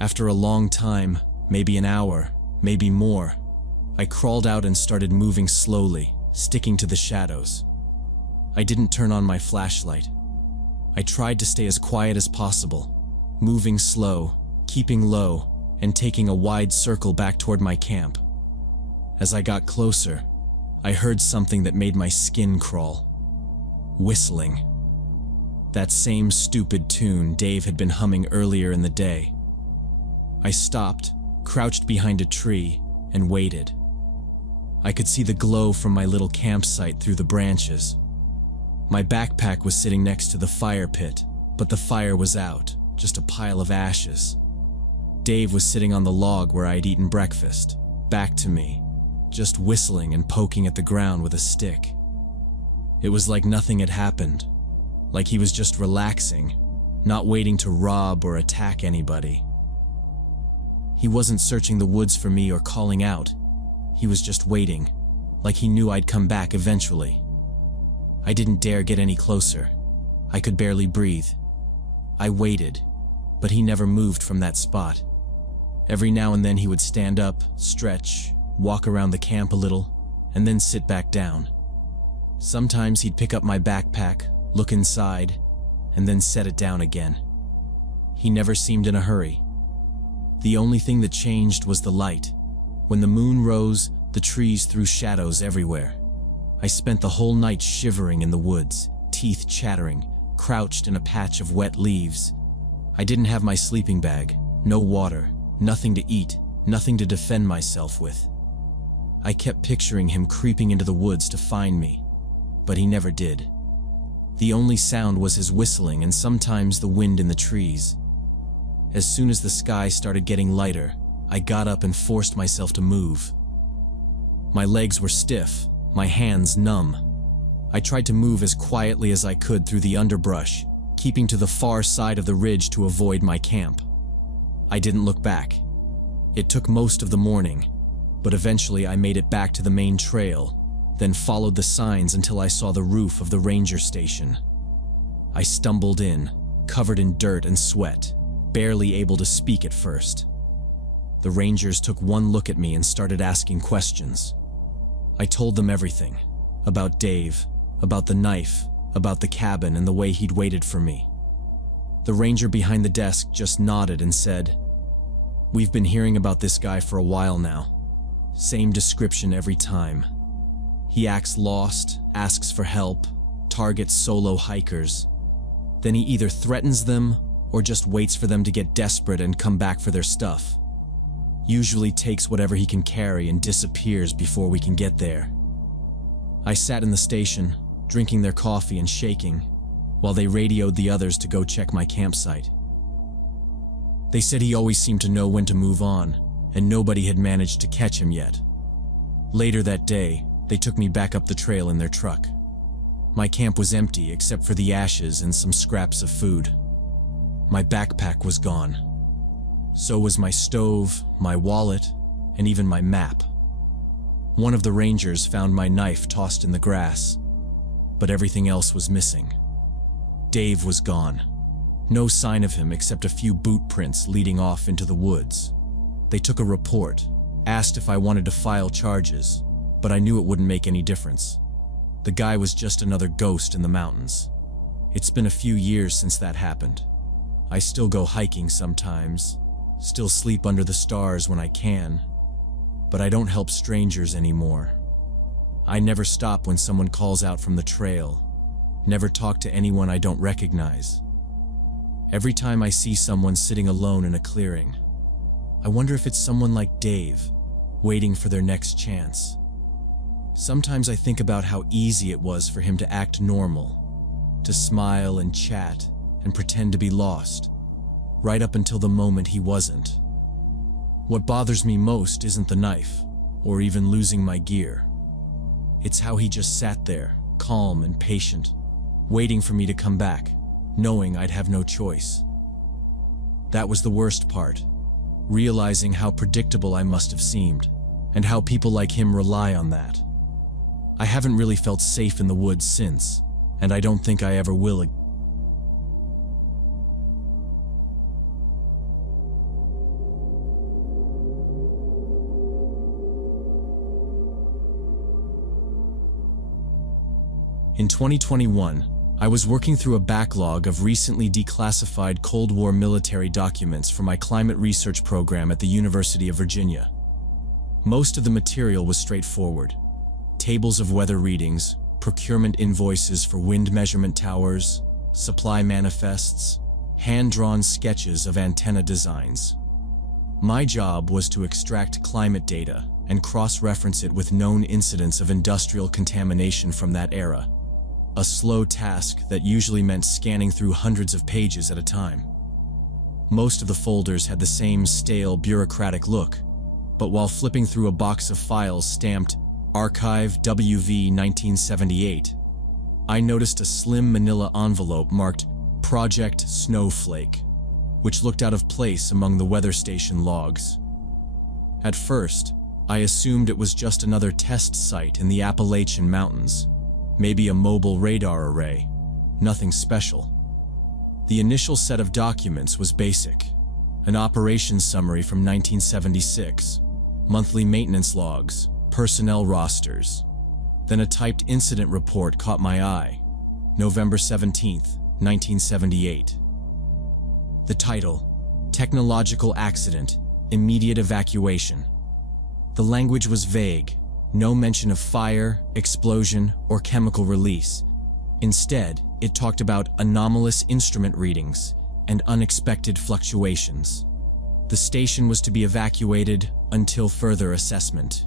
After a long time, maybe an hour, maybe more, I crawled out and started moving slowly, sticking to the shadows. I didn't turn on my flashlight. I tried to stay as quiet as possible, moving slow, keeping low, and taking a wide circle back toward my camp. As I got closer, I heard something that made my skin crawl. Whistling. That same stupid tune Dave had been humming earlier in the day. I stopped, crouched behind a tree, and waited. I could see the glow from my little campsite through the branches. My backpack was sitting next to the fire pit, but the fire was out, just a pile of ashes. Dave was sitting on the log where I'd eaten breakfast, back to me, just whistling and poking at the ground with a stick. It was like nothing had happened, like he was just relaxing, not waiting to rob or attack anybody. He wasn't searching the woods for me or calling out. He was just waiting, like he knew I'd come back eventually. I didn't dare get any closer. I could barely breathe. I waited, but he never moved from that spot. Every now and then he would stand up, stretch, walk around the camp a little, and then sit back down. Sometimes he'd pick up my backpack, look inside, and then set it down again. He never seemed in a hurry. The only thing that changed was the light. When the moon rose, the trees threw shadows everywhere. I spent the whole night shivering in the woods, teeth chattering, crouched in a patch of wet leaves. I didn't have my sleeping bag, no water, nothing to eat, nothing to defend myself with. I kept picturing him creeping into the woods to find me, but he never did. The only sound was his whistling and sometimes the wind in the trees. As soon as the sky started getting lighter, I got up and forced myself to move. My legs were stiff, my hands numb. I tried to move as quietly as I could through the underbrush, keeping to the far side of the ridge to avoid my camp. I didn't look back. It took most of the morning, but eventually I made it back to the main trail, then followed the signs until I saw the roof of the ranger station. I stumbled in, covered in dirt and sweat, barely able to speak at first. The rangers took one look at me and started asking questions. I told them everything, about Dave, about the knife, about the cabin and the way he'd waited for me. The ranger behind the desk just nodded and said, "We've been hearing about this guy for a while now. Same description every time. He acts lost, asks for help, targets solo hikers. Then he either threatens them or just waits for them to get desperate and come back for their stuff. Usually takes whatever he can carry and disappears before we can get there." I sat in the station, drinking their coffee and shaking, while they radioed the others to go check my campsite. They said he always seemed to know when to move on, and nobody had managed to catch him yet. Later that day, they took me back up the trail in their truck. My camp was empty except for the ashes and some scraps of food. My backpack was gone. So was my stove, my wallet, and even my map. One of the rangers found my knife tossed in the grass, but everything else was missing. Dave was gone. No sign of him except a few boot prints leading off into the woods. They took a report, asked if I wanted to file charges, but I knew it wouldn't make any difference. The guy was just another ghost in the mountains. It's been a few years since that happened. I still go hiking sometimes, still sleep under the stars when I can, but I don't help strangers anymore. I never stop when someone calls out from the trail, never talk to anyone I don't recognize. Every time I see someone sitting alone in a clearing, I wonder if it's someone like Dave, waiting for their next chance. Sometimes I think about how easy it was for him to act normal, to smile and chat and pretend to be lost, right up until the moment he wasn't. What bothers me most isn't the knife, or even losing my gear. It's how he just sat there, calm and patient, waiting for me to come back, knowing I'd have no choice. That was the worst part, realizing how predictable I must have seemed, and how people like him rely on that. I haven't really felt safe in the woods since, and I don't think I ever will again. In 2021, I was working through a backlog of recently declassified Cold War military documents for my climate research program at the University of Virginia. Most of the material was straightforward. Tables of weather readings, procurement invoices for wind measurement towers, supply manifests, hand-drawn sketches of antenna designs. My job was to extract climate data and cross-reference it with known incidents of industrial contamination from that era. A slow task that usually meant scanning through hundreds of pages at a time. Most of the folders had the same stale, bureaucratic look, but while flipping through a box of files stamped Archive WV 1978, I noticed a slim manila envelope marked Project Snowflake, which looked out of place among the weather station logs. At first, I assumed it was just another test site in the Appalachian Mountains, maybe a mobile radar array, nothing special. The initial set of documents was basic: an operations summary from 1976, monthly maintenance logs, personnel rosters. Then a typed incident report caught my eye, November 17, 1978. The title, Technological Accident, Immediate Evacuation. The language was vague, no mention of fire, explosion, or chemical release. Instead, it talked about anomalous instrument readings and unexpected fluctuations. The station was to be evacuated until further assessment.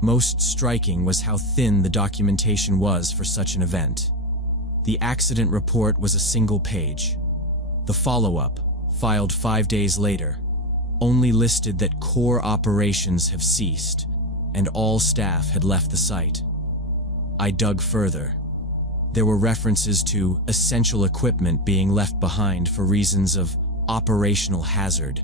Most striking was how thin the documentation was for such an event. The accident report was a single page. The follow-up, filed 5 days later, only listed that core operations have ceased and all staff had left the site. I dug further. There were references to essential equipment being left behind for reasons of operational hazard.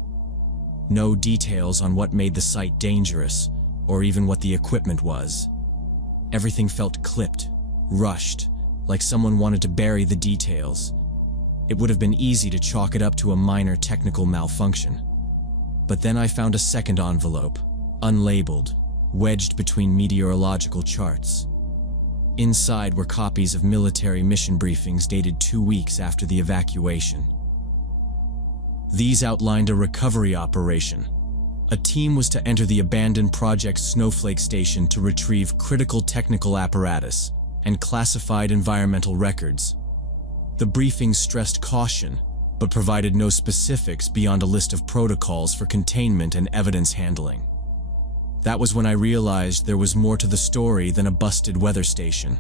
No details on what made the site dangerous, or even what the equipment was. Everything felt clipped, rushed, like someone wanted to bury the details. It would have been easy to chalk it up to a minor technical malfunction. But then I found a second envelope, unlabeled, wedged between meteorological charts. Inside were copies of military mission briefings dated 2 weeks after the evacuation. These outlined a recovery operation. A team was to enter the abandoned Project Snowflake station to retrieve critical technical apparatus and classified environmental records. The briefing stressed caution, but provided no specifics beyond a list of protocols for containment and evidence handling. That was when I realized there was more to the story than a busted weather station.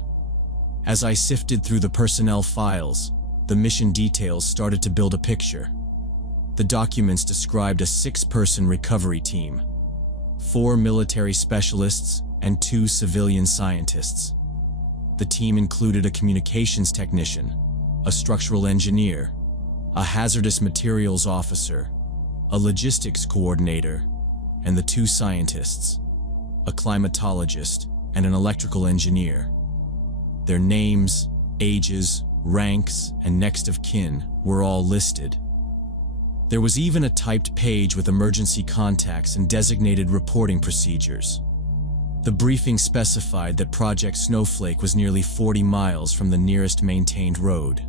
As I sifted through the personnel files, the mission details started to build a picture. The documents described a 6-person recovery team, 4 military specialists and 2 civilian scientists. The team included a communications technician, a structural engineer, a hazardous materials officer, a logistics coordinator, and the 2 scientists, a climatologist and an electrical engineer. Their names, ages, ranks, and next of kin were all listed. There was even a typed page with emergency contacts and designated reporting procedures. The briefing specified that Project Snowflake was nearly 40 miles from the nearest maintained road.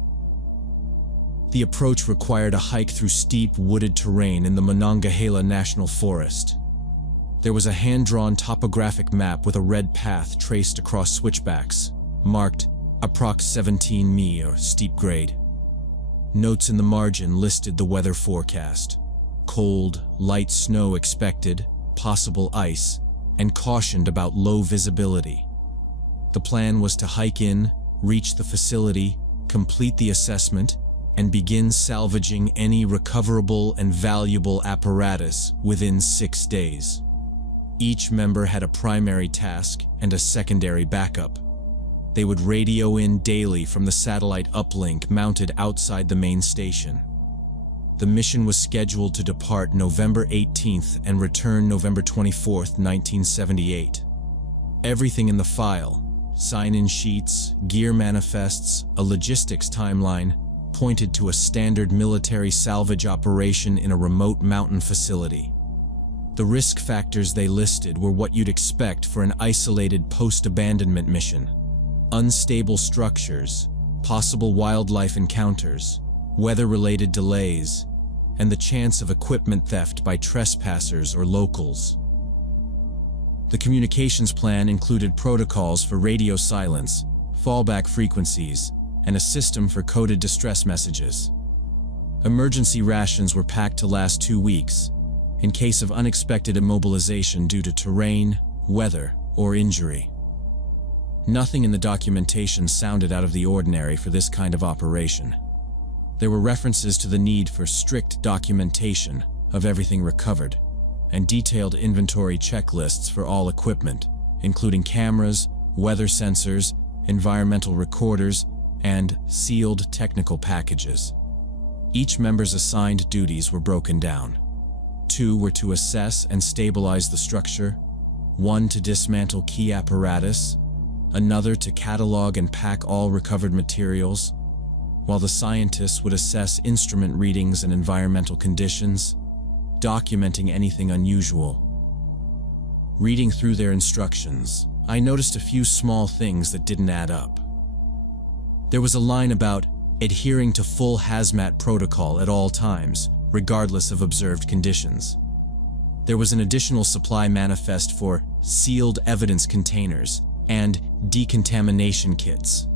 The approach required a hike through steep, wooded terrain in the Monongahela National Forest. There was a hand-drawn topographic map with a red path traced across switchbacks, marked Approx 17 mi or steep grade. Notes in the margin listed the weather forecast: cold, light snow expected, possible ice, and cautioned about low visibility. The plan was to hike in, reach the facility, complete the assessment, and begin salvaging any recoverable and valuable apparatus within 6 days. Each member had a primary task and a secondary backup. They would radio in daily from the satellite uplink mounted outside the main station. The mission was scheduled to depart November 18th and return November 24th, 1978. Everything in the file, sign-in sheets, gear manifests, a logistics timeline, pointed to a standard military salvage operation in a remote mountain facility. The risk factors they listed were what you'd expect for an isolated post-abandonment mission. unstable structures, possible wildlife encounters, weather-related delays, and the chance of equipment theft by trespassers or locals. The communications plan included protocols for radio silence, fallback frequencies, and a system for coded distress messages. Emergency rations were packed to last 2 weeks, in case of unexpected immobilization due to terrain, weather, or injury. Nothing in the documentation sounded out of the ordinary for this kind of operation. There were references to the need for strict documentation of everything recovered, and detailed inventory checklists for all equipment, including cameras, weather sensors, environmental recorders, and sealed technical packages. Each member's assigned duties were broken down. 2 were to assess and stabilize the structure, 1 to dismantle key apparatus, another to catalog and pack all recovered materials, while the scientists would assess instrument readings and environmental conditions, documenting anything unusual. Reading through their instructions, I noticed a few small things that didn't add up. There was a line about adhering to full hazmat protocol at all times, regardless of observed conditions. There was an additional supply manifest for sealed evidence containers and decontamination kits,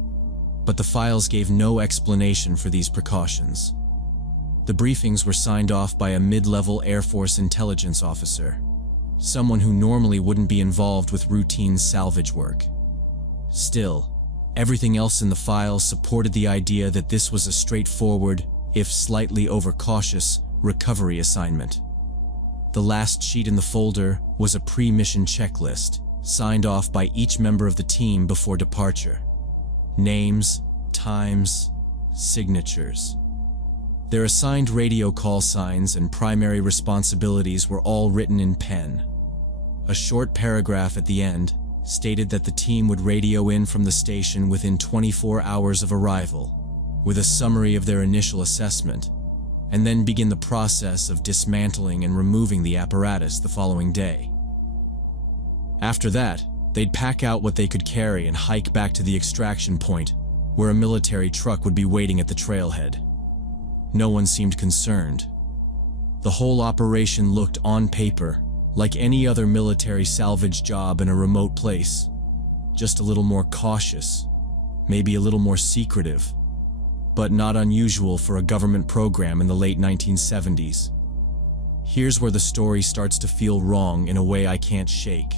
but the files gave no explanation for these precautions. The briefings were signed off by a mid-level Air Force intelligence officer, someone who normally wouldn't be involved with routine salvage work. Still, everything else in the files supported the idea that this was a straightforward, if slightly overcautious, recovery assignment. The last sheet in the folder was a pre-mission checklist, signed off by each member of the team before departure. Names, times, signatures. Their assigned radio call signs and primary responsibilities were all written in pen. A short paragraph at the end stated that the team would radio in from the station within 24 hours of arrival, with a summary of their initial assessment, and then begin the process of dismantling and removing the apparatus the following day. After that, they'd pack out what they could carry and hike back to the extraction point, where a military truck would be waiting at the trailhead. No one seemed concerned. The whole operation looked, on paper, like any other military salvage job in a remote place, just a little more cautious, maybe a little more secretive, but not unusual for a government program in the late 1970s. Here's where the story starts to feel wrong in a way I can't shake.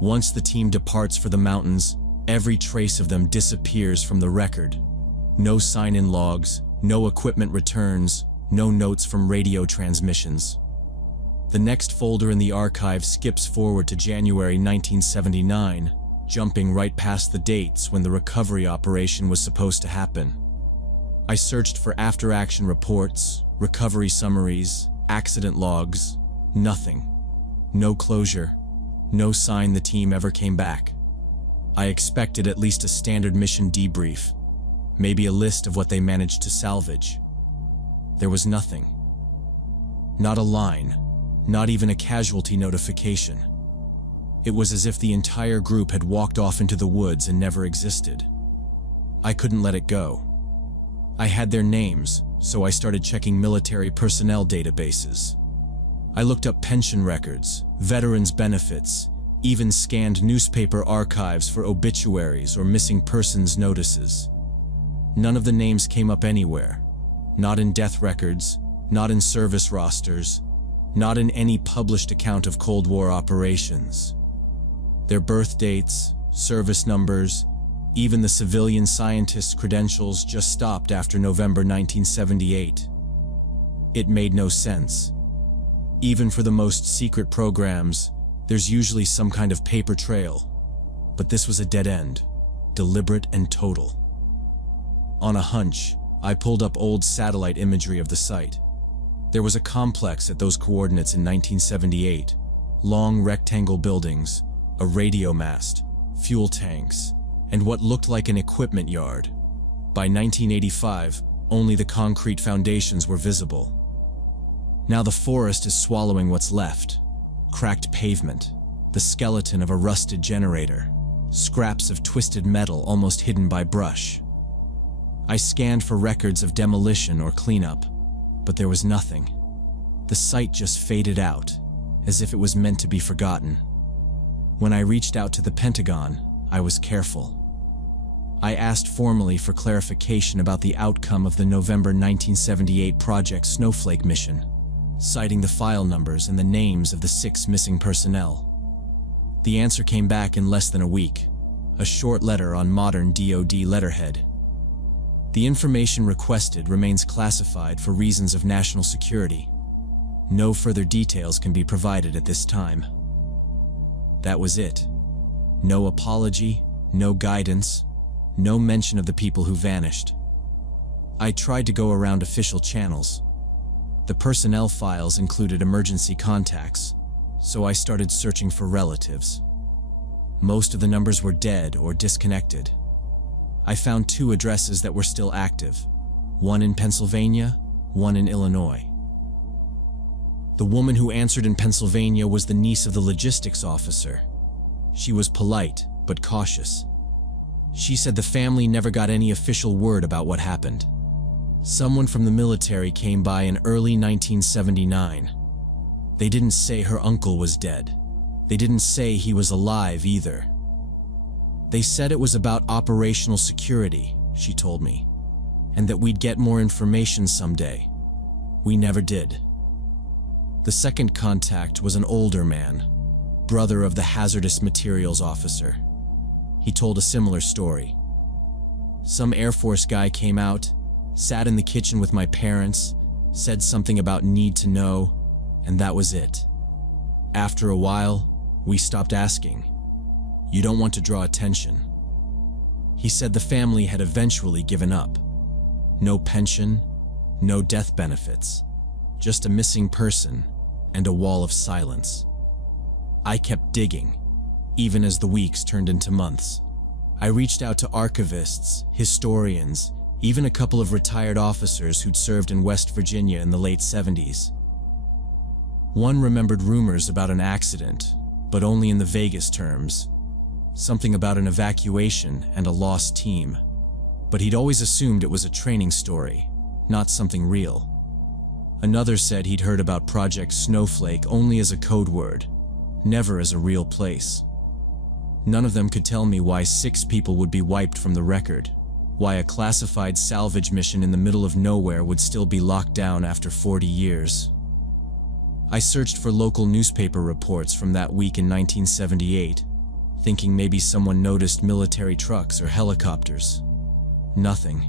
Once the team departs for the mountains, every trace of them disappears from the record. No sign-in logs, no equipment returns, no notes from radio transmissions. The next folder in the archive skips forward to January 1979, jumping right past the dates when the recovery operation was supposed to happen. I searched for after-action reports, recovery summaries, accident logs. Nothing. No closure. No sign the team ever came back. I expected at least a standard mission debrief, maybe a list of what they managed to salvage. There was nothing. Not a line, not even a casualty notification. It was as if the entire group had walked off into the woods and never existed. I couldn't let it go. I had their names, so I started checking military personnel databases. I looked up pension records, veterans' benefits, even scanned newspaper archives for obituaries or missing persons notices. None of the names came up anywhere. Not in death records, not in service rosters, not in any published account of Cold War operations. Their birth dates, service numbers, even the civilian scientists' credentials just stopped after November 1978. It made no sense. Even for the most secret programs, there's usually some kind of paper trail. But this was a dead end, deliberate and total. On a hunch, I pulled up old satellite imagery of the site. There was a complex at those coordinates in 1978. Long rectangle buildings, a radio mast, fuel tanks, and what looked like an equipment yard. By 1985, only the concrete foundations were visible. Now the forest is swallowing what's left. Cracked pavement, the skeleton of a rusted generator, scraps of twisted metal almost hidden by brush. I scanned for records of demolition or cleanup, but there was nothing. The site just faded out, as if it was meant to be forgotten. When I reached out to the Pentagon, I was careful. I asked formally for clarification about the outcome of the November 1978 Project Snowflake mission, citing the file numbers and the names of the 6 missing personnel. The answer came back in less than a week, a short letter on modern DoD letterhead. The information requested remains classified for reasons of national security. No further details can be provided at this time. That was it. No apology, no guidance, no mention of the people who vanished. I tried to go around official channels. The personnel files included emergency contacts, so I started searching for relatives. Most of the numbers were dead or disconnected. I found 2 addresses that were still active, one in Pennsylvania, one in Illinois. The woman who answered in Pennsylvania was the niece of the logistics officer. She was polite, but cautious. She said the family never got any official word about what happened. Someone from the military came by in early 1979. They didn't say her uncle was dead. They didn't say he was alive either. They said it was about operational security, she told me, and that we'd get more information someday. We never did. The second contact was an older man, brother of the hazardous materials officer. He told a similar story. Some Air Force guy came out, sat in the kitchen with my parents, said something about need to know, and that was it. After a while, we stopped asking. You don't want to draw attention. He said the family had eventually given up. No pension, no death benefits, just a missing person and a wall of silence. I kept digging, even as the weeks turned into months. I reached out to archivists, historians, even a couple of retired officers who'd served in West Virginia in the late 70s. One remembered rumors about an accident, but only in the vaguest terms. Something about an evacuation and a lost team. But he'd always assumed it was a training story, not something real. Another said he'd heard about Project Snowflake only as a code word, never as a real place. None of them could tell me why 6 people would be wiped from the record, why a classified salvage mission in the middle of nowhere would still be locked down after 40 years. I searched for local newspaper reports from that week in 1978, thinking maybe someone noticed military trucks or helicopters. Nothing.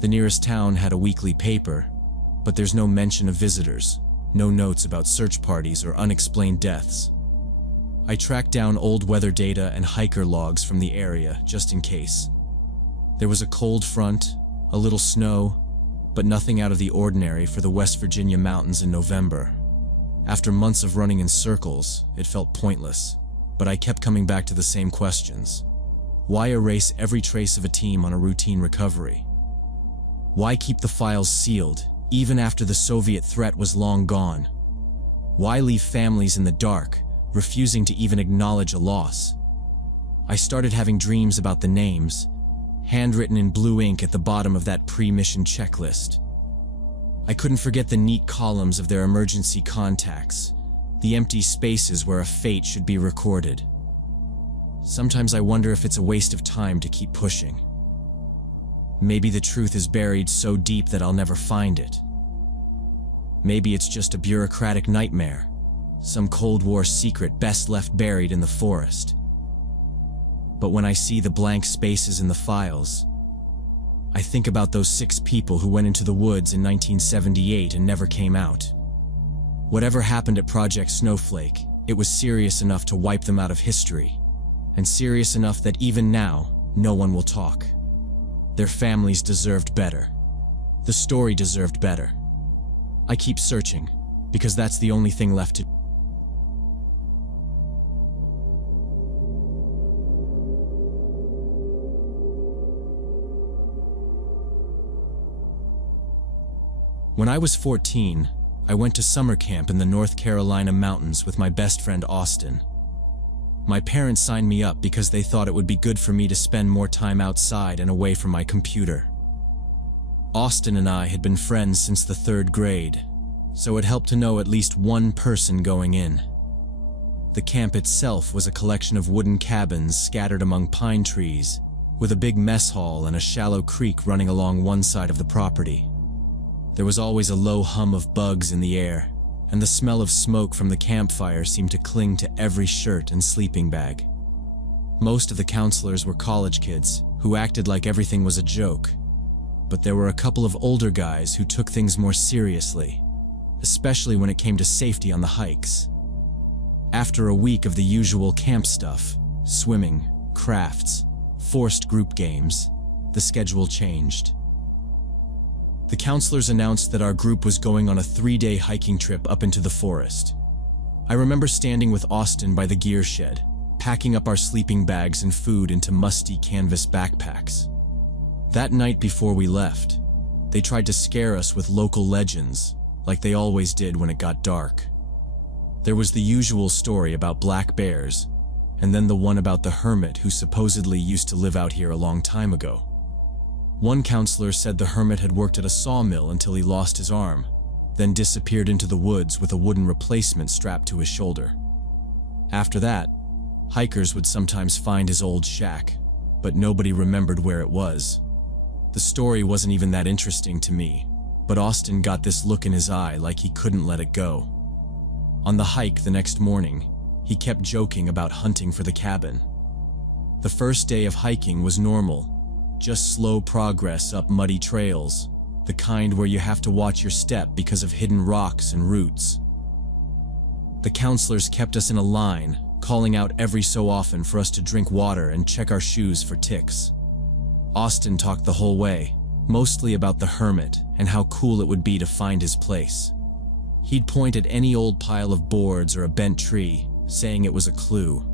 The nearest town had a weekly paper, but there's no mention of visitors, no notes about search parties or unexplained deaths. I tracked down old weather data and hiker logs from the area just in case. There was a cold front, a little snow, but nothing out of the ordinary for the West Virginia mountains in November. After months of running in circles, it felt pointless, but I kept coming back to the same questions. Why erase every trace of a team on a routine recovery? Why keep the files sealed, even after the Soviet threat was long gone? Why leave families in the dark, refusing to even acknowledge a loss? I started having dreams about the names, handwritten in blue ink at the bottom of that pre-mission checklist. I couldn't forget the neat columns of their emergency contacts, the empty spaces where a fate should be recorded. Sometimes I wonder if it's a waste of time to keep pushing. Maybe the truth is buried so deep that I'll never find it. Maybe it's just a bureaucratic nightmare, some Cold War secret best left buried in the forest. But when I see the blank spaces in the files, I think about those 6 people who went into the woods in 1978 and never came out. Whatever happened at Project Snowflake, it was serious enough to wipe them out of history, and serious enough that even now, no one will talk. Their families deserved better. The story deserved better. I keep searching, because that's the only thing left to do. When I was 14, I went to summer camp in the North Carolina mountains with my best friend Austin. My parents signed me up because they thought it would be good for me to spend more time outside and away from my computer. Austin and I had been friends since the 3rd grade, so it helped to know at least one person going in. The camp itself was a collection of wooden cabins scattered among pine trees, with a big mess hall and a shallow creek running along one side of the property. There was always a low hum of bugs in the air, and the smell of smoke from the campfire seemed to cling to every shirt and sleeping bag. Most of the counselors were college kids who acted like everything was a joke, but there were a couple of older guys who took things more seriously, especially when it came to safety on the hikes. After a week of the usual camp stuff, swimming, crafts, forced group games, the schedule changed. The counselors announced that our group was going on a 3-day hiking trip up into the forest. I remember standing with Austin by the gear shed, packing up our sleeping bags and food into musty canvas backpacks. That night before we left, they tried to scare us with local legends, like they always did when it got dark. There was the usual story about black bears, and then the one about the hermit who supposedly used to live out here a long time ago. One counselor said the hermit had worked at a sawmill until he lost his arm, then disappeared into the woods with a wooden replacement strapped to his shoulder. After that, hikers would sometimes find his old shack, but nobody remembered where it was. The story wasn't even that interesting to me, but Austin got this look in his eye like he couldn't let it go. On the hike the next morning, he kept joking about hunting for the cabin. The first day of hiking was normal, just slow progress up muddy trails, the kind where you have to watch your step because of hidden rocks and roots. The counselors kept us in a line, calling out every so often for us to drink water and check our shoes for ticks. Austin talked the whole way, mostly about the hermit and how cool it would be to find his place. He'd point at any old pile of boards or a bent tree, saying it was a clue.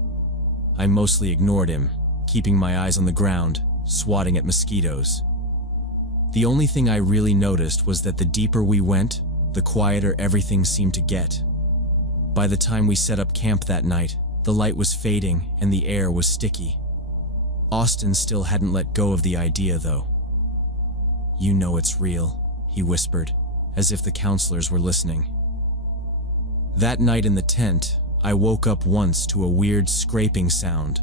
I mostly ignored him, keeping my eyes on the ground, swatting at mosquitoes. The only thing I really noticed was that the deeper we went, the quieter everything seemed to get. By the time we set up camp that night, the light was fading and the air was sticky. Austin still hadn't let go of the idea, though. "You know it's real," he whispered, as if the counselors were listening. That night in the tent, I woke up once to a weird scraping sound,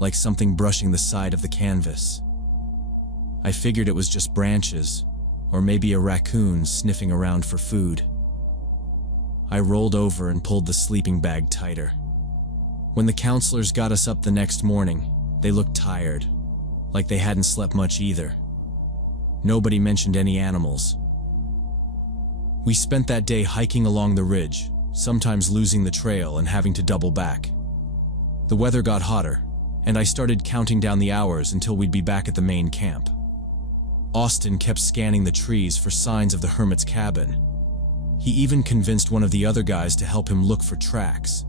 like something brushing the side of the canvas. I figured it was just branches, or maybe a raccoon sniffing around for food. I rolled over and pulled the sleeping bag tighter. When the counselors got us up the next morning, they looked tired, like they hadn't slept much either. Nobody mentioned any animals. We spent that day hiking along the ridge, sometimes losing the trail and having to double back. The weather got hotter, and I started counting down the hours until we'd be back at the main camp. Austin kept scanning the trees for signs of the hermit's cabin. He even convinced one of the other guys to help him look for tracks,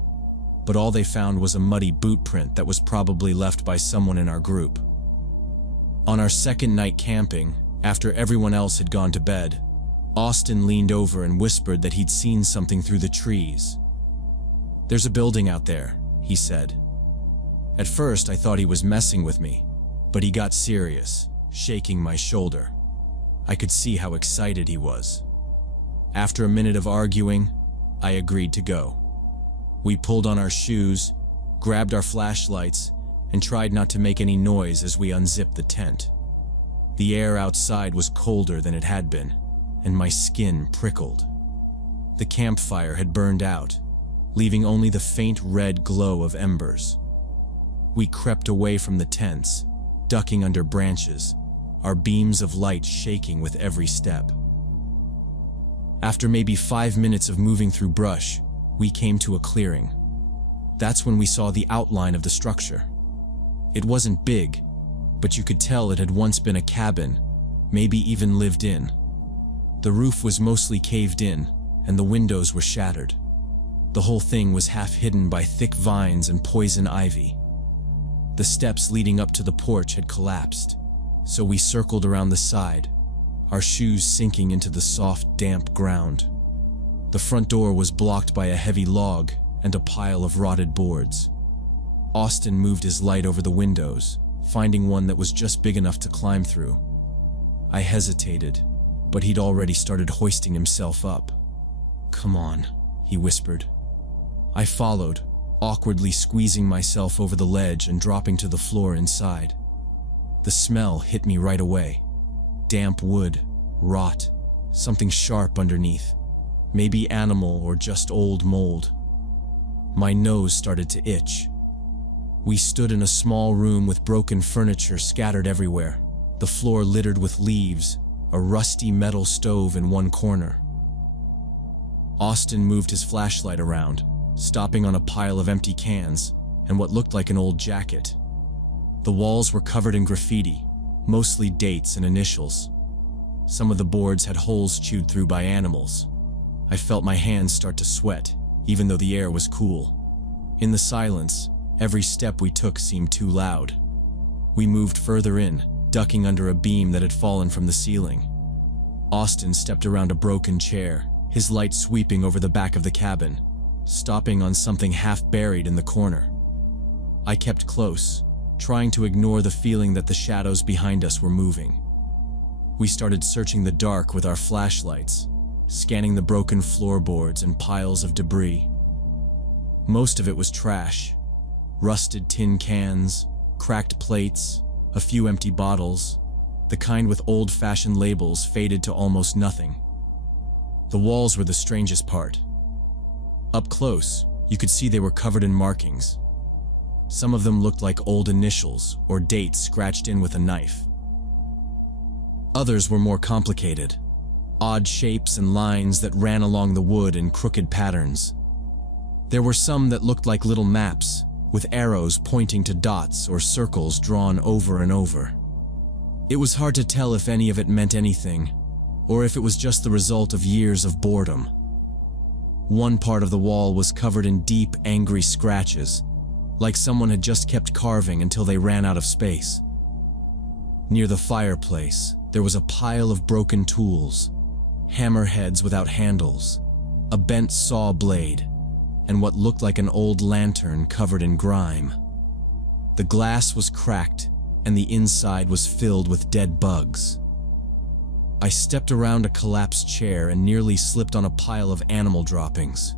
but all they found was a muddy boot print that was probably left by someone in our group. On our second night camping, after everyone else had gone to bed, Austin leaned over and whispered that he'd seen something through the trees. "There's a building out there," he said. At first, I thought he was messing with me, but he got serious, shaking my shoulder. I could see how excited he was. After a minute of arguing, I agreed to go. We pulled on our shoes, grabbed our flashlights, and tried not to make any noise as we unzipped the tent. The air outside was colder than it had been, and my skin prickled. The campfire had burned out, leaving only the faint red glow of embers. We crept away from the tents, ducking under branches, our beams of light shaking with every step. After maybe 5 minutes of moving through brush, we came to a clearing. That's when we saw the outline of the structure. It wasn't big, but you could tell it had once been a cabin, maybe even lived in. The roof was mostly caved in, and the windows were shattered. The whole thing was half hidden by thick vines and poison ivy. The steps leading up to the porch had collapsed, so we circled around the side, our shoes sinking into the soft, damp ground. The front door was blocked by a heavy log and a pile of rotted boards. Austin moved his light over the windows, finding one that was just big enough to climb through. I hesitated, but he'd already started hoisting himself up. "Come on," he whispered. I followed, awkwardly squeezing myself over the ledge and dropping to the floor inside. The smell hit me right away. Damp wood, rot, something sharp underneath. Maybe animal or just old mold. My nose started to itch. We stood in a small room with broken furniture scattered everywhere, the floor littered with leaves, a rusty metal stove in one corner. Austin moved his flashlight around, stopping on a pile of empty cans and what looked like an old jacket. The walls were covered in graffiti, mostly dates and initials. Some of the boards had holes chewed through by animals. I felt my hands start to sweat, even though the air was cool. In the silence, every step we took seemed too loud. We moved further in, ducking under a beam that had fallen from the ceiling. Austin stepped around a broken chair, his light sweeping over the back of the cabin, stopping on something half buried in the corner. I kept close, trying to ignore the feeling that the shadows behind us were moving. We started searching the dark with our flashlights, scanning the broken floorboards and piles of debris. Most of it was trash. Rusted tin cans, cracked plates, a few empty bottles, the kind with old-fashioned labels faded to almost nothing. The walls were the strangest part. Up close, you could see they were covered in markings. Some of them looked like old initials or dates scratched in with a knife. Others were more complicated, odd shapes and lines that ran along the wood in crooked patterns. There were some that looked like little maps, with arrows pointing to dots or circles drawn over and over. It was hard to tell if any of it meant anything, or if it was just the result of years of boredom. One part of the wall was covered in deep, angry scratches, like someone had just kept carving until they ran out of space. Near the fireplace, there was a pile of broken tools, hammerheads without handles, a bent saw blade, and what looked like an old lantern covered in grime. The glass was cracked, and the inside was filled with dead bugs. I stepped around a collapsed chair and nearly slipped on a pile of animal droppings.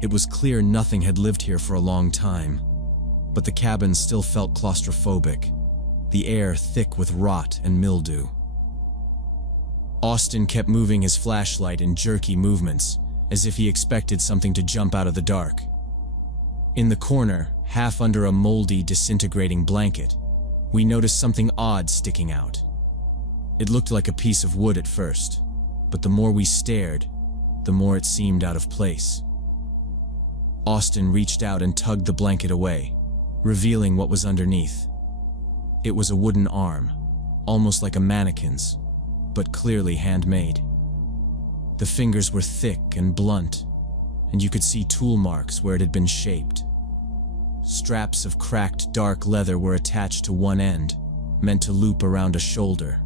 It was clear nothing had lived here for a long time, but the cabin still felt claustrophobic, the air thick with rot and mildew. Austin kept moving his flashlight in jerky movements, as if he expected something to jump out of the dark. In the corner, half under a moldy, disintegrating blanket, we noticed something odd sticking out. It looked like a piece of wood at first, but the more we stared, the more it seemed out of place. Austin reached out and tugged the blanket away, revealing what was underneath. It was a wooden arm, almost like a mannequin's, but clearly handmade. The fingers were thick and blunt, and you could see tool marks where it had been shaped. Straps of cracked dark leather were attached to one end, meant to loop around a shoulder.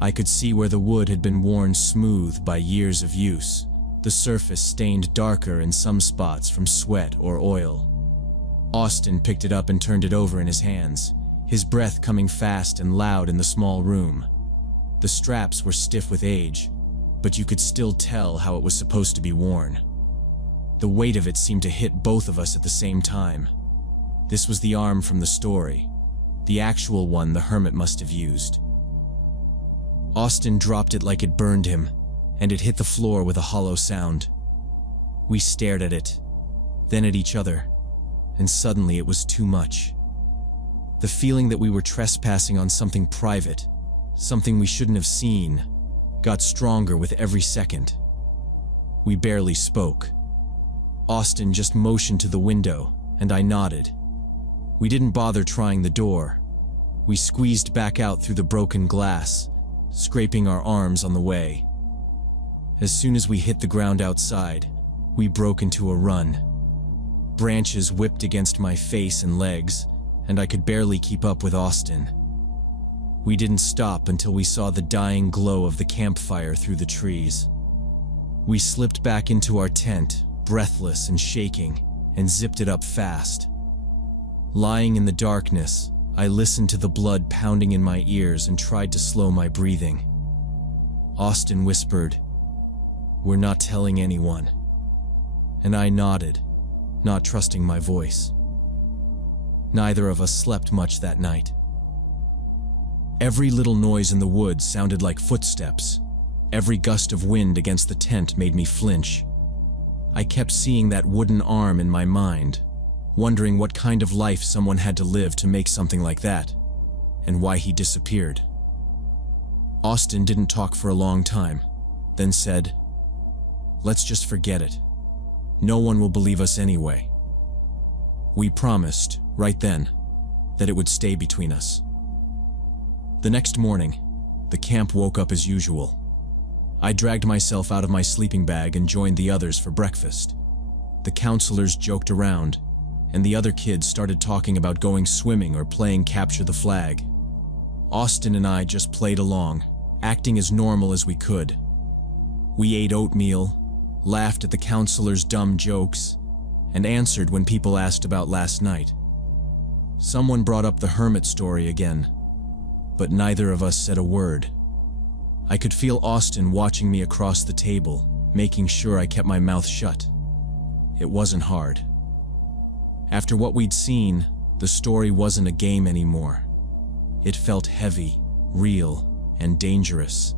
I could see where the wood had been worn smooth by years of use, the surface stained darker in some spots from sweat or oil. Austin picked it up and turned it over in his hands, his breath coming fast and loud in the small room. The straps were stiff with age, but you could still tell how it was supposed to be worn. The weight of it seemed to hit both of us at the same time. This was the arm from the story, the actual one the hermit must have used. Austin dropped it like it burned him, and it hit the floor with a hollow sound. We stared at it, then at each other, and suddenly it was too much. The feeling that we were trespassing on something private, something we shouldn't have seen, got stronger with every second. We barely spoke. Austin just motioned to the window, and I nodded. We didn't bother trying the door. We squeezed back out through the broken glass, scraping our arms on the way. As soon as we hit the ground outside, we broke into a run. Branches whipped against my face and legs, and I could barely keep up with Austin. We didn't stop until we saw the dying glow of the campfire through the trees. We slipped back into our tent, breathless and shaking, and zipped it up fast. Lying in the darkness, I listened to the blood pounding in my ears and tried to slow my breathing. Austin whispered, "We're not telling anyone." And I nodded, not trusting my voice. Neither of us slept much that night. Every little noise in the woods sounded like footsteps. Every gust of wind against the tent made me flinch. I kept seeing that wooden arm in my mind, wondering what kind of life someone had to live to make something like that, and why he disappeared. Austin didn't talk for a long time, then said, "Let's just forget it. No one will believe us anyway." We promised, right then, that it would stay between us. The next morning, the camp woke up as usual. I dragged myself out of my sleeping bag and joined the others for breakfast. The counselors joked around, and the other kids started talking about going swimming or playing capture the flag. Austin and I just played along, acting as normal as we could. We ate oatmeal, laughed at the counselors' dumb jokes, and answered when people asked about last night. Someone brought up the hermit story again, but neither of us said a word. I could feel Austin watching me across the table, making sure I kept my mouth shut. It wasn't hard. After what we'd seen, the story wasn't a game anymore. It felt heavy, real, and dangerous.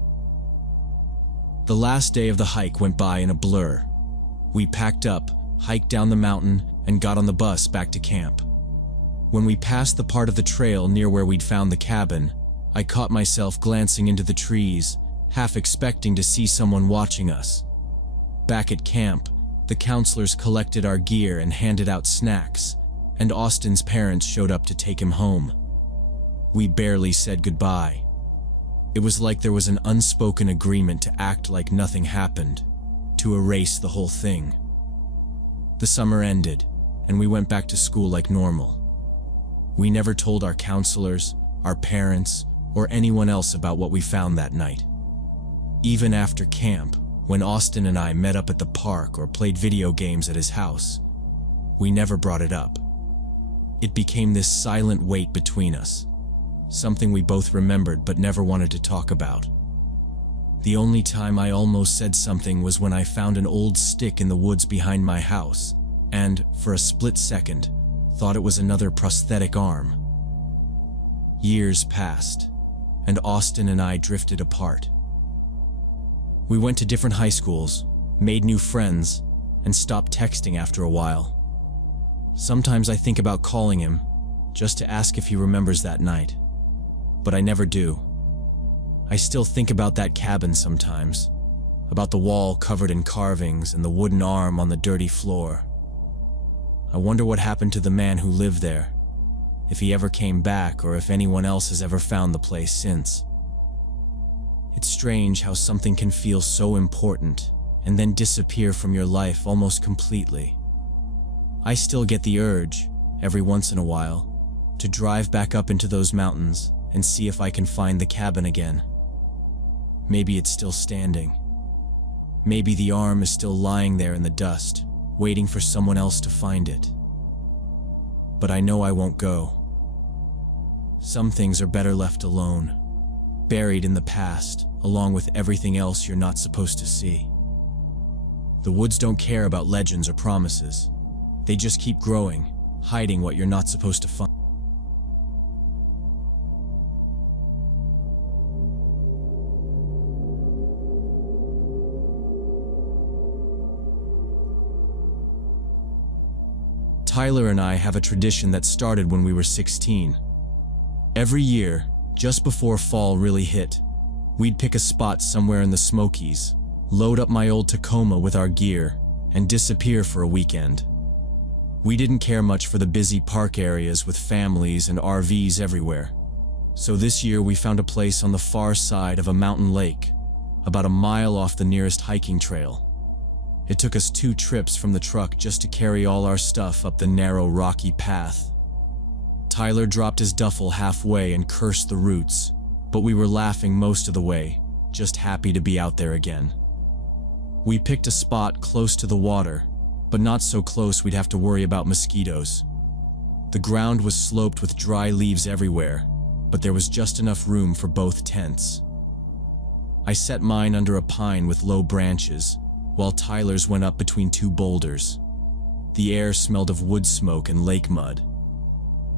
The last day of the hike went by in a blur. We packed up, hiked down the mountain, and got on the bus back to camp. When we passed the part of the trail near where we'd found the cabin, I caught myself glancing into the trees, half expecting to see someone watching us. Back at camp, the counselors collected our gear and handed out snacks, and Austin's parents showed up to take him home. We barely said goodbye. It was like there was an unspoken agreement to act like nothing happened, to erase the whole thing. The summer ended, and we went back to school like normal. We never told our counselors, our parents, or anyone else about what we found that night. Even after camp, when Austin and I met up at the park or played video games at his house, we never brought it up. It became this silent weight between us, something we both remembered but never wanted to talk about. The only time I almost said something was when I found an old stick in the woods behind my house, and, for a split second, thought it was another prosthetic arm. Years passed, and Austin and I drifted apart. We went to different high schools, made new friends, and stopped texting after a while. Sometimes I think about calling him, just to ask if he remembers that night. But I never do. I still think about that cabin sometimes, about the wall covered in carvings and the wooden arm on the dirty floor. I wonder what happened to the man who lived there, if he ever came back or if anyone else has ever found the place since. It's strange how something can feel so important and then disappear from your life almost completely. I still get the urge, every once in a while, to drive back up into those mountains and see if I can find the cabin again. Maybe it's still standing. Maybe the arm is still lying there in the dust, waiting for someone else to find it. But I know I won't go. Some things are better left alone, buried in the past, along with everything else you're not supposed to see. The woods don't care about legends or promises. They just keep growing, hiding what you're not supposed to find. Tyler and I have a tradition that started when we were 16. Every year, just before fall really hit, we'd pick a spot somewhere in the Smokies, load up my old Tacoma with our gear, and disappear for a weekend. We didn't care much for the busy park areas with families and RVs everywhere. So this year we found a place on the far side of a mountain lake, about a mile off the nearest hiking trail. It took us 2 trips from the truck just to carry all our stuff up the narrow, rocky path. Tyler dropped his duffel halfway and cursed the roots, but we were laughing most of the way, just happy to be out there again. We picked a spot close to the water, but not so close we'd have to worry about mosquitoes. The ground was sloped with dry leaves everywhere, but there was just enough room for both tents. I set mine under a pine with low branches, while Tyler's went up between two boulders. The air smelled of wood smoke and lake mud.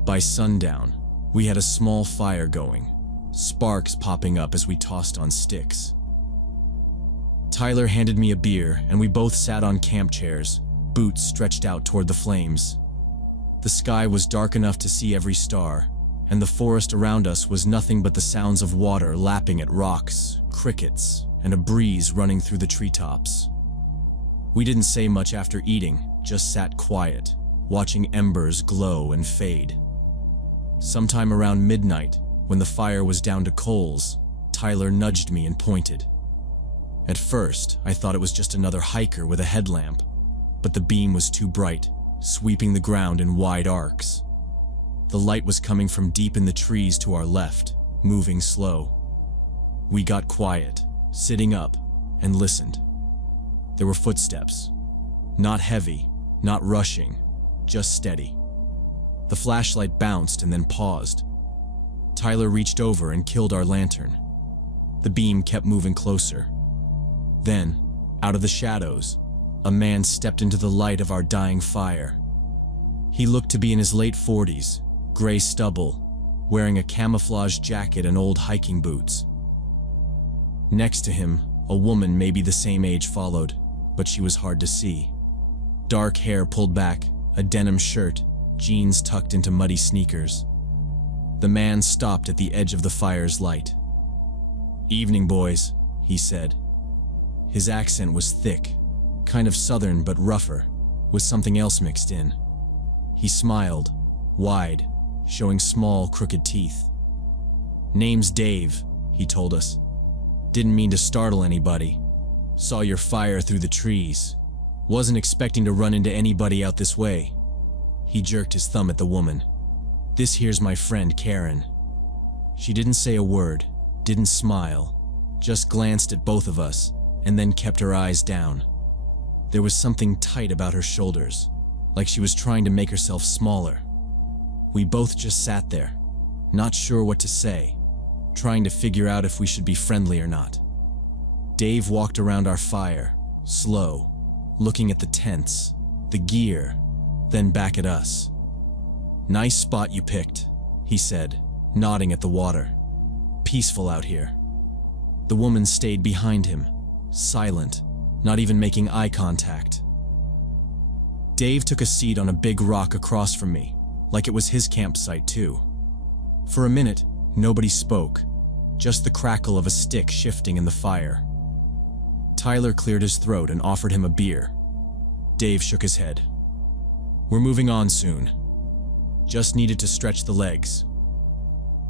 By sundown, we had a small fire going, sparks popping up as we tossed on sticks. Tyler handed me a beer, and we both sat on camp chairs, boots stretched out toward the flames. The sky was dark enough to see every star, and the forest around us was nothing but the sounds of water lapping at rocks, crickets, and a breeze running through the treetops. We didn't say much after eating, just sat quiet, watching embers glow and fade. Sometime around midnight, when the fire was down to coals, Tyler nudged me and pointed. At first, I thought it was just another hiker with a headlamp, but the beam was too bright, sweeping the ground in wide arcs. The light was coming from deep in the trees to our left, moving slow. We got quiet, sitting up, and listened. There were footsteps. Not heavy, not rushing, just steady. The flashlight bounced and then paused. Tyler reached over and killed our lantern. The beam kept moving closer. Then, out of the shadows, a man stepped into the light of our dying fire. He looked to be in his late 40s, gray stubble, wearing a camouflage jacket and old hiking boots. Next to him, a woman maybe the same age followed, but she was hard to see. Dark hair pulled back, a denim shirt, jeans tucked into muddy sneakers. The man stopped at the edge of the fire's light. "Evening, boys," he said. His accent was thick, kind of southern but rougher, with something else mixed in. He smiled, wide, showing small, crooked teeth. "Name's Dave," he told us. "Didn't mean to startle anybody. Saw your fire through the trees. Wasn't expecting to run into anybody out this way." He jerked his thumb at the woman. "This here's my friend Karen." She didn't say a word, didn't smile, just glanced at both of us, and then kept her eyes down. There was something tight about her shoulders, like she was trying to make herself smaller. We both just sat there, not sure what to say, trying to figure out if we should be friendly or not. Dave walked around our fire, slow, looking at the tents, the gear, then back at us. "Nice spot you picked," he said, nodding at the water. "Peaceful out here." The woman stayed behind him, silent, not even making eye contact. Dave took a seat on a big rock across from me, like it was his campsite too. For a minute, nobody spoke, just the crackle of a stick shifting in the fire. Tyler cleared his throat and offered him a beer. Dave shook his head. "We're moving on soon. Just needed to stretch the legs."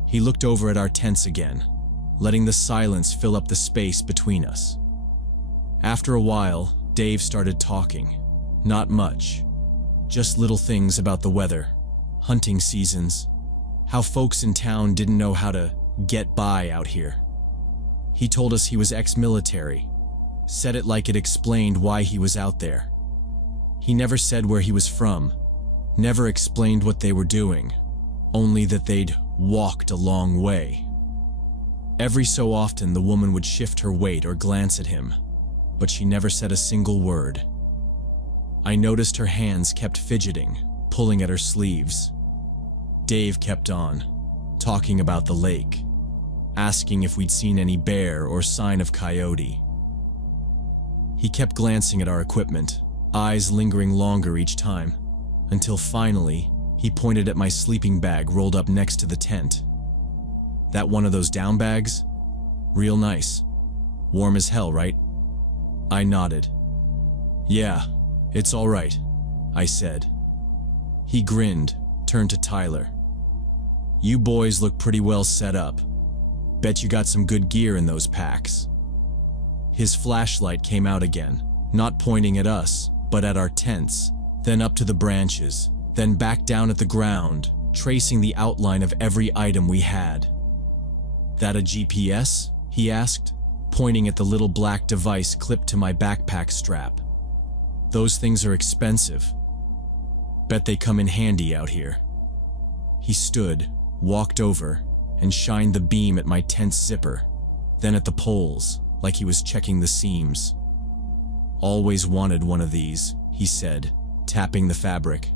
He looked over at our tents again, letting the silence fill up the space between us. After a while, Dave started talking. Not much, just little things about the weather, hunting seasons, how folks in town didn't know how to get by out here. He told us he was ex-military, said it like it explained why he was out there. He never said where he was from, never explained what they were doing, only that they'd walked a long way. Every so often the woman would shift her weight or glance at him, but she never said a single word. I noticed her hands kept fidgeting, pulling at her sleeves. Dave kept on, talking about the lake, asking if we'd seen any bear or sign of coyote. He kept glancing at our equipment, eyes lingering longer each time, until finally, he pointed at my sleeping bag rolled up next to the tent. "That one of those down bags? Real nice. Warm as hell, right?" I nodded. "Yeah, it's all right," I said. He grinned, turned to Tyler. "You boys look pretty well set up. Bet you got some good gear in those packs." His flashlight came out again, not pointing at us, but at our tents, then up to the branches, then back down at the ground, tracing the outline of every item we had. "That a GPS?" he asked, pointing at the little black device clipped to my backpack strap. "Those things are expensive. Bet they come in handy out here." He stood, walked over, and shined the beam at my tent's zipper, then at the poles, like he was checking the seams. "Always wanted one of these," he said, tapping the fabric.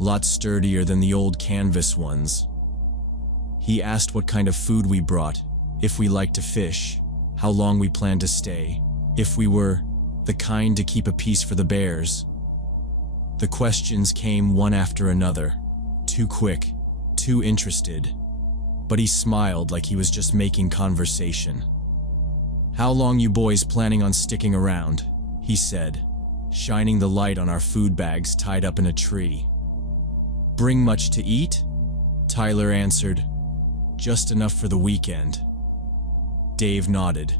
"Lot sturdier than the old canvas ones." He asked what kind of food we brought, if we liked to fish, how long we planned to stay, if we were the kind to keep a piece for the bears. The questions came one after another, too quick, too interested, but he smiled like he was just making conversation. "How long you boys planning on sticking around?" he said, shining the light on our food bags tied up in a tree. "Bring much to eat?" Tyler answered, "Just enough for the weekend." Dave nodded,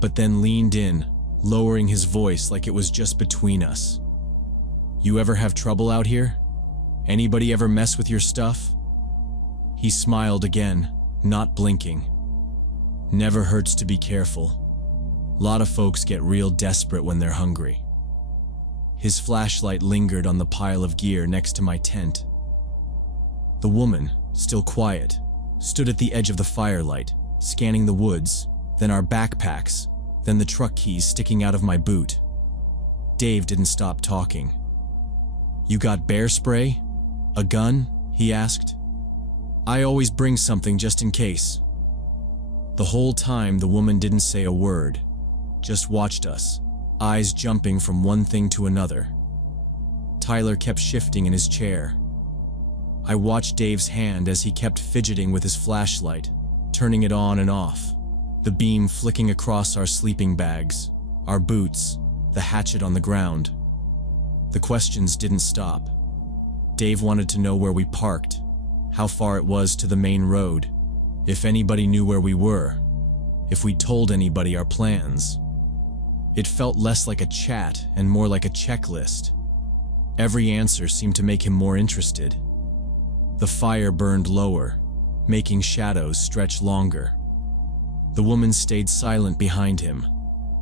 but then leaned in, lowering his voice like it was just between us. "You ever have trouble out here? Anybody ever mess with your stuff?" He smiled again, not blinking. "Never hurts to be careful. Lot of folks get real desperate when they're hungry." His flashlight lingered on the pile of gear next to my tent. The woman, still quiet, stood at the edge of the firelight, scanning the woods, then our backpacks, then the truck keys sticking out of my boot. Dave didn't stop talking. "You got bear spray? A gun?" he asked. "I always bring something just in case." The whole time the woman didn't say a word, just watched us, eyes jumping from one thing to another. Tyler kept shifting in his chair. I watched Dave's hand as he kept fidgeting with his flashlight, turning it on and off, the beam flicking across our sleeping bags, our boots, the hatchet on the ground. The questions didn't stop. Dave wanted to know where we parked, how far it was to the main road, if anybody knew where we were, if we told anybody our plans. It felt less like a chat and more like a checklist. Every answer seemed to make him more interested. The fire burned lower, making shadows stretch longer. The woman stayed silent behind him,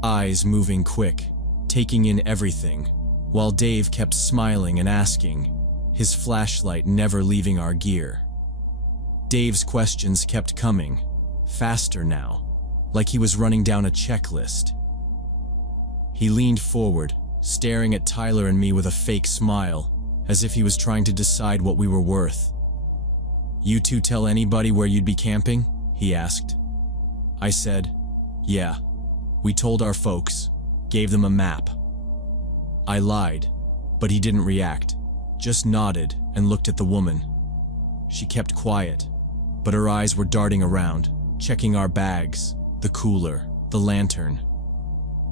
eyes moving quick, taking in everything, while Dave kept smiling and asking, his flashlight never leaving our gear. Dave's questions kept coming, faster now, like he was running down a checklist. He leaned forward, staring at Tyler and me with a fake smile, as if he was trying to decide what we were worth. "You two tell anybody where you'd be camping?" he asked. I said, "Yeah. We told our folks, gave them a map." I lied, but he didn't react, just nodded and looked at the woman. She kept quiet, but her eyes were darting around, checking our bags, the cooler, the lantern.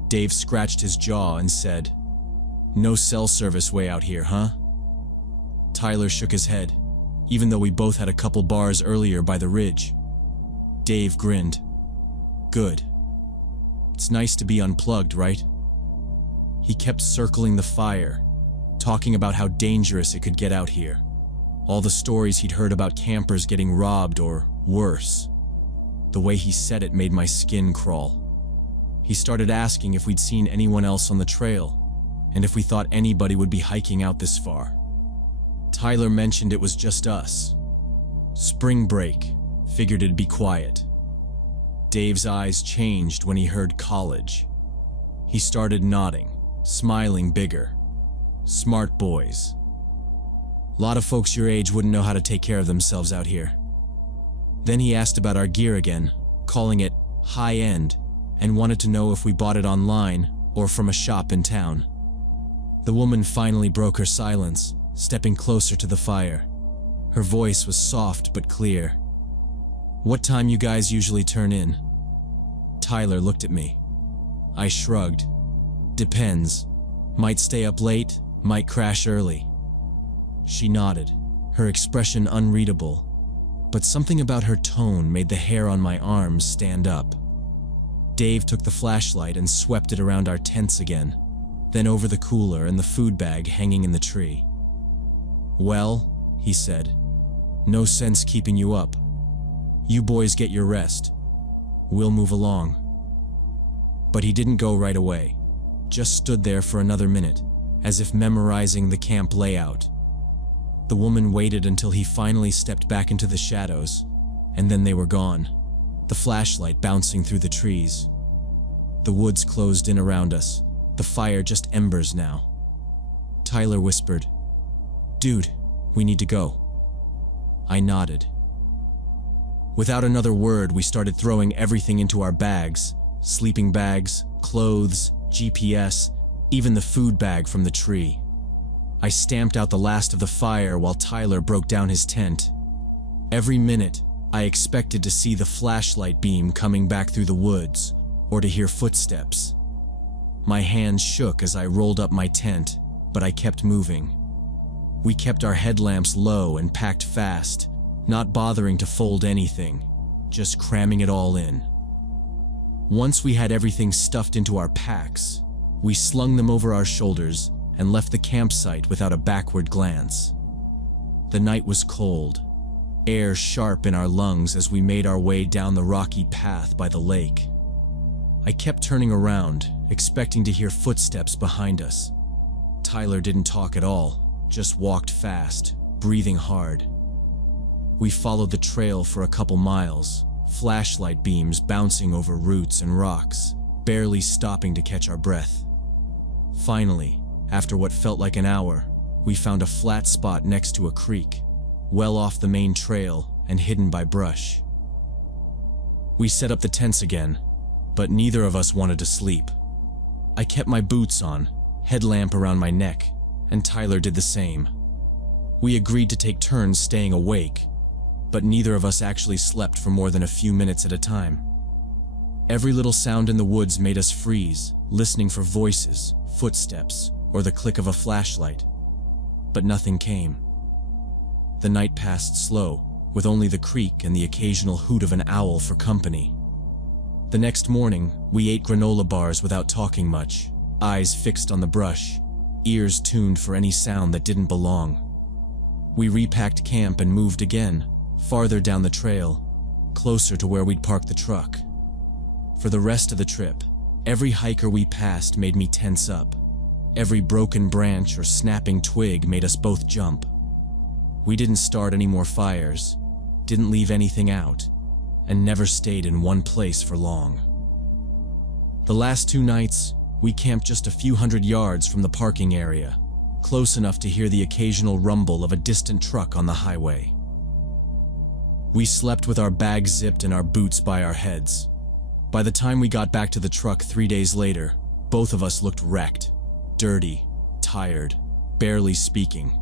Dave scratched his jaw and said, "No cell service way out here, huh?" Tyler shook his head, even though we both had a couple bars earlier by the ridge. Dave grinned. "Good. It's nice to be unplugged, right?" He kept circling the fire, talking about how dangerous it could get out here. All the stories he'd heard about campers getting robbed or worse. The way he said it made my skin crawl. He started asking if we'd seen anyone else on the trail, and if we thought anybody would be hiking out this far. Tyler mentioned it was just us. Spring break, figured it'd be quiet. Dave's eyes changed when he heard college. He started nodding, smiling bigger. Smart boys. Lot of folks your age wouldn't know how to take care of themselves out here. Then he asked about our gear again, calling it high-end, and wanted to know if we bought it online or from a shop in town. The woman finally broke her silence, stepping closer to the fire. Her voice was soft but clear. "What time you guys usually turn in?" Tyler looked at me. I shrugged. "Depends. Might stay up late, might crash early." She nodded, her expression unreadable, but something about her tone made the hair on my arms stand up. Dave took the flashlight and swept it around our tents again, then over the cooler and the food bag hanging in the tree. "Well," he said, "no sense keeping you up. You boys get your rest. We'll move along." But he didn't go right away, just stood there for another minute, as if memorizing the camp layout. The woman waited until he finally stepped back into the shadows, and then they were gone, the flashlight bouncing through the trees. The woods closed in around us, the fire just embers now. Tyler whispered, "Dude, we need to go." I nodded. Without another word, we started throwing everything into our bags, sleeping bags, clothes, GPS, even the food bag from the tree. I stamped out the last of the fire while Tyler broke down his tent. Every minute, I expected to see the flashlight beam coming back through the woods, or to hear footsteps. My hands shook as I rolled up my tent, but I kept moving. We kept our headlamps low and packed fast, not bothering to fold anything, just cramming it all in. Once we had everything stuffed into our packs, we slung them over our shoulders and left the campsite without a backward glance. The night was cold, air sharp in our lungs as we made our way down the rocky path by the lake. I kept turning around, expecting to hear footsteps behind us. Tyler didn't talk at all, just walked fast, breathing hard. We followed the trail for a couple miles, flashlight beams bouncing over roots and rocks, barely stopping to catch our breath. Finally, after what felt like an hour, we found a flat spot next to a creek, well off the main trail and hidden by brush. We set up the tents again, but neither of us wanted to sleep. I kept my boots on, headlamp around my neck, and Tyler did the same. We agreed to take turns staying awake, but neither of us actually slept for more than a few minutes at a time. Every little sound in the woods made us freeze, listening for voices, footsteps, or the click of a flashlight. But nothing came. The night passed slow, with only the creek and the occasional hoot of an owl for company. The next morning, we ate granola bars without talking much, eyes fixed on the brush, ears tuned for any sound that didn't belong. We repacked camp and moved again, farther down the trail, closer to where we'd parked the truck. For the rest of the trip, every hiker we passed made me tense up. Every broken branch or snapping twig made us both jump. We didn't start any more fires, didn't leave anything out, and never stayed in one place for long. The last 2 nights, we camped just a few hundred yards from the parking area, close enough to hear the occasional rumble of a distant truck on the highway. We slept with our bags zipped and our boots by our heads. By the time we got back to the truck 3 days later, both of us looked wrecked, dirty, tired, barely speaking.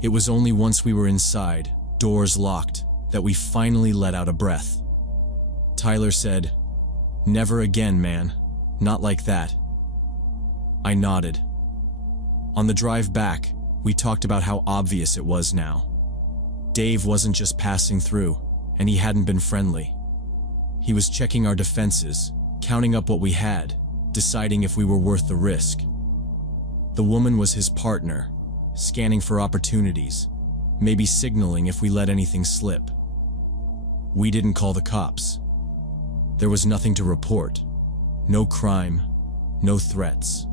It was only once we were inside, doors locked, that we finally let out a breath. Tyler said, "Never again, man. Not like that." I nodded. On the drive back, we talked about how obvious it was now. Dave wasn't just passing through, and he hadn't been friendly. He was checking our defenses, counting up what we had, deciding if we were worth the risk. The woman was his partner, scanning for opportunities, maybe signaling if we let anything slip. We didn't call the cops. There was nothing to report. No crime, no threats.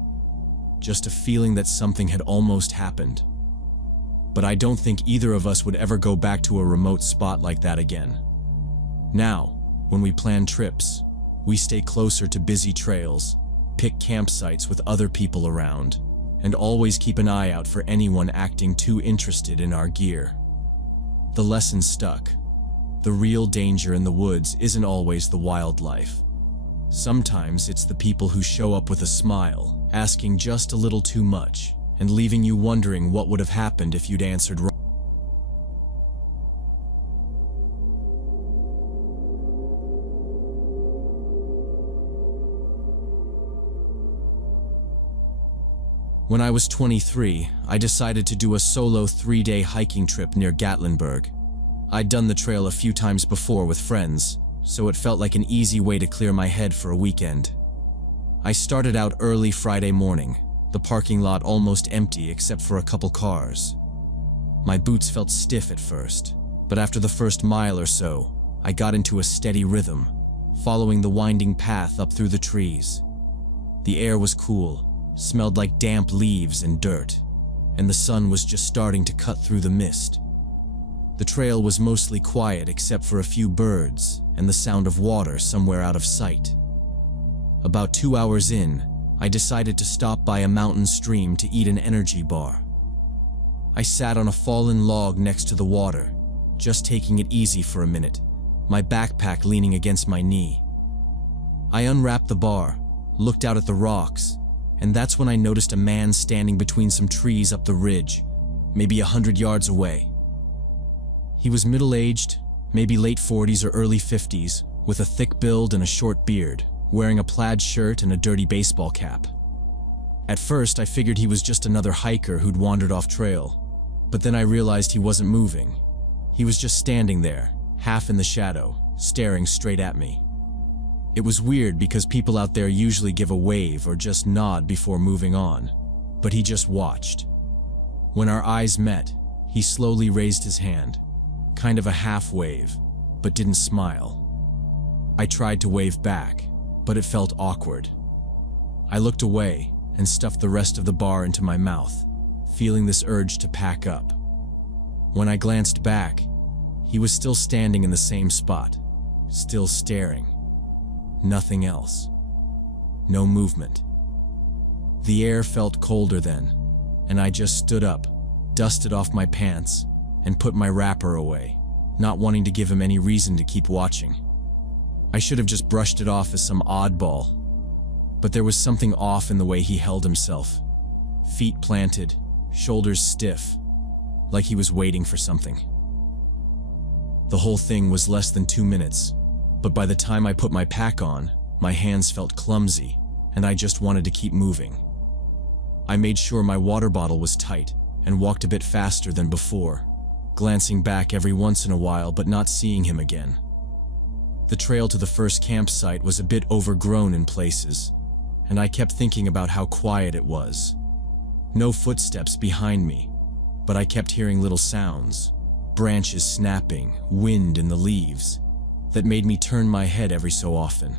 Just a feeling that something had almost happened. But I don't think either of us would ever go back to a remote spot like that again. Now, when we plan trips, we stay closer to busy trails, pick campsites with other people around, and always keep an eye out for anyone acting too interested in our gear. The lesson stuck. The real danger in the woods isn't always the wildlife. Sometimes it's the people who show up with a smile, asking just a little too much, and leaving you wondering what would have happened if you'd answered wrong. When I was 23, I decided to do a solo 3-day hiking trip near Gatlinburg. I'd done the trail a few times before with friends, so it felt like an easy way to clear my head for a weekend. I started out early Friday morning, the parking lot almost empty except for a couple cars. My boots felt stiff at first, but after the first mile or so, I got into a steady rhythm, following the winding path up through the trees. The air was cool, smelled like damp leaves and dirt, and the sun was just starting to cut through the mist. The trail was mostly quiet except for a few birds and the sound of water somewhere out of sight. About 2 hours in, I decided to stop by a mountain stream to eat an energy bar. I sat on a fallen log next to the water, just taking it easy for a minute, my backpack leaning against my knee. I unwrapped the bar, looked out at the rocks, and that's when I noticed a man standing between some trees up the ridge, maybe 100 yards away. He was middle-aged, maybe late 40s or early 50s, with a thick build and a short beard, wearing a plaid shirt and a dirty baseball cap. At first, I figured he was just another hiker who'd wandered off trail, but then I realized he wasn't moving. He was just standing there, half in the shadow, staring straight at me. It was weird because people out there usually give a wave or just nod before moving on, but he just watched. When our eyes met, he slowly raised his hand, kind of a half wave, but didn't smile. I tried to wave back, but it felt awkward. I looked away and stuffed the rest of the bar into my mouth, feeling this urge to pack up. When I glanced back, he was still standing in the same spot, still staring. Nothing else. No movement. The air felt colder then, and I just stood up, dusted off my pants, and put my wrapper away, not wanting to give him any reason to keep watching. I should have just brushed it off as some oddball, but there was something off in the way he held himself. Feet planted, shoulders stiff, like he was waiting for something. The whole thing was less than 2 minutes, but by the time I put my pack on, my hands felt clumsy, and I just wanted to keep moving. I made sure my water bottle was tight and walked a bit faster than before, glancing back every once in a while but not seeing him again. The trail to the first campsite was a bit overgrown in places, and I kept thinking about how quiet it was. No footsteps behind me, but I kept hearing little sounds, branches snapping, wind in the leaves, that made me turn my head every so often.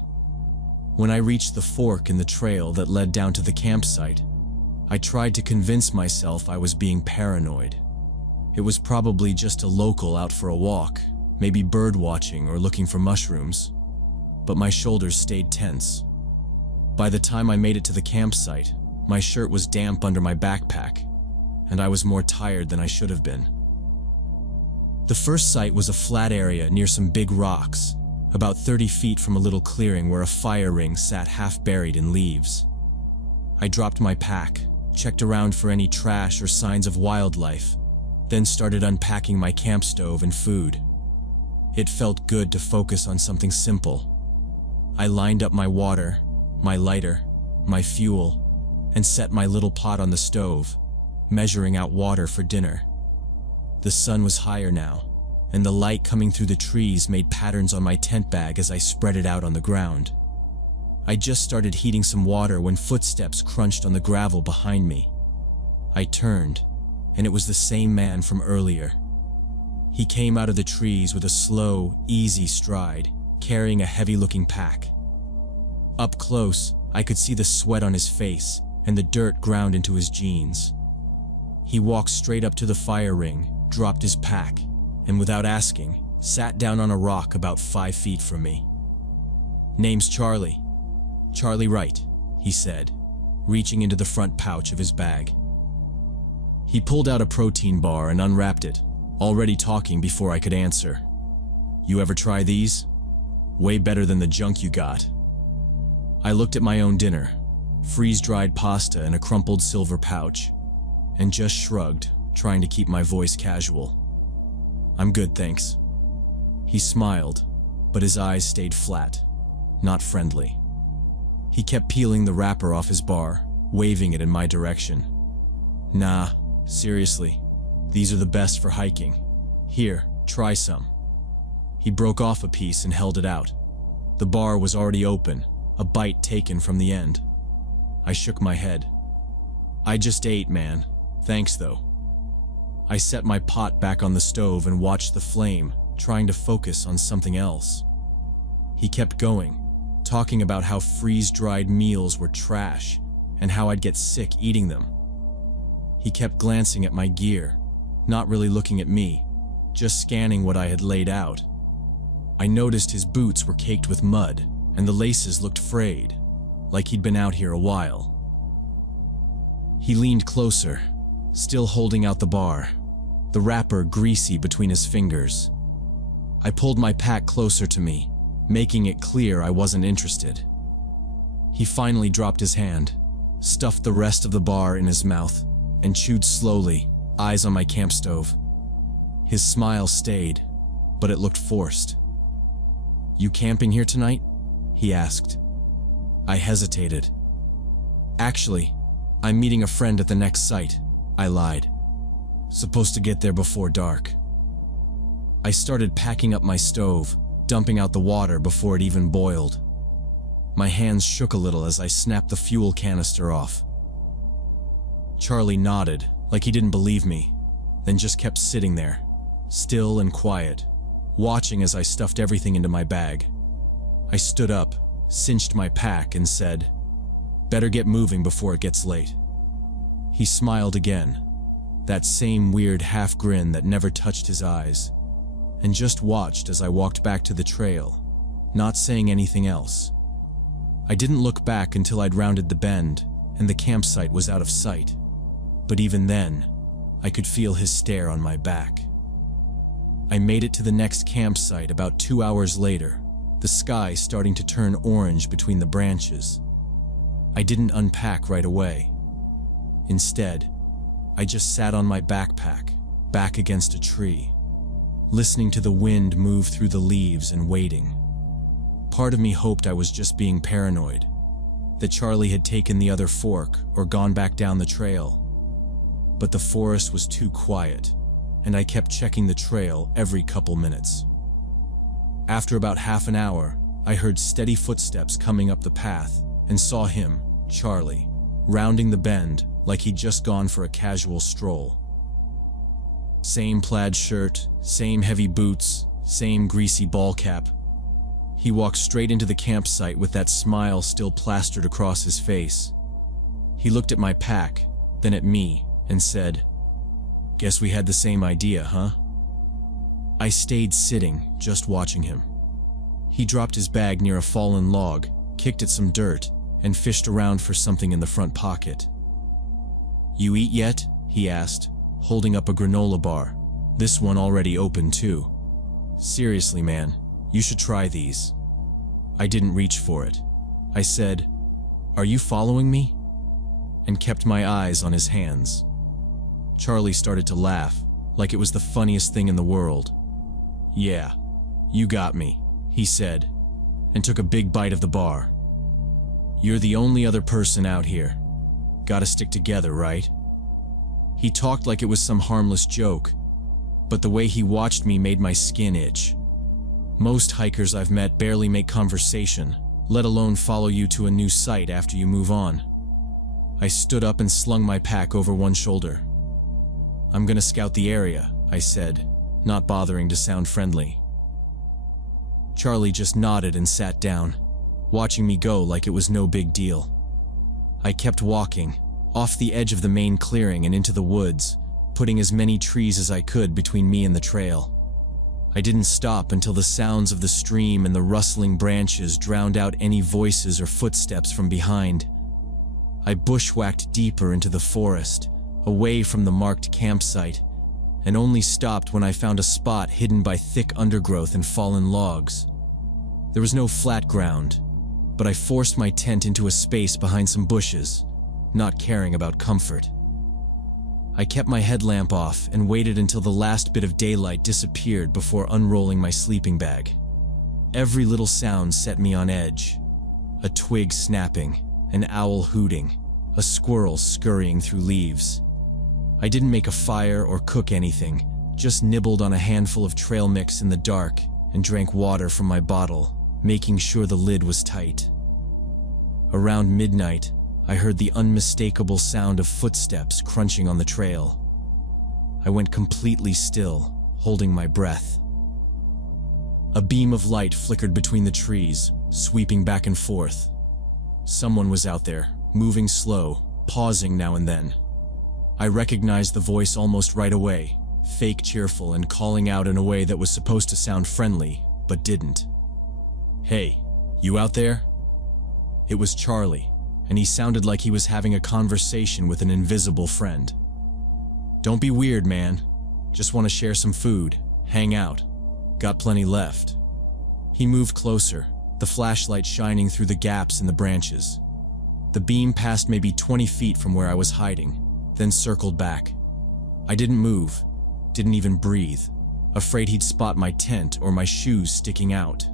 When I reached the fork in the trail that led down to the campsite, I tried to convince myself I was being paranoid. It was probably just a local out for a walk, maybe bird watching or looking for mushrooms, but my shoulders stayed tense. By the time I made it to the campsite, my shirt was damp under my backpack, and I was more tired than I should have been. The first site was a flat area near some big rocks, about 30 feet from a little clearing where a fire ring sat half buried in leaves. I dropped my pack, checked around for any trash or signs of wildlife, then started unpacking my camp stove and food. It felt good to focus on something simple. I lined up my water, my lighter, my fuel, and set my little pot on the stove, measuring out water for dinner. The sun was higher now, and the light coming through the trees made patterns on my tent bag as I spread it out on the ground. I just started heating some water when footsteps crunched on the gravel behind me. I turned, and it was the same man from earlier. He came out of the trees with a slow, easy stride, carrying a heavy-looking pack. Up close, I could see the sweat on his face and the dirt ground into his jeans. He walked straight up to the fire ring, dropped his pack, and without asking, sat down on a rock about 5 feet from me. "Name's Charlie. Charlie Wright," he said, reaching into the front pouch of his bag. He pulled out a protein bar and unwrapped it, already talking before I could answer. "You ever try these? Way better than the junk you got." I looked at my own dinner, freeze-dried pasta in a crumpled silver pouch, and just shrugged, trying to keep my voice casual. "I'm good, thanks." He smiled, but his eyes stayed flat, not friendly. He kept peeling the wrapper off his bar, waving it in my direction. "Nah, seriously, these are the best for hiking. Here, try some." He broke off a piece and held it out. The bar was already open, a bite taken from the end. I shook my head. "I just ate, man. Thanks, though." I set my pot back on the stove and watched the flame, trying to focus on something else. He kept going, talking about how freeze-dried meals were trash and how I'd get sick eating them. He kept glancing at my gear, not really looking at me, just scanning what I had laid out. I noticed his boots were caked with mud, and the laces looked frayed, like he'd been out here a while. He leaned closer, still holding out the bar, the wrapper greasy between his fingers. I pulled my pack closer to me, making it clear I wasn't interested. He finally dropped his hand, stuffed the rest of the bar in his mouth, and chewed slowly, eyes on my camp stove. His smile stayed, but it looked forced. "You camping here tonight?" he asked. I hesitated. "Actually, I'm meeting a friend at the next site," I lied. "Supposed to get there before dark." I started packing up my stove, dumping out the water before it even boiled. My hands shook a little as I snapped the fuel canister off. Charlie nodded, like he didn't believe me, then just kept sitting there, still and quiet, watching as I stuffed everything into my bag. I stood up, cinched my pack, and said, "Better get moving before it gets late." He smiled again, that same weird half grin that never touched his eyes, and just watched as I walked back to the trail, not saying anything else. I didn't look back until I'd rounded the bend and the campsite was out of sight, but even then, I could feel his stare on my back. I made it to the next campsite about 2 hours later, the sky starting to turn orange between the branches. I didn't unpack right away. Instead, I just sat on my backpack, back against a tree, listening to the wind move through the leaves and waiting. Part of me hoped I was just being paranoid, that Charlie had taken the other fork or gone back down the trail. But the forest was too quiet, and I kept checking the trail every couple minutes. After about half an hour, I heard steady footsteps coming up the path and saw him, Charlie, rounding the bend like he'd just gone for a casual stroll. Same plaid shirt, same heavy boots, same greasy ball cap. He walked straight into the campsite with that smile still plastered across his face. He looked at my pack, then at me, and said, "Guess we had the same idea, huh?" I stayed sitting, just watching him. He dropped his bag near a fallen log, kicked at some dirt, and fished around for something in the front pocket. "You eat yet?" he asked, holding up a granola bar, this one already open too. "Seriously, man, you should try these." I didn't reach for it. I said, "Are you following me?" and kept my eyes on his hands. Charlie started to laugh, like it was the funniest thing in the world. "Yeah, you got me," he said, and took a big bite of the bar. "You're the only other person out here. Gotta stick together, right?" He talked like it was some harmless joke, but the way he watched me made my skin itch. Most hikers I've met barely make conversation, let alone follow you to a new site after you move on. I stood up and slung my pack over one shoulder. "I'm gonna scout the area," I said, not bothering to sound friendly. Charlie just nodded and sat down, watching me go like it was no big deal. I kept walking, off the edge of the main clearing and into the woods, putting as many trees as I could between me and the trail. I didn't stop until the sounds of the stream and the rustling branches drowned out any voices or footsteps from behind. I bushwhacked deeper into the forest, away from the marked campsite, and only stopped when I found a spot hidden by thick undergrowth and fallen logs. There was no flat ground, but I forced my tent into a space behind some bushes, not caring about comfort. I kept my headlamp off and waited until the last bit of daylight disappeared before unrolling my sleeping bag. Every little sound set me on edge. A twig snapping, an owl hooting, a squirrel scurrying through leaves. I didn't make a fire or cook anything, just nibbled on a handful of trail mix in the dark and drank water from my bottle, making sure the lid was tight. Around midnight, I heard the unmistakable sound of footsteps crunching on the trail. I went completely still, holding my breath. A beam of light flickered between the trees, sweeping back and forth. Someone was out there, moving slow, pausing now and then. I recognized the voice almost right away, fake cheerful and calling out in a way that was supposed to sound friendly, but didn't. "Hey, you out there?" It was Charlie, and he sounded like he was having a conversation with an invisible friend. "Don't be weird, man. Just want to share some food, hang out. Got plenty left." He moved closer, the flashlight shining through the gaps in the branches. The beam passed maybe 20 feet from where I was hiding, then circled back. I didn't move, didn't even breathe, afraid he'd spot my tent or my shoes sticking out.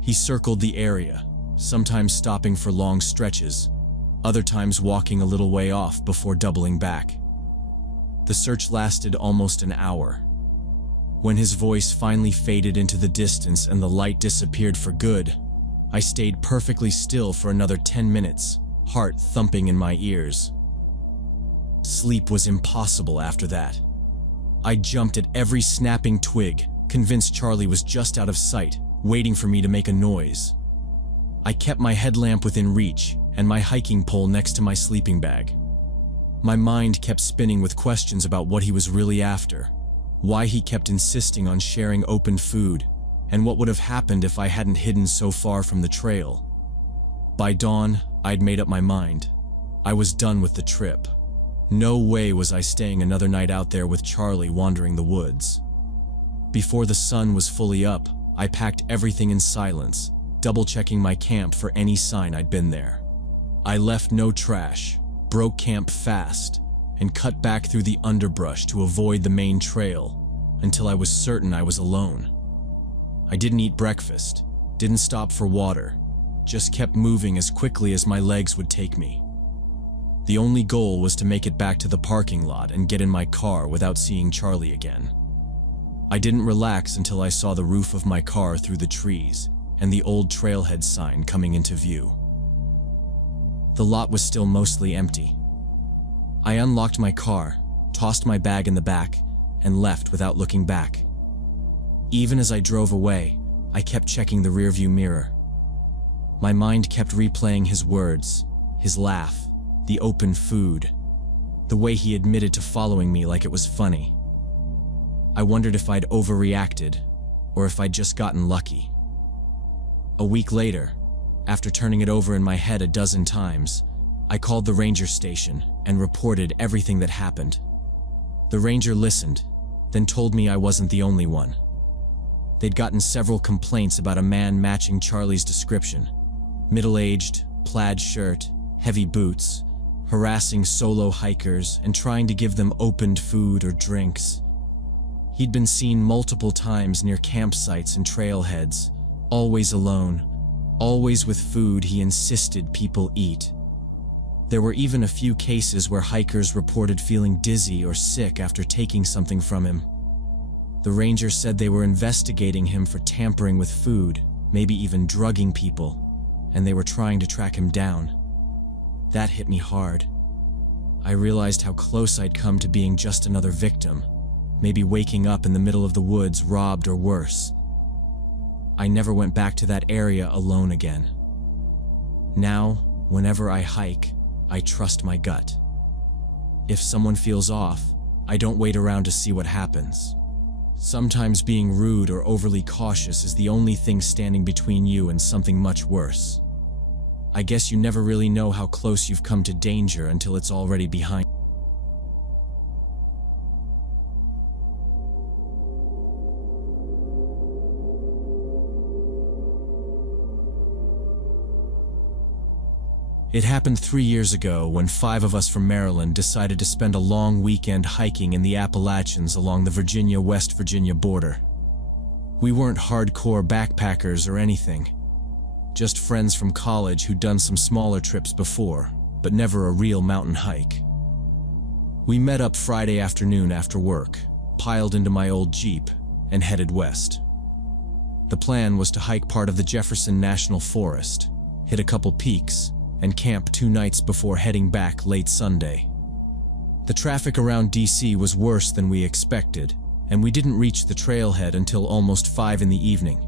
He circled the area, sometimes stopping for long stretches, other times walking a little way off before doubling back. The search lasted almost an hour. When his voice finally faded into the distance and the light disappeared for good, I stayed perfectly still for another 10 minutes, heart thumping in my ears. Sleep was impossible after that. I jumped at every snapping twig, convinced Charlie was just out of sight, waiting for me to make a noise. I kept my headlamp within reach and my hiking pole next to my sleeping bag. My mind kept spinning with questions about what he was really after, why he kept insisting on sharing open food, and what would have happened if I hadn't hidden so far from the trail. By dawn, I'd made up my mind. I was done with the trip. No way was I staying another night out there with Charlie wandering the woods. Before the sun was fully up, I packed everything in silence, double-checking my camp for any sign I'd been there. I left no trash, broke camp fast, and cut back through the underbrush to avoid the main trail until I was certain I was alone. I didn't eat breakfast, didn't stop for water, just kept moving as quickly as my legs would take me. The only goal was to make it back to the parking lot and get in my car without seeing Charlie again. I didn't relax until I saw the roof of my car through the trees and the old trailhead sign coming into view. The lot was still mostly empty. I unlocked my car, tossed my bag in the back, and left without looking back. Even as I drove away, I kept checking the rearview mirror. My mind kept replaying his words, his laugh, the open food, the way he admitted to following me like it was funny. I wondered if I'd overreacted, or if I'd just gotten lucky. A week later, after turning it over in my head a dozen times, I called the ranger station and reported everything that happened. The ranger listened, then told me I wasn't the only one. They'd gotten several complaints about a man matching Charlie's description: middle-aged, plaid shirt, heavy boots, harassing solo hikers and trying to give them opened food or drinks. He'd been seen multiple times near campsites and trailheads, always alone, always with food he insisted people eat. There were even a few cases where hikers reported feeling dizzy or sick after taking something from him. The ranger said they were investigating him for tampering with food, maybe even drugging people, and they were trying to track him down. That hit me hard. I realized how close I'd come to being just another victim, maybe waking up in the middle of the woods robbed or worse. I never went back to that area alone again. Now, whenever I hike, I trust my gut. If someone feels off, I don't wait around to see what happens. Sometimes being rude or overly cautious is the only thing standing between you and something much worse. I guess you never really know how close you've come to danger until it's already behind. It happened 3 years ago when 5 of us from Maryland decided to spend a long weekend hiking in the Appalachians along the Virginia-West Virginia border. We weren't hardcore backpackers or anything, just friends from college who'd done some smaller trips before, but never a real mountain hike. We met up Friday afternoon after work, piled into my old Jeep, and headed west. The plan was to hike part of the Jefferson National Forest, hit a couple peaks, and camp 2 nights before heading back late Sunday. The traffic around DC was worse than we expected, and we didn't reach the trailhead until almost 5 in the evening.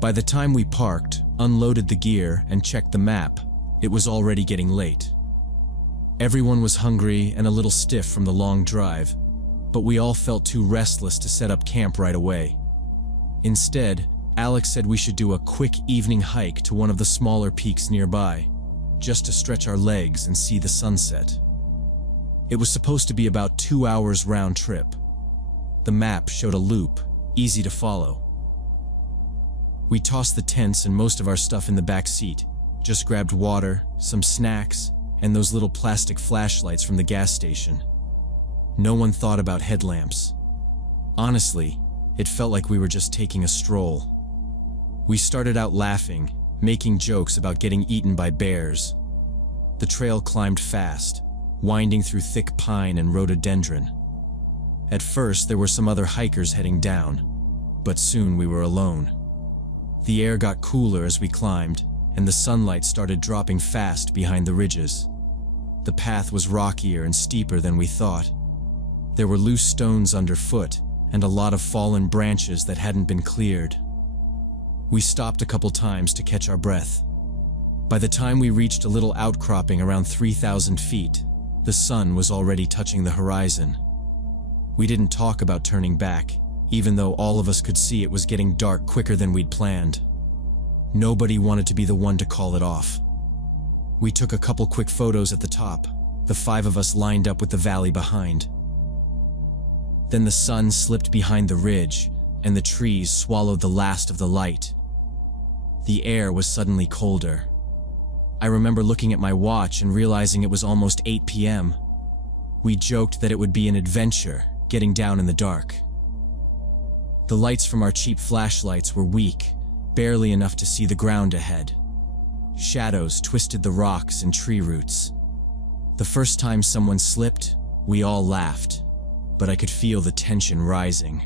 By the time we parked, unloaded the gear, and checked the map, it was already getting late. Everyone was hungry and a little stiff from the long drive, but we all felt too restless to set up camp right away. Instead, Alex said we should do a quick evening hike to one of the smaller peaks nearby, just to stretch our legs and see the sunset. It was supposed to be about 2 hours round trip. The map showed a loop, easy to follow. We tossed the tents and most of our stuff in the back seat, just grabbed water, some snacks, and those little plastic flashlights from the gas station. No one thought about headlamps. Honestly, it felt like we were just taking a stroll. We started out laughing, making jokes about getting eaten by bears. The trail climbed fast, winding through thick pine and rhododendron. At first, there were some other hikers heading down, but soon we were alone. The air got cooler as we climbed, and the sunlight started dropping fast behind the ridges. The path was rockier and steeper than we thought. There were loose stones underfoot, and a lot of fallen branches that hadn't been cleared. We stopped a couple times to catch our breath. By the time we reached a little outcropping around 3,000 feet, the sun was already touching the horizon. We didn't talk about turning back, even though all of us could see it was getting dark quicker than we'd planned. Nobody wanted to be the one to call it off. We took a couple quick photos at the top, the 5 of us lined up with the valley behind. Then the sun slipped behind the ridge, and the trees swallowed the last of the light. The air was suddenly colder. I remember looking at my watch and realizing it was almost 8 p.m. We joked that it would be an adventure, getting down in the dark. The lights from our cheap flashlights were weak, barely enough to see the ground ahead. Shadows twisted the rocks and tree roots. The first time someone slipped, we all laughed, but I could feel the tension rising.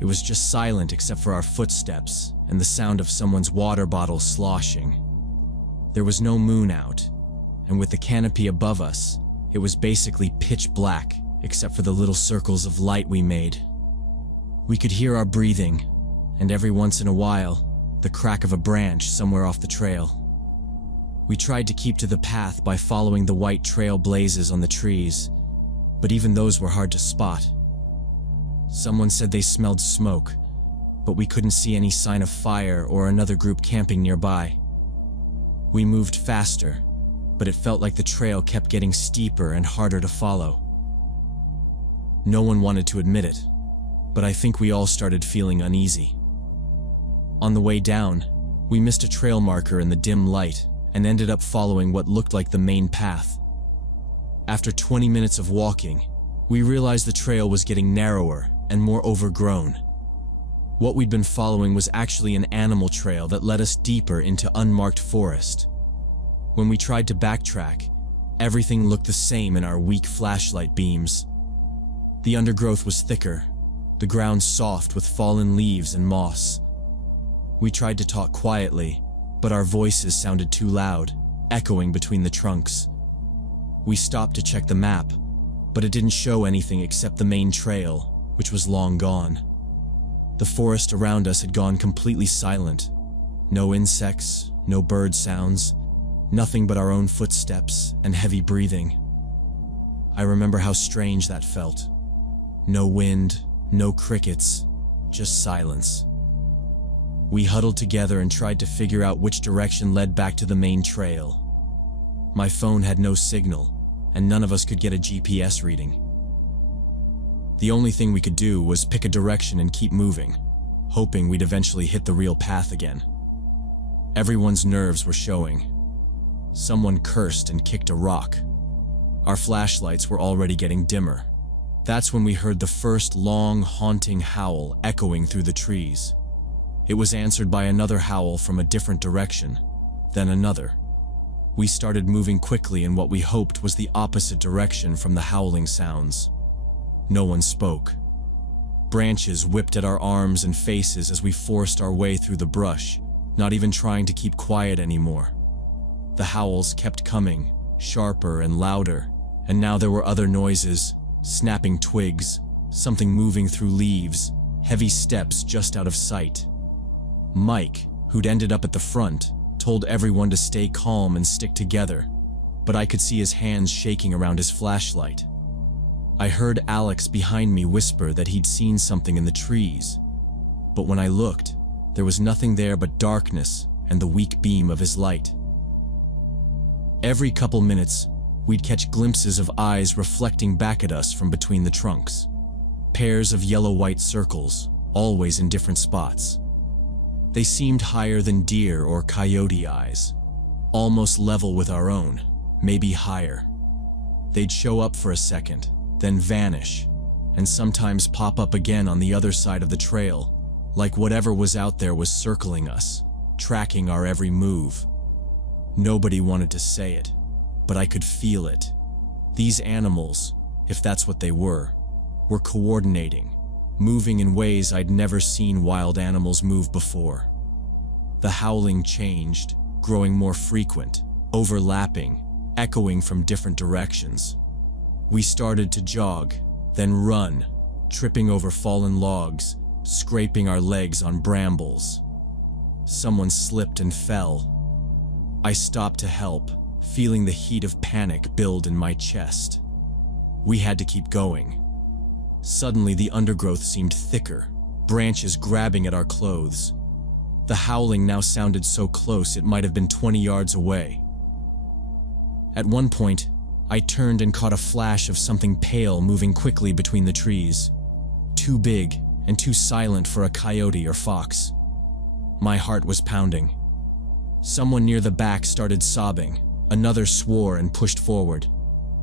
It was just silent except for our footsteps and the sound of someone's water bottle sloshing. There was no moon out, and with the canopy above us, it was basically pitch black except for the little circles of light we made. We could hear our breathing, and every once in a while, the crack of a branch somewhere off the trail. We tried to keep to the path by following the white trail blazes on the trees, but even those were hard to spot. Someone said they smelled smoke, but we couldn't see any sign of fire or another group camping nearby. We moved faster, but it felt like the trail kept getting steeper and harder to follow. No one wanted to admit it, but I think we all started feeling uneasy. On the way down, we missed a trail marker in the dim light and ended up following what looked like the main path. After 20 minutes of walking, we realized the trail was getting narrower and more overgrown. What we'd been following was actually an animal trail that led us deeper into unmarked forest. When we tried to backtrack, everything looked the same in our weak flashlight beams. The undergrowth was thicker, the ground soft with fallen leaves and moss. We tried to talk quietly, but our voices sounded too loud, echoing between the trunks. We stopped to check the map, but it didn't show anything except the main trail, which was long gone. The forest around us had gone completely silent. No insects, no bird sounds, nothing but our own footsteps and heavy breathing. I remember how strange that felt. No wind, no crickets, just silence. We huddled together and tried to figure out which direction led back to the main trail. My phone had no signal, and none of us could get a GPS reading. The only thing we could do was pick a direction and keep moving, hoping we'd eventually hit the real path again. Everyone's nerves were showing. Someone cursed and kicked a rock. Our flashlights were already getting dimmer. That's when we heard the first long, haunting howl echoing through the trees. It was answered by another howl from a different direction, then another. We started moving quickly in what we hoped was the opposite direction from the howling sounds. No one spoke. Branches whipped at our arms and faces as we forced our way through the brush, not even trying to keep quiet anymore. The howls kept coming, sharper and louder, and now there were other noises, snapping twigs, something moving through leaves, heavy steps just out of sight. Mike, who'd ended up at the front, told everyone to stay calm and stick together, but I could see his hands shaking around his flashlight. I heard Alex behind me whisper that he'd seen something in the trees, but when I looked, there was nothing there but darkness and the weak beam of his light. Every couple minutes, we'd catch glimpses of eyes reflecting back at us from between the trunks. Pairs of yellow-white circles, always in different spots. They seemed higher than deer or coyote eyes, almost level with our own, maybe higher. They'd show up for a second, then vanish, and sometimes pop up again on the other side of the trail, like whatever was out there was circling us, tracking our every move. Nobody wanted to say it, but I could feel it. These animals, if that's what they were coordinating, moving in ways I'd never seen wild animals move before. The howling changed, growing more frequent, overlapping, echoing from different directions. We started to jog, then run, tripping over fallen logs, scraping our legs on brambles. Someone slipped and fell. I stopped to help, feeling the heat of panic build in my chest. We had to keep going. Suddenly, the undergrowth seemed thicker, branches grabbing at our clothes. The howling now sounded so close it might have been 20 yards away. At one point, I turned and caught a flash of something pale moving quickly between the trees. Too big and too silent for a coyote or fox. My heart was pounding. Someone near the back started sobbing. Another swore and pushed forward.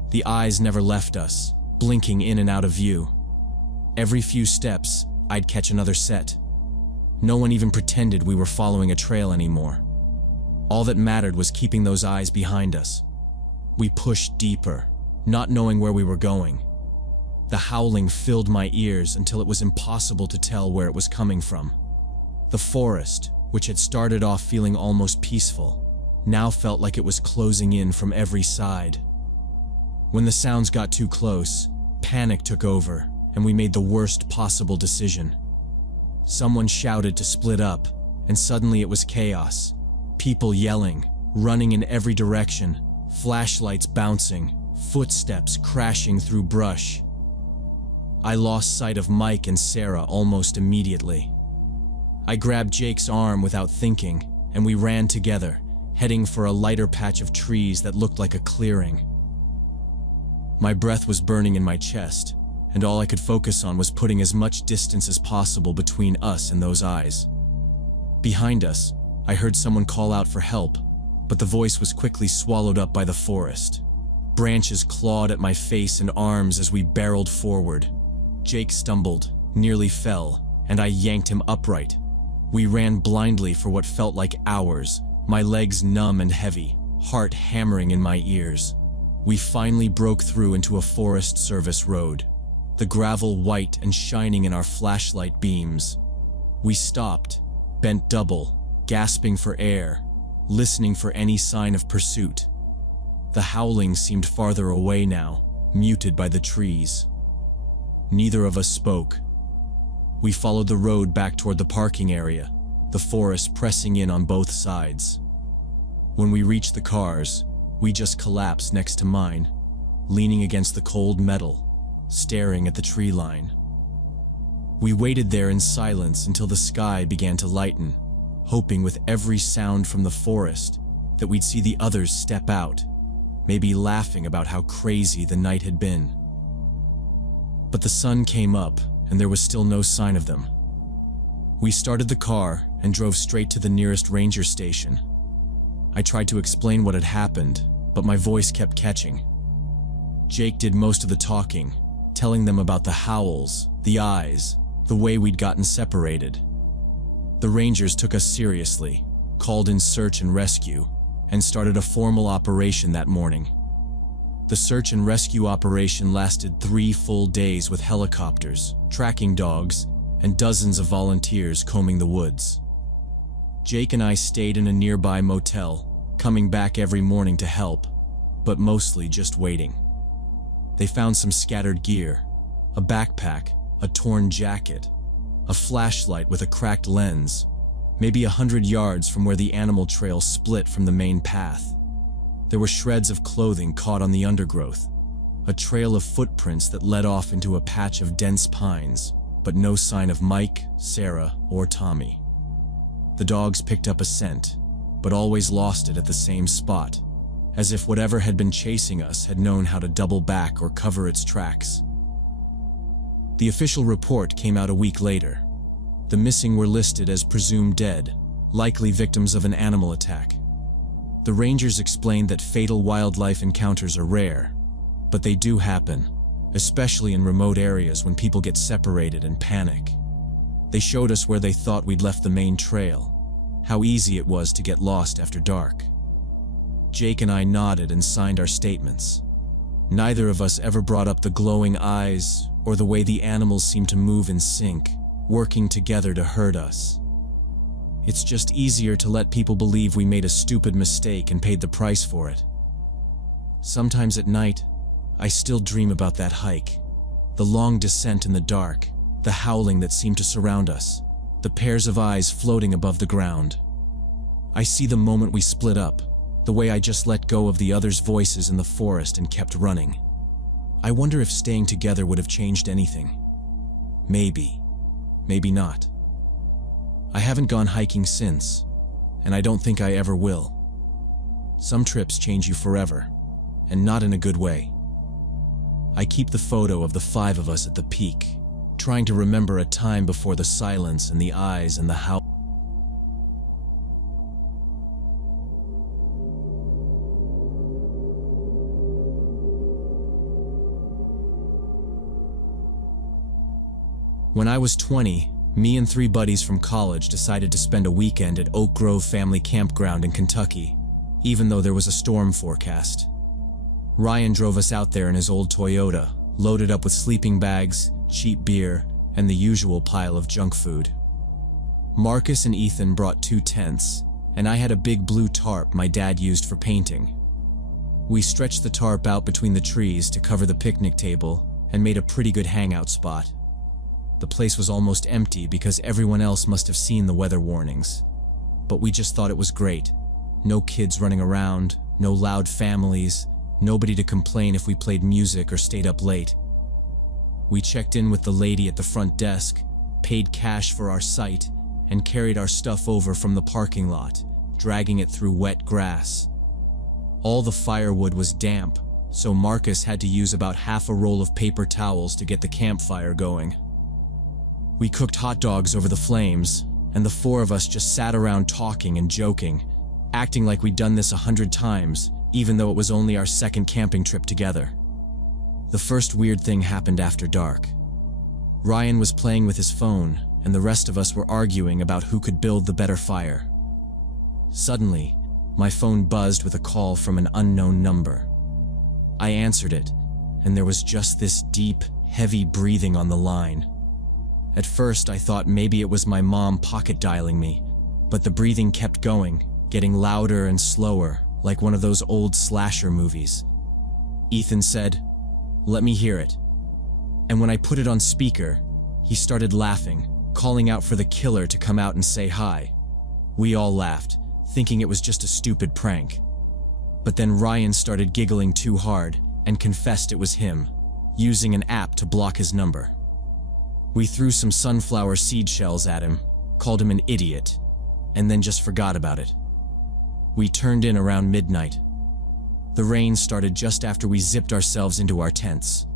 The eyes never left us, blinking in and out of view. Every few steps, I'd catch another set. No one even pretended we were following a trail anymore. All that mattered was keeping those eyes behind us. We pushed deeper, not knowing where we were going. The howling filled my ears until it was impossible to tell where it was coming from. The forest, which had started off feeling almost peaceful, now felt like it was closing in from every side. When the sounds got too close, panic took over, and we made the worst possible decision. Someone shouted to split up, and suddenly it was chaos. People yelling, running in every direction, flashlights bouncing, footsteps crashing through brush. I lost sight of Mike and Sarah almost immediately. I grabbed Jake's arm without thinking, and we ran together, heading for a lighter patch of trees that looked like a clearing. My breath was burning in my chest, and all I could focus on was putting as much distance as possible between us and those eyes. Behind us, I heard someone call out for help, but the voice was quickly swallowed up by the forest. Branches clawed at my face and arms as we barreled forward. Jake stumbled, nearly fell, and I yanked him upright. We ran blindly for what felt like hours, my legs numb and heavy, heart hammering in my ears. We finally broke through into a Forest Service road, the gravel white and shining in our flashlight beams. We stopped, bent double, gasping for air, listening for any sign of pursuit. The howling seemed farther away now, muted by the trees. Neither of us spoke. We followed the road back toward the parking area, the forest pressing in on both sides. When we reached the cars, we just collapsed next to mine, leaning against the cold metal, staring at the tree line. We waited there in silence until the sky began to lighten, hoping with every sound from the forest that we'd see the others step out, maybe laughing about how crazy the night had been. But the sun came up, and there was still no sign of them. We started the car and drove straight to the nearest ranger station. I tried to explain what had happened, but my voice kept catching. Jake did most of the talking, telling them about the howls, the eyes, the way we'd gotten separated. The Rangers took us seriously, called in search and rescue, and started a formal operation that morning. The search and rescue operation lasted 3 full days with helicopters, tracking dogs, and dozens of volunteers combing the woods. Jake and I stayed in a nearby motel, coming back every morning to help, but mostly just waiting. They found some scattered gear, a backpack, a torn jacket, a flashlight with a cracked lens, maybe 100 yards from where the animal trail split from the main path. There were shreds of clothing caught on the undergrowth, a trail of footprints that led off into a patch of dense pines, but no sign of Mike, Sarah, or Tommy. The dogs picked up a scent, but always lost it at the same spot, as if whatever had been chasing us had known how to double back or cover its tracks. The official report came out a week later. The missing were listed as presumed dead, likely victims of an animal attack. The rangers explained that fatal wildlife encounters are rare, but they do happen, especially in remote areas when people get separated and panic. They showed us where they thought we'd left the main trail, how easy it was to get lost after dark. Jake and I nodded and signed our statements. Neither of us ever brought up the glowing eyes or the way the animals seemed to move in sync, working together to hurt us. It's just easier to let people believe we made a stupid mistake and paid the price for it. Sometimes at night, I still dream about that hike, the long descent in the dark, the howling that seemed to surround us, the pairs of eyes floating above the ground. I see the moment we split up, the way I just let go of the others' voices in the forest and kept running. I wonder if staying together would have changed anything. Maybe. Maybe not. I haven't gone hiking since, and I don't think I ever will. Some trips change you forever, and not in a good way. I keep the photo of the 5 of us at the peak, trying to remember a time before the silence and the eyes and the howl. When I was 20, me and 3 buddies from college decided to spend a weekend at Oak Grove Family Campground in Kentucky, even though there was a storm forecast. Ryan drove us out there in his old Toyota, loaded up with sleeping bags, cheap beer, and the usual pile of junk food. Marcus and Ethan brought 2 tents, and I had a big blue tarp my dad used for painting. We stretched the tarp out between the trees to cover the picnic table and made a pretty good hangout spot. The place was almost empty because everyone else must have seen the weather warnings. But we just thought it was great. No kids running around, no loud families, nobody to complain if we played music or stayed up late. We checked in with the lady at the front desk, paid cash for our site, and carried our stuff over from the parking lot, dragging it through wet grass. All the firewood was damp, so Marcus had to use about half a roll of paper towels to get the campfire going. We cooked hot dogs over the flames, and the 4 of us just sat around talking and joking, acting like we'd done this 100 times, even though it was only our 2nd camping trip together. The first weird thing happened after dark. Ryan was playing with his phone, and the rest of us were arguing about who could build the better fire. Suddenly, my phone buzzed with a call from an unknown number. I answered it, and there was just this deep, heavy breathing on the line. At first, I thought maybe it was my mom pocket dialing me, but the breathing kept going, getting louder and slower, like one of those old slasher movies. Ethan said, "Let me hear it." And when I put it on speaker, he started laughing, calling out for the killer to come out and say hi. We all laughed, thinking it was just a stupid prank. But then Ryan started giggling too hard and confessed it was him, using an app to block his number. We threw some sunflower seed shells at him, called him an idiot, and then just forgot about it. We turned in around midnight. The rain started just after we zipped ourselves into our tents.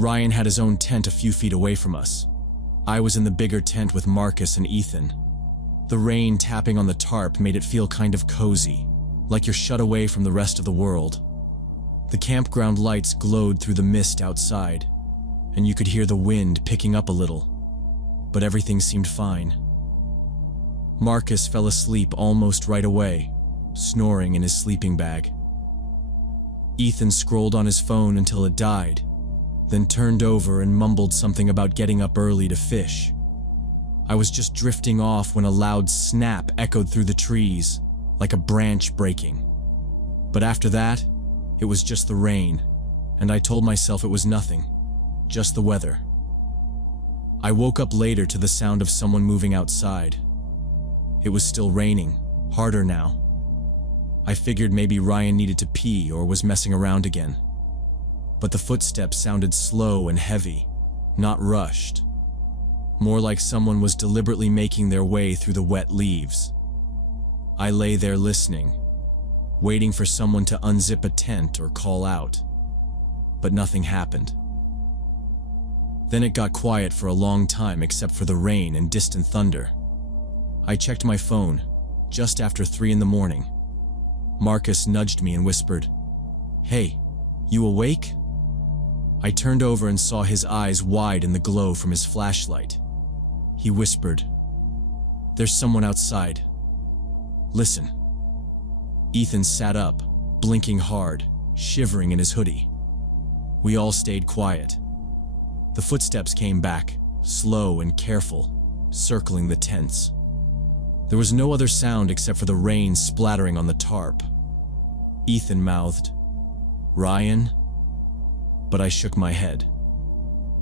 Ryan had his own tent a few feet away from us. I was in the bigger tent with Marcus and Ethan. The rain tapping on the tarp made it feel kind of cozy, like you're shut away from the rest of the world. The campground lights glowed through the mist outside, and you could hear the wind picking up a little, but everything seemed fine. Marcus fell asleep almost right away, snoring in his sleeping bag. Ethan scrolled on his phone until it died, then turned over and mumbled something about getting up early to fish. I was just drifting off when a loud snap echoed through the trees, like a branch breaking. But after that, it was just the rain, and I told myself it was nothing. Just the weather. I woke up later to the sound of someone moving outside. It was still raining, harder now. I figured maybe Ryan needed to pee or was messing around again. But the footsteps sounded slow and heavy, not rushed. More like someone was deliberately making their way through the wet leaves. I lay there listening, waiting for someone to unzip a tent or call out. But nothing happened. Then it got quiet for a long time except for the rain and distant thunder. I checked my phone, just after 3 in the morning. Marcus nudged me and whispered, "Hey, you awake?" I turned over and saw his eyes wide in the glow from his flashlight. He whispered, "There's someone outside. Listen." Ethan sat up, blinking hard, shivering in his hoodie. We all stayed quiet. The footsteps came back, slow and careful, circling the tents. There was no other sound except for the rain splattering on the tarp. Ethan mouthed, "Ryan?" But I shook my head.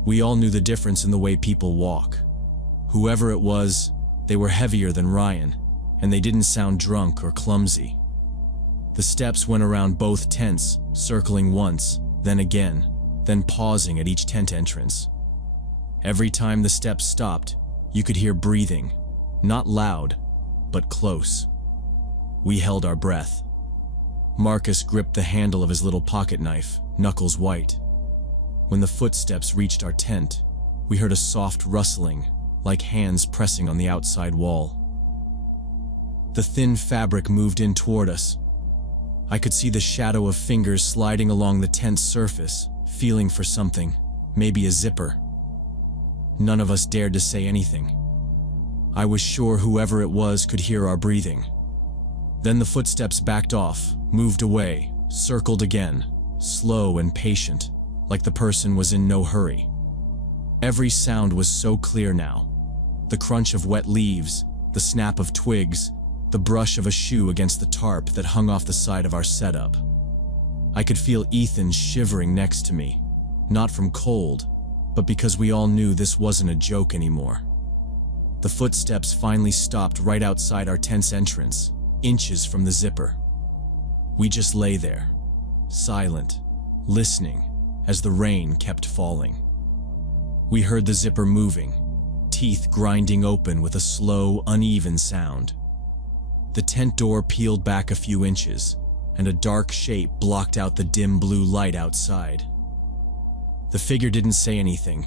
We all knew the difference in the way people walk. Whoever it was, they were heavier than Ryan, and they didn't sound drunk or clumsy. The steps went around both tents, circling once, then again, then pausing at each tent entrance. Every time the steps stopped, you could hear breathing, not loud, but close. We held our breath. Marcus gripped the handle of his little pocket knife, knuckles white. When the footsteps reached our tent, we heard a soft rustling, like hands pressing on the outside wall. The thin fabric moved in toward us. I could see the shadow of fingers sliding along the tent's surface, feeling for something, maybe a zipper. None of us dared to say anything. I was sure whoever it was could hear our breathing. Then the footsteps backed off, moved away, circled again, slow and patient, like the person was in no hurry. Every sound was so clear now. The crunch of wet leaves, the snap of twigs, the brush of a shoe against the tarp that hung off the side of our setup. I could feel Ethan shivering next to me, not from cold, but because we all knew this wasn't a joke anymore. The footsteps finally stopped right outside our tent's entrance, inches from the zipper. We just lay there, silent, listening, as the rain kept falling. We heard the zipper moving, teeth grinding open with a slow, uneven sound. The tent door peeled back a few inches, and a dark shape blocked out the dim blue light outside. The figure didn't say anything,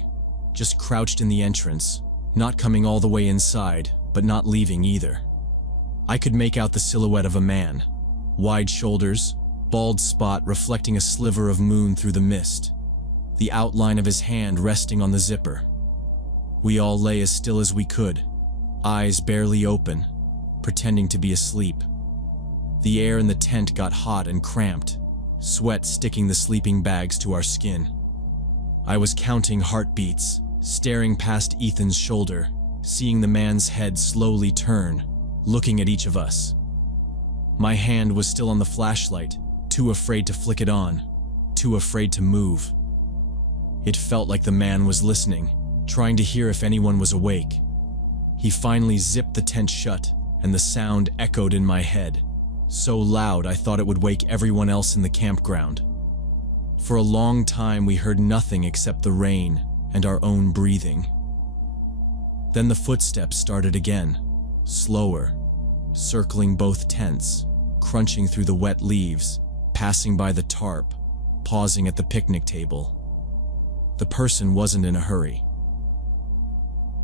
just crouched in the entrance, not coming all the way inside, but not leaving either. I could make out the silhouette of a man, wide shoulders, bald spot reflecting a sliver of moon through the mist, the outline of his hand resting on the zipper. We all lay as still as we could, eyes barely open, pretending to be asleep. The air in the tent got hot and cramped, sweat sticking the sleeping bags to our skin. I was counting heartbeats, staring past Ethan's shoulder, seeing the man's head slowly turn, looking at each of us. My hand was still on the flashlight, too afraid to flick it on, too afraid to move. It felt like the man was listening, trying to hear if anyone was awake. He finally zipped the tent shut, and the sound echoed in my head, so loud I thought it would wake everyone else in the campground. For a long time we heard nothing except the rain and our own breathing. Then the footsteps started again, slower, circling both tents, crunching through the wet leaves, passing by the tarp, pausing at the picnic table. The person wasn't in a hurry.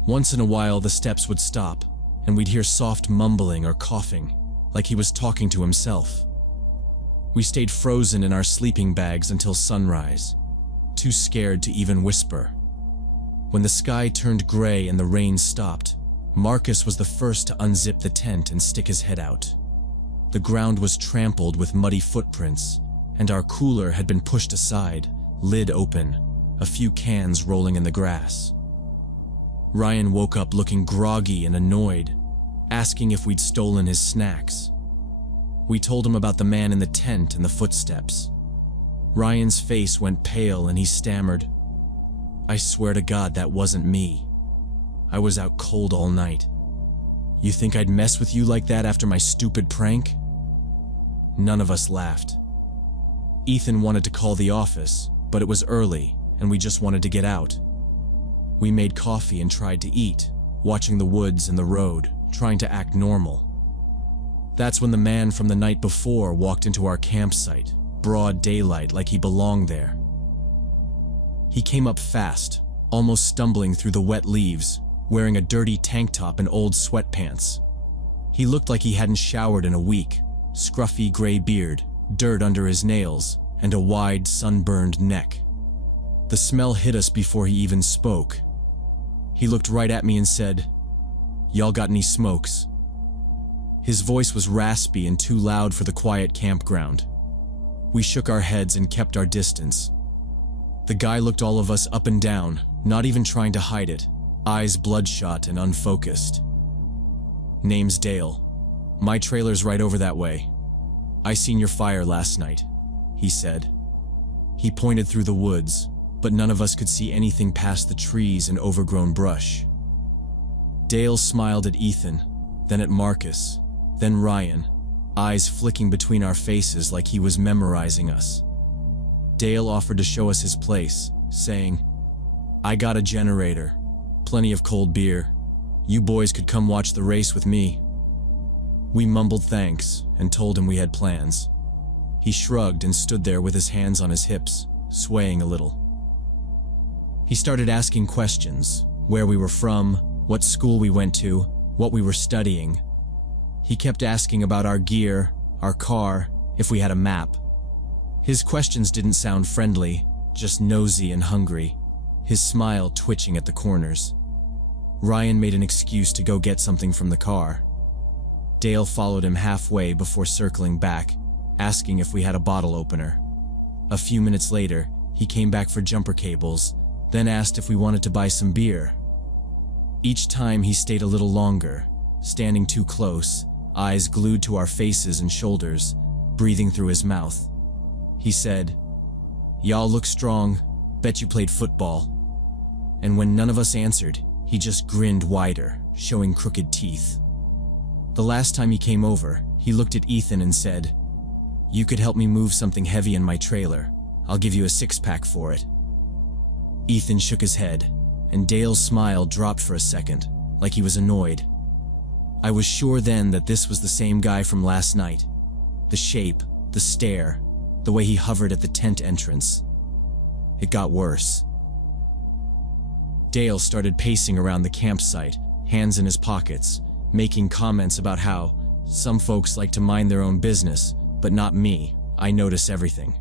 Once in a while the steps would stop, and we'd hear soft mumbling or coughing, like he was talking to himself. We stayed frozen in our sleeping bags until sunrise, too scared to even whisper. When the sky turned gray and the rain stopped, Marcus was the first to unzip the tent and stick his head out. The ground was trampled with muddy footprints, and our cooler had been pushed aside, lid open, a few cans rolling in the grass. Ryan woke up looking groggy and annoyed, asking if we'd stolen his snacks. We told him about the man in the tent and the footsteps. Ryan's face went pale and he stammered, "I swear to God that wasn't me. I was out cold all night. You think I'd mess with you like that after my stupid prank?" None of us laughed. Ethan wanted to call the office, but it was early and we just wanted to get out. We made coffee and tried to eat, watching the woods and the road, trying to act normal. That's when the man from the night before walked into our campsite, broad daylight like he belonged there. He came up fast, almost stumbling through the wet leaves, wearing a dirty tank top and old sweatpants. He looked like he hadn't showered in a week, scruffy gray beard, dirt under his nails, and a wide, sunburned neck. The smell hit us before he even spoke. He looked right at me and said, "Y'all got any smokes?" His voice was raspy and too loud for the quiet campground. We shook our heads and kept our distance. The guy looked all of us up and down, not even trying to hide it, eyes bloodshot and unfocused. "Name's Dale. My trailer's right over that way. I seen your fire last night," he said. He pointed through the woods, but none of us could see anything past the trees and overgrown brush. Dale smiled at Ethan, then at Marcus, then Ryan, eyes flicking between our faces like he was memorizing us. Dale offered to show us his place, saying, "I got a generator, plenty of cold beer. You boys could come watch the race with me." We mumbled thanks and told him we had plans. He shrugged and stood there with his hands on his hips, swaying a little. He started asking questions, where we were from, what school we went to, what we were studying. He kept asking about our gear, our car, if we had a map. His questions didn't sound friendly, just nosy and hungry, his smile twitching at the corners. Ryan made an excuse to go get something from the car. Dale followed him halfway before circling back, asking if we had a bottle opener. A few minutes later, he came back for jumper cables, then asked if we wanted to buy some beer. Each time he stayed a little longer, standing too close, eyes glued to our faces and shoulders, breathing through his mouth. He said, "Y'all look strong, bet you played football." And when none of us answered, he just grinned wider, showing crooked teeth. The last time he came over, he looked at Ethan and said, "You could help me move something heavy in my trailer. I'll give you a 6-pack for it." Ethan shook his head, and Dale's smile dropped for a second, like he was annoyed. I was sure then that this was the same guy from last night. The shape, the stare, the way he hovered at the tent entrance. It got worse. Dale started pacing around the campsite, hands in his pockets, making comments about how some folks like to mind their own business, but not me. I notice everything.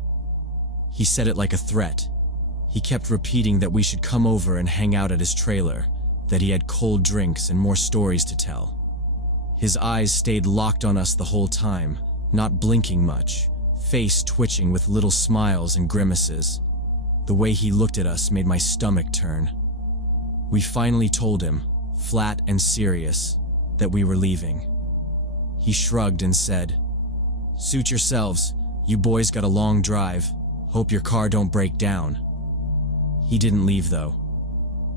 He said it like a threat. He kept repeating that we should come over and hang out at his trailer, that he had cold drinks and more stories to tell. His eyes stayed locked on us the whole time, not blinking much, face twitching with little smiles and grimaces. The way he looked at us made my stomach turn. We finally told him, flat and serious, that we were leaving. He shrugged and said, "Suit yourselves, you boys got a long drive. Hope your car don't break down." He didn't leave though.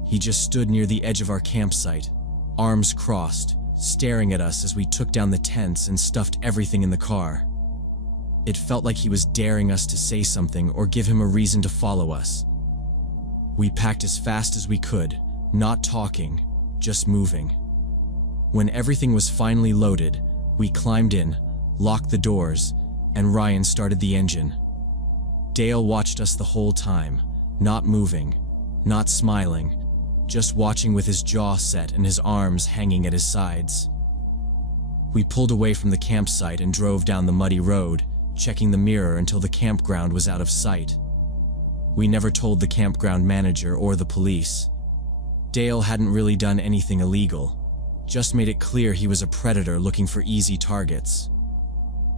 He just stood near the edge of our campsite, arms crossed, staring at us as we took down the tents and stuffed everything in the car. It felt like he was daring us to say something or give him a reason to follow us. We packed as fast as we could, not talking, just moving. When everything was finally loaded, we climbed in, locked the doors, and Ryan started the engine. Dale watched us the whole time, not moving, not smiling, just watching with his jaw set and his arms hanging at his sides. We pulled away from the campsite and drove down the muddy road, checking the mirror until the campground was out of sight. We never told the campground manager or the police. Dale hadn't really done anything illegal, just made it clear he was a predator looking for easy targets.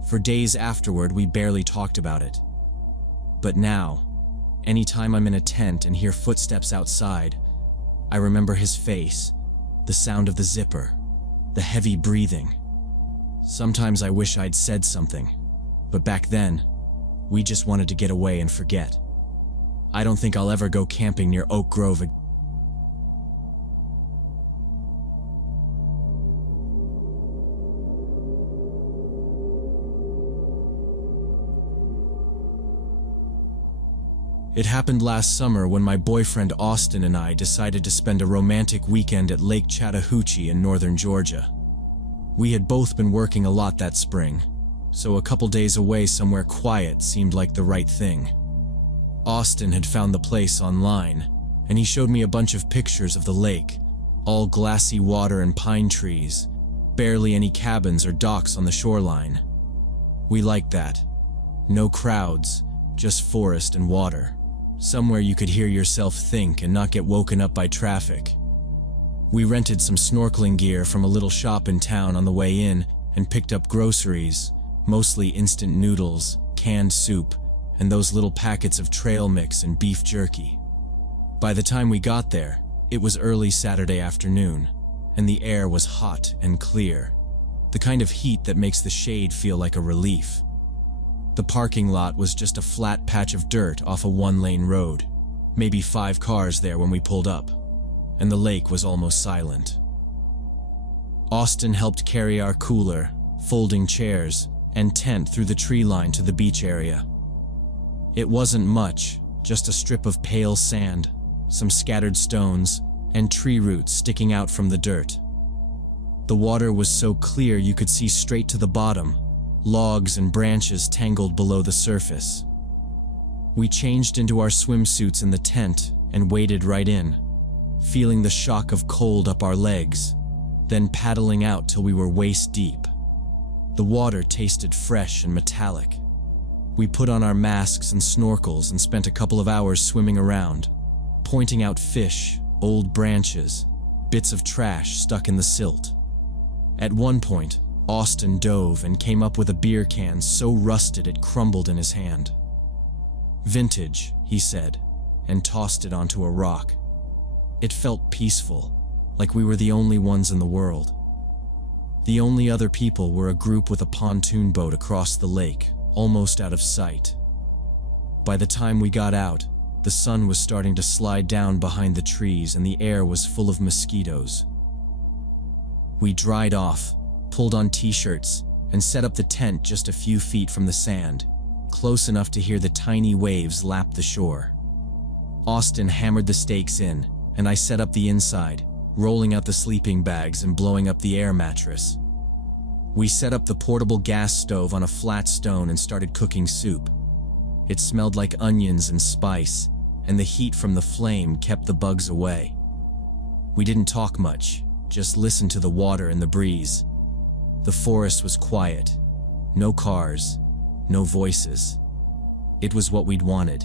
For days afterward, we barely talked about it. But now, anytime I'm in a tent and hear footsteps outside, I remember his face, the sound of the zipper, the heavy breathing. Sometimes I wish I'd said something, but back then, we just wanted to get away and forget. I don't think I'll ever go camping near Oak Grove again. It happened last summer when my boyfriend Austin and I decided to spend a romantic weekend at Lake Chattahoochee in northern Georgia. We had both been working a lot that spring, so a couple days away somewhere quiet seemed like the right thing. Austin had found the place online, and he showed me a bunch of pictures of the lake, all glassy water and pine trees, barely any cabins or docks on the shoreline. We liked that. No crowds, just forest and water. Somewhere you could hear yourself think and not get woken up by traffic. We rented some snorkeling gear from a little shop in town on the way in and picked up groceries, mostly instant noodles, canned soup, and those little packets of trail mix and beef jerky. By the time we got there, it was early Saturday afternoon, and the air was hot and clear, the kind of heat that makes the shade feel like a relief. The parking lot was just a flat patch of dirt off a one-lane road, maybe 5 cars there when we pulled up, and the lake was almost silent. Austin helped carry our cooler, folding chairs, and tent through the tree line to the beach area. It wasn't much, just a strip of pale sand, some scattered stones, and tree roots sticking out from the dirt. The water was so clear you could see straight to the bottom, logs and branches tangled below the surface. We changed into our swimsuits in the tent and waded right in, feeling the shock of cold up our legs, then paddling out till we were waist deep. The water tasted fresh and metallic. We put on our masks and snorkels and spent a couple of hours swimming around, pointing out fish, old branches, bits of trash stuck in the silt. At one point, Austin dove and came up with a beer can so rusted it crumbled in his hand. "Vintage," he said, and tossed it onto a rock. It felt peaceful, like we were the only ones in the world. The only other people were a group with a pontoon boat across the lake, almost out of sight. By the time we got out, the sun was starting to slide down behind the trees and the air was full of mosquitoes. We dried off, pulled on t-shirts, and set up the tent just a few feet from the sand, close enough to hear the tiny waves lap the shore. Austin hammered the stakes in, and I set up the inside, rolling out the sleeping bags and blowing up the air mattress. We set up the portable gas stove on a flat stone and started cooking soup. It smelled like onions and spice, and the heat from the flame kept the bugs away. We didn't talk much, just listened to the water and the breeze. The forest was quiet. No cars, no voices. It was what we'd wanted.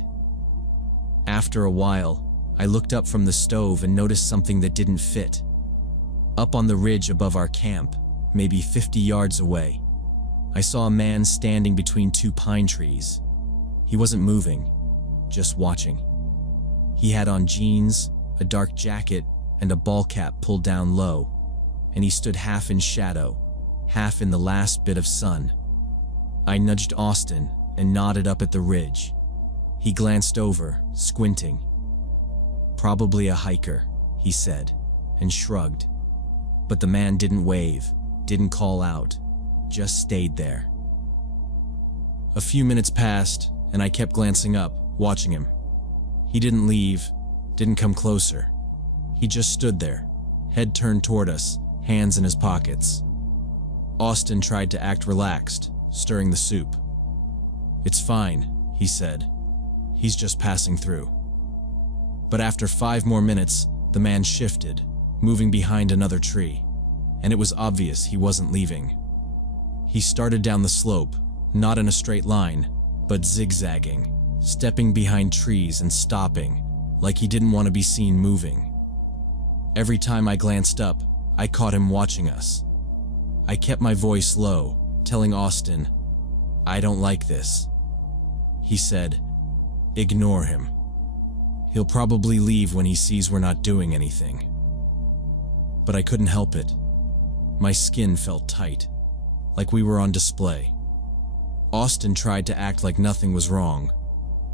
After a while, I looked up from the stove and noticed something that didn't fit. Up on the ridge above our camp, maybe 50 yards away, I saw a man standing between 2 pine trees. He wasn't moving, just watching. He had on jeans, a dark jacket, and a ball cap pulled down low, and he stood half in shadow, half in the last bit of sun. I nudged Austin and nodded up at the ridge. He glanced over, squinting. "Probably a hiker," he said, and shrugged. But the man didn't wave, didn't call out, just stayed there. A few minutes passed, and I kept glancing up, watching him. He didn't leave, didn't come closer. He just stood there, head turned toward us, hands in his pockets. Austin tried to act relaxed, stirring the soup. "It's fine," he said. "He's just passing through." But after 5 more minutes, the man shifted, moving behind another tree, and it was obvious he wasn't leaving. He started down the slope, not in a straight line, but zigzagging, stepping behind trees and stopping, like he didn't want to be seen moving. Every time I glanced up, I caught him watching us. I kept my voice low, telling Austin, "I don't like this." He said, "Ignore him. He'll probably leave when he sees we're not doing anything." But I couldn't help it. My skin felt tight, like we were on display. Austin tried to act like nothing was wrong,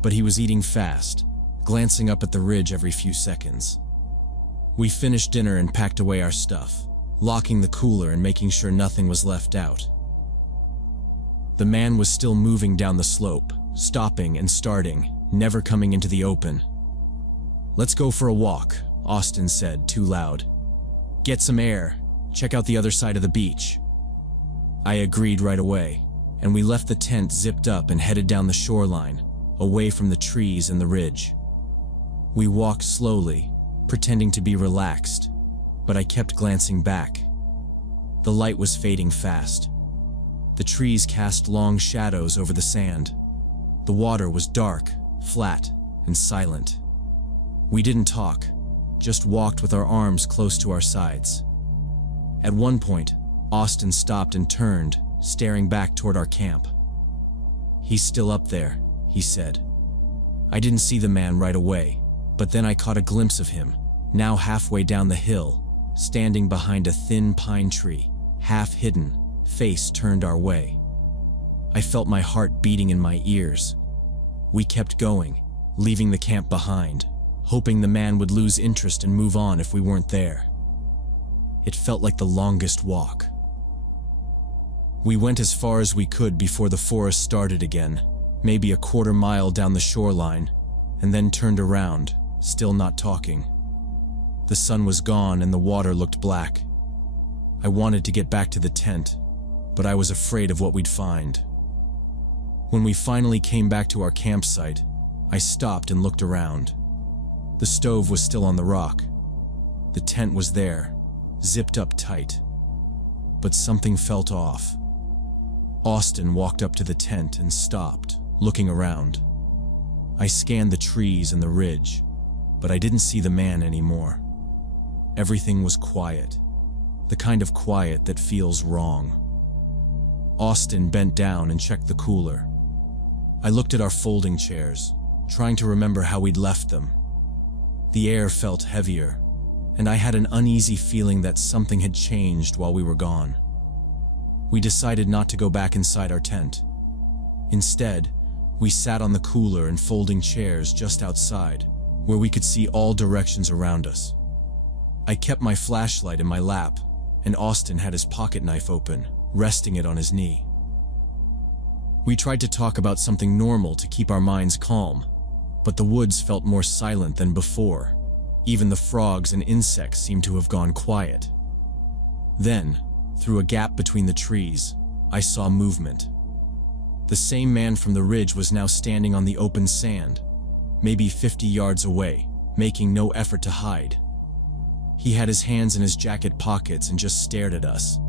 but he was eating fast, glancing up at the ridge every few seconds. We finished dinner and packed away our stuff, locking the cooler and making sure nothing was left out. The man was still moving down the slope, stopping and starting, never coming into the open. "Let's go for a walk," Austin said, too loud. "Get some air, check out the other side of the beach." I agreed right away, and we left the tent zipped up and headed down the shoreline, away from the trees and the ridge. We walked slowly, pretending to be relaxed, but I kept glancing back. The light was fading fast. The trees cast long shadows over the sand. The water was dark, flat, and silent. We didn't talk, just walked with our arms close to our sides. At one point, Austin stopped and turned, staring back toward our camp. "He's still up there," he said. I didn't see the man right away, but then I caught a glimpse of him, now halfway down the hill, standing behind a thin pine tree, half hidden, face turned our way. I felt my heart beating in my ears. We kept going, leaving the camp behind, hoping the man would lose interest and move on if we weren't there. It felt like the longest walk. We went as far as we could before the forest started again, maybe a quarter-mile down the shoreline, and then turned around, still not talking. The sun was gone and the water looked black. I wanted to get back to the tent, but I was afraid of what we'd find. When we finally came back to our campsite, I stopped and looked around. The stove was still on the rock. The tent was there, zipped up tight. But something felt off. Austin walked up to the tent and stopped, looking around. I scanned the trees and the ridge, but I didn't see the man anymore. Everything was quiet, the kind of quiet that feels wrong. Austin bent down and checked the cooler. I looked at our folding chairs, trying to remember how we'd left them. The air felt heavier, and I had an uneasy feeling that something had changed while we were gone. We decided not to go back inside our tent. Instead, we sat on the cooler and folding chairs just outside, where we could see all directions around us. I kept my flashlight in my lap, and Austin had his pocket knife open, resting it on his knee. We tried to talk about something normal to keep our minds calm, but the woods felt more silent than before. Even the frogs and insects seemed to have gone quiet. Then, through a gap between the trees, I saw movement. The same man from the ridge was now standing on the open sand, maybe 50 yards away, making no effort to hide. He had his hands in his jacket pockets and just stared at us,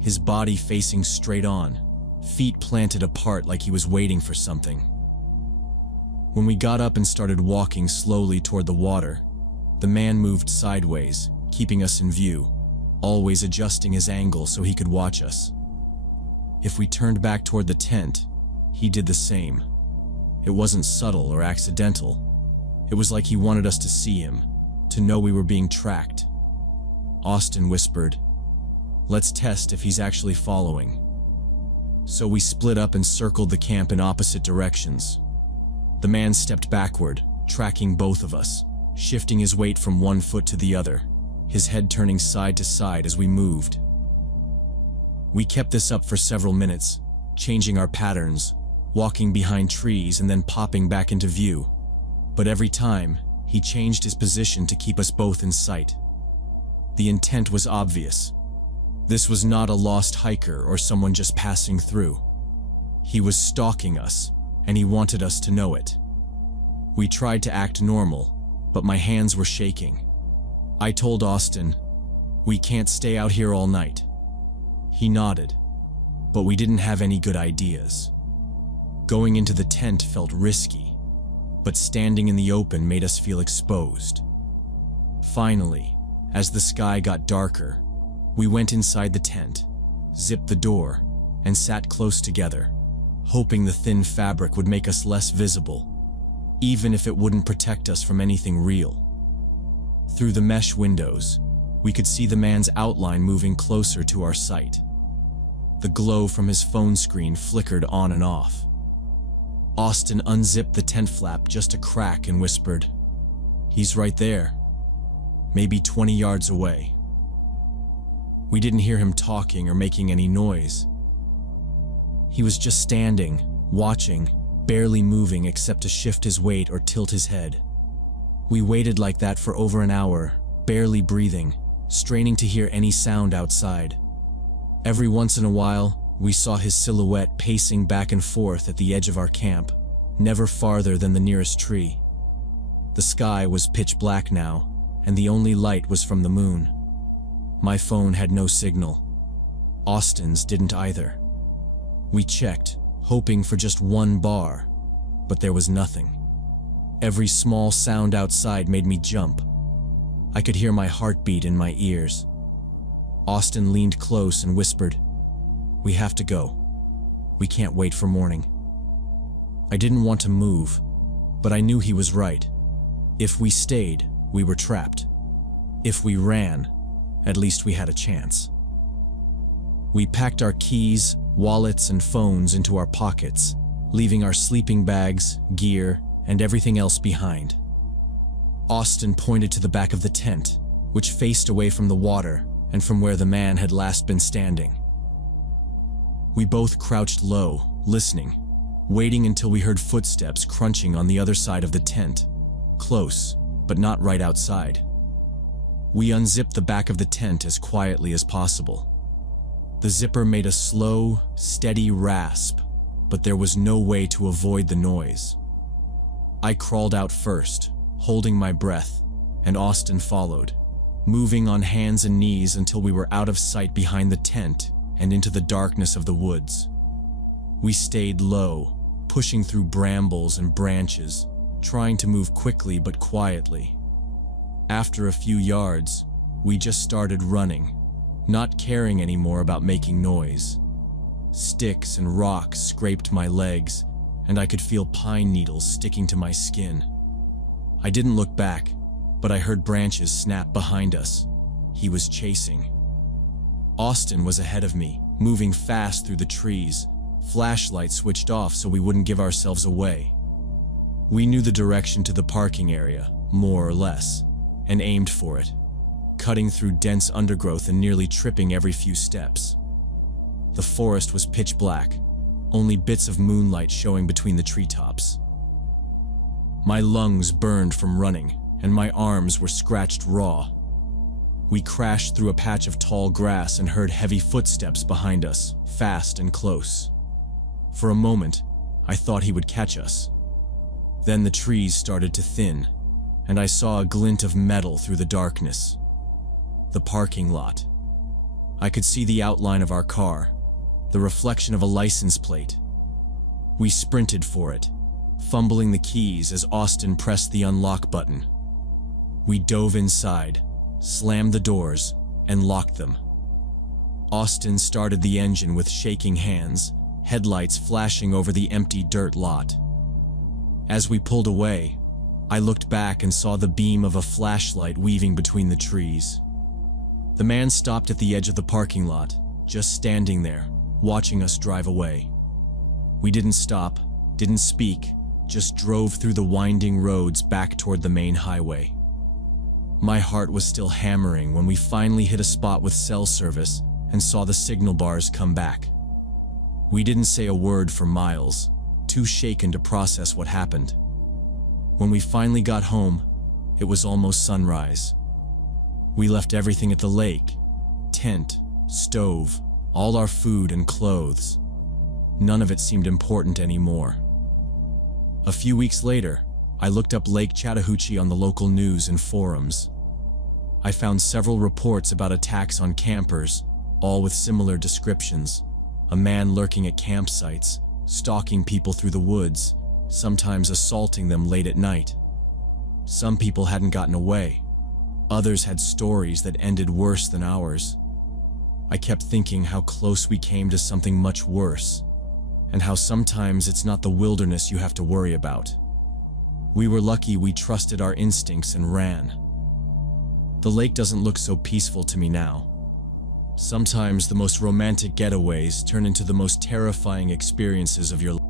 his body facing straight on, feet planted apart like he was waiting for something. When we got up and started walking slowly toward the water, the man moved sideways, keeping us in view, always adjusting his angle so he could watch us. If we turned back toward the tent, he did the same. It wasn't subtle or accidental. It was like he wanted us to see him, to know we were being tracked. Austin whispered, "Let's test if he's actually following." So we split up and circled the camp in opposite directions. The man stepped backward, tracking both of us, shifting his weight from one foot to the other, his head turning side to side as we moved. We kept this up for several minutes, changing our patterns, walking behind trees and then popping back into view. But every time, he changed his position to keep us both in sight. The intent was obvious. This was not a lost hiker or someone just passing through. He was stalking us, and he wanted us to know it. We tried to act normal, but my hands were shaking. I told Austin, "We can't stay out here all night." He nodded, but we didn't have any good ideas. Going into the tent felt risky, but standing in the open made us feel exposed. Finally, as the sky got darker, we went inside the tent, zipped the door, and sat close together, hoping the thin fabric would make us less visible, even if it wouldn't protect us from anything real. Through the mesh windows, we could see the man's outline moving closer to our sight. The glow from his phone screen flickered on and off. Austin unzipped the tent flap just a crack and whispered, "He's right there, maybe 20 yards away." We didn't hear him talking or making any noise. He was just standing, watching, barely moving except to shift his weight or tilt his head. We waited like that for over an hour, barely breathing, straining to hear any sound outside. Every once in a while, we saw his silhouette pacing back and forth at the edge of our camp, never farther than the nearest tree. The sky was pitch black now, and the only light was from the moon. My phone had no signal. Austin's didn't either. We checked, hoping for just one bar, but there was nothing. Every small sound outside made me jump. I could hear my heartbeat in my ears. Austin leaned close and whispered, "We have to go. We can't wait for morning." I didn't want to move, but I knew he was right. If we stayed, we were trapped. If we ran, at least we had a chance. We packed our keys, wallets, and phones into our pockets, leaving our sleeping bags, gear, and everything else behind. Austin pointed to the back of the tent, which faced away from the water and from where the man had last been standing. We both crouched low, listening, waiting until we heard footsteps crunching on the other side of the tent, close, but not right outside. We unzipped the back of the tent as quietly as possible. The zipper made a slow, steady rasp, but there was no way to avoid the noise. I crawled out first, holding my breath, and Austin followed, moving on hands and knees until we were out of sight behind the tent and into the darkness of the woods. We stayed low, pushing through brambles and branches, trying to move quickly but quietly. After a few yards, we just started running, not caring anymore about making noise. Sticks and rocks scraped my legs, and I could feel pine needles sticking to my skin. I didn't look back, but I heard branches snap behind us. He was chasing. Austin was ahead of me, moving fast through the trees, flashlight switched off so we wouldn't give ourselves away. We knew the direction to the parking area, more or less, and aimed for it, cutting through dense undergrowth and nearly tripping every few steps. The forest was pitch black, only bits of moonlight showing between the treetops. My lungs burned from running, and my arms were scratched raw. We crashed through a patch of tall grass and heard heavy footsteps behind us, fast and close. For a moment, I thought he would catch us. Then the trees started to thin, and I saw a glint of metal through the darkness. The parking lot. I could see the outline of our car, the reflection of a license plate. We sprinted for it, fumbling the keys as Austin pressed the unlock button. We dove inside, slammed the doors, and locked them. Austin started the engine with shaking hands, headlights flashing over the empty dirt lot. As we pulled away, I looked back and saw the beam of a flashlight weaving between the trees. The man stopped at the edge of the parking lot, just standing there, watching us drive away. We didn't stop, didn't speak, just drove through the winding roads back toward the main highway. My heart was still hammering when we finally hit a spot with cell service and saw the signal bars come back. We didn't say a word for miles, too shaken to process what happened. When we finally got home, it was almost sunrise. We left everything at the lake: tent, stove, all our food and clothes. None of it seemed important anymore. A few weeks later, I looked up Lake Chattahoochee on the local news and forums. I found several reports about attacks on campers, all with similar descriptions. A man lurking at campsites, stalking people through the woods, sometimes assaulting them late at night. Some people hadn't gotten away. Others had stories that ended worse than ours. I kept thinking how close we came to something much worse, and how sometimes it's not the wilderness you have to worry about. We were lucky we trusted our instincts and ran. The lake doesn't look so peaceful to me now. Sometimes the most romantic getaways turn into the most terrifying experiences of your life.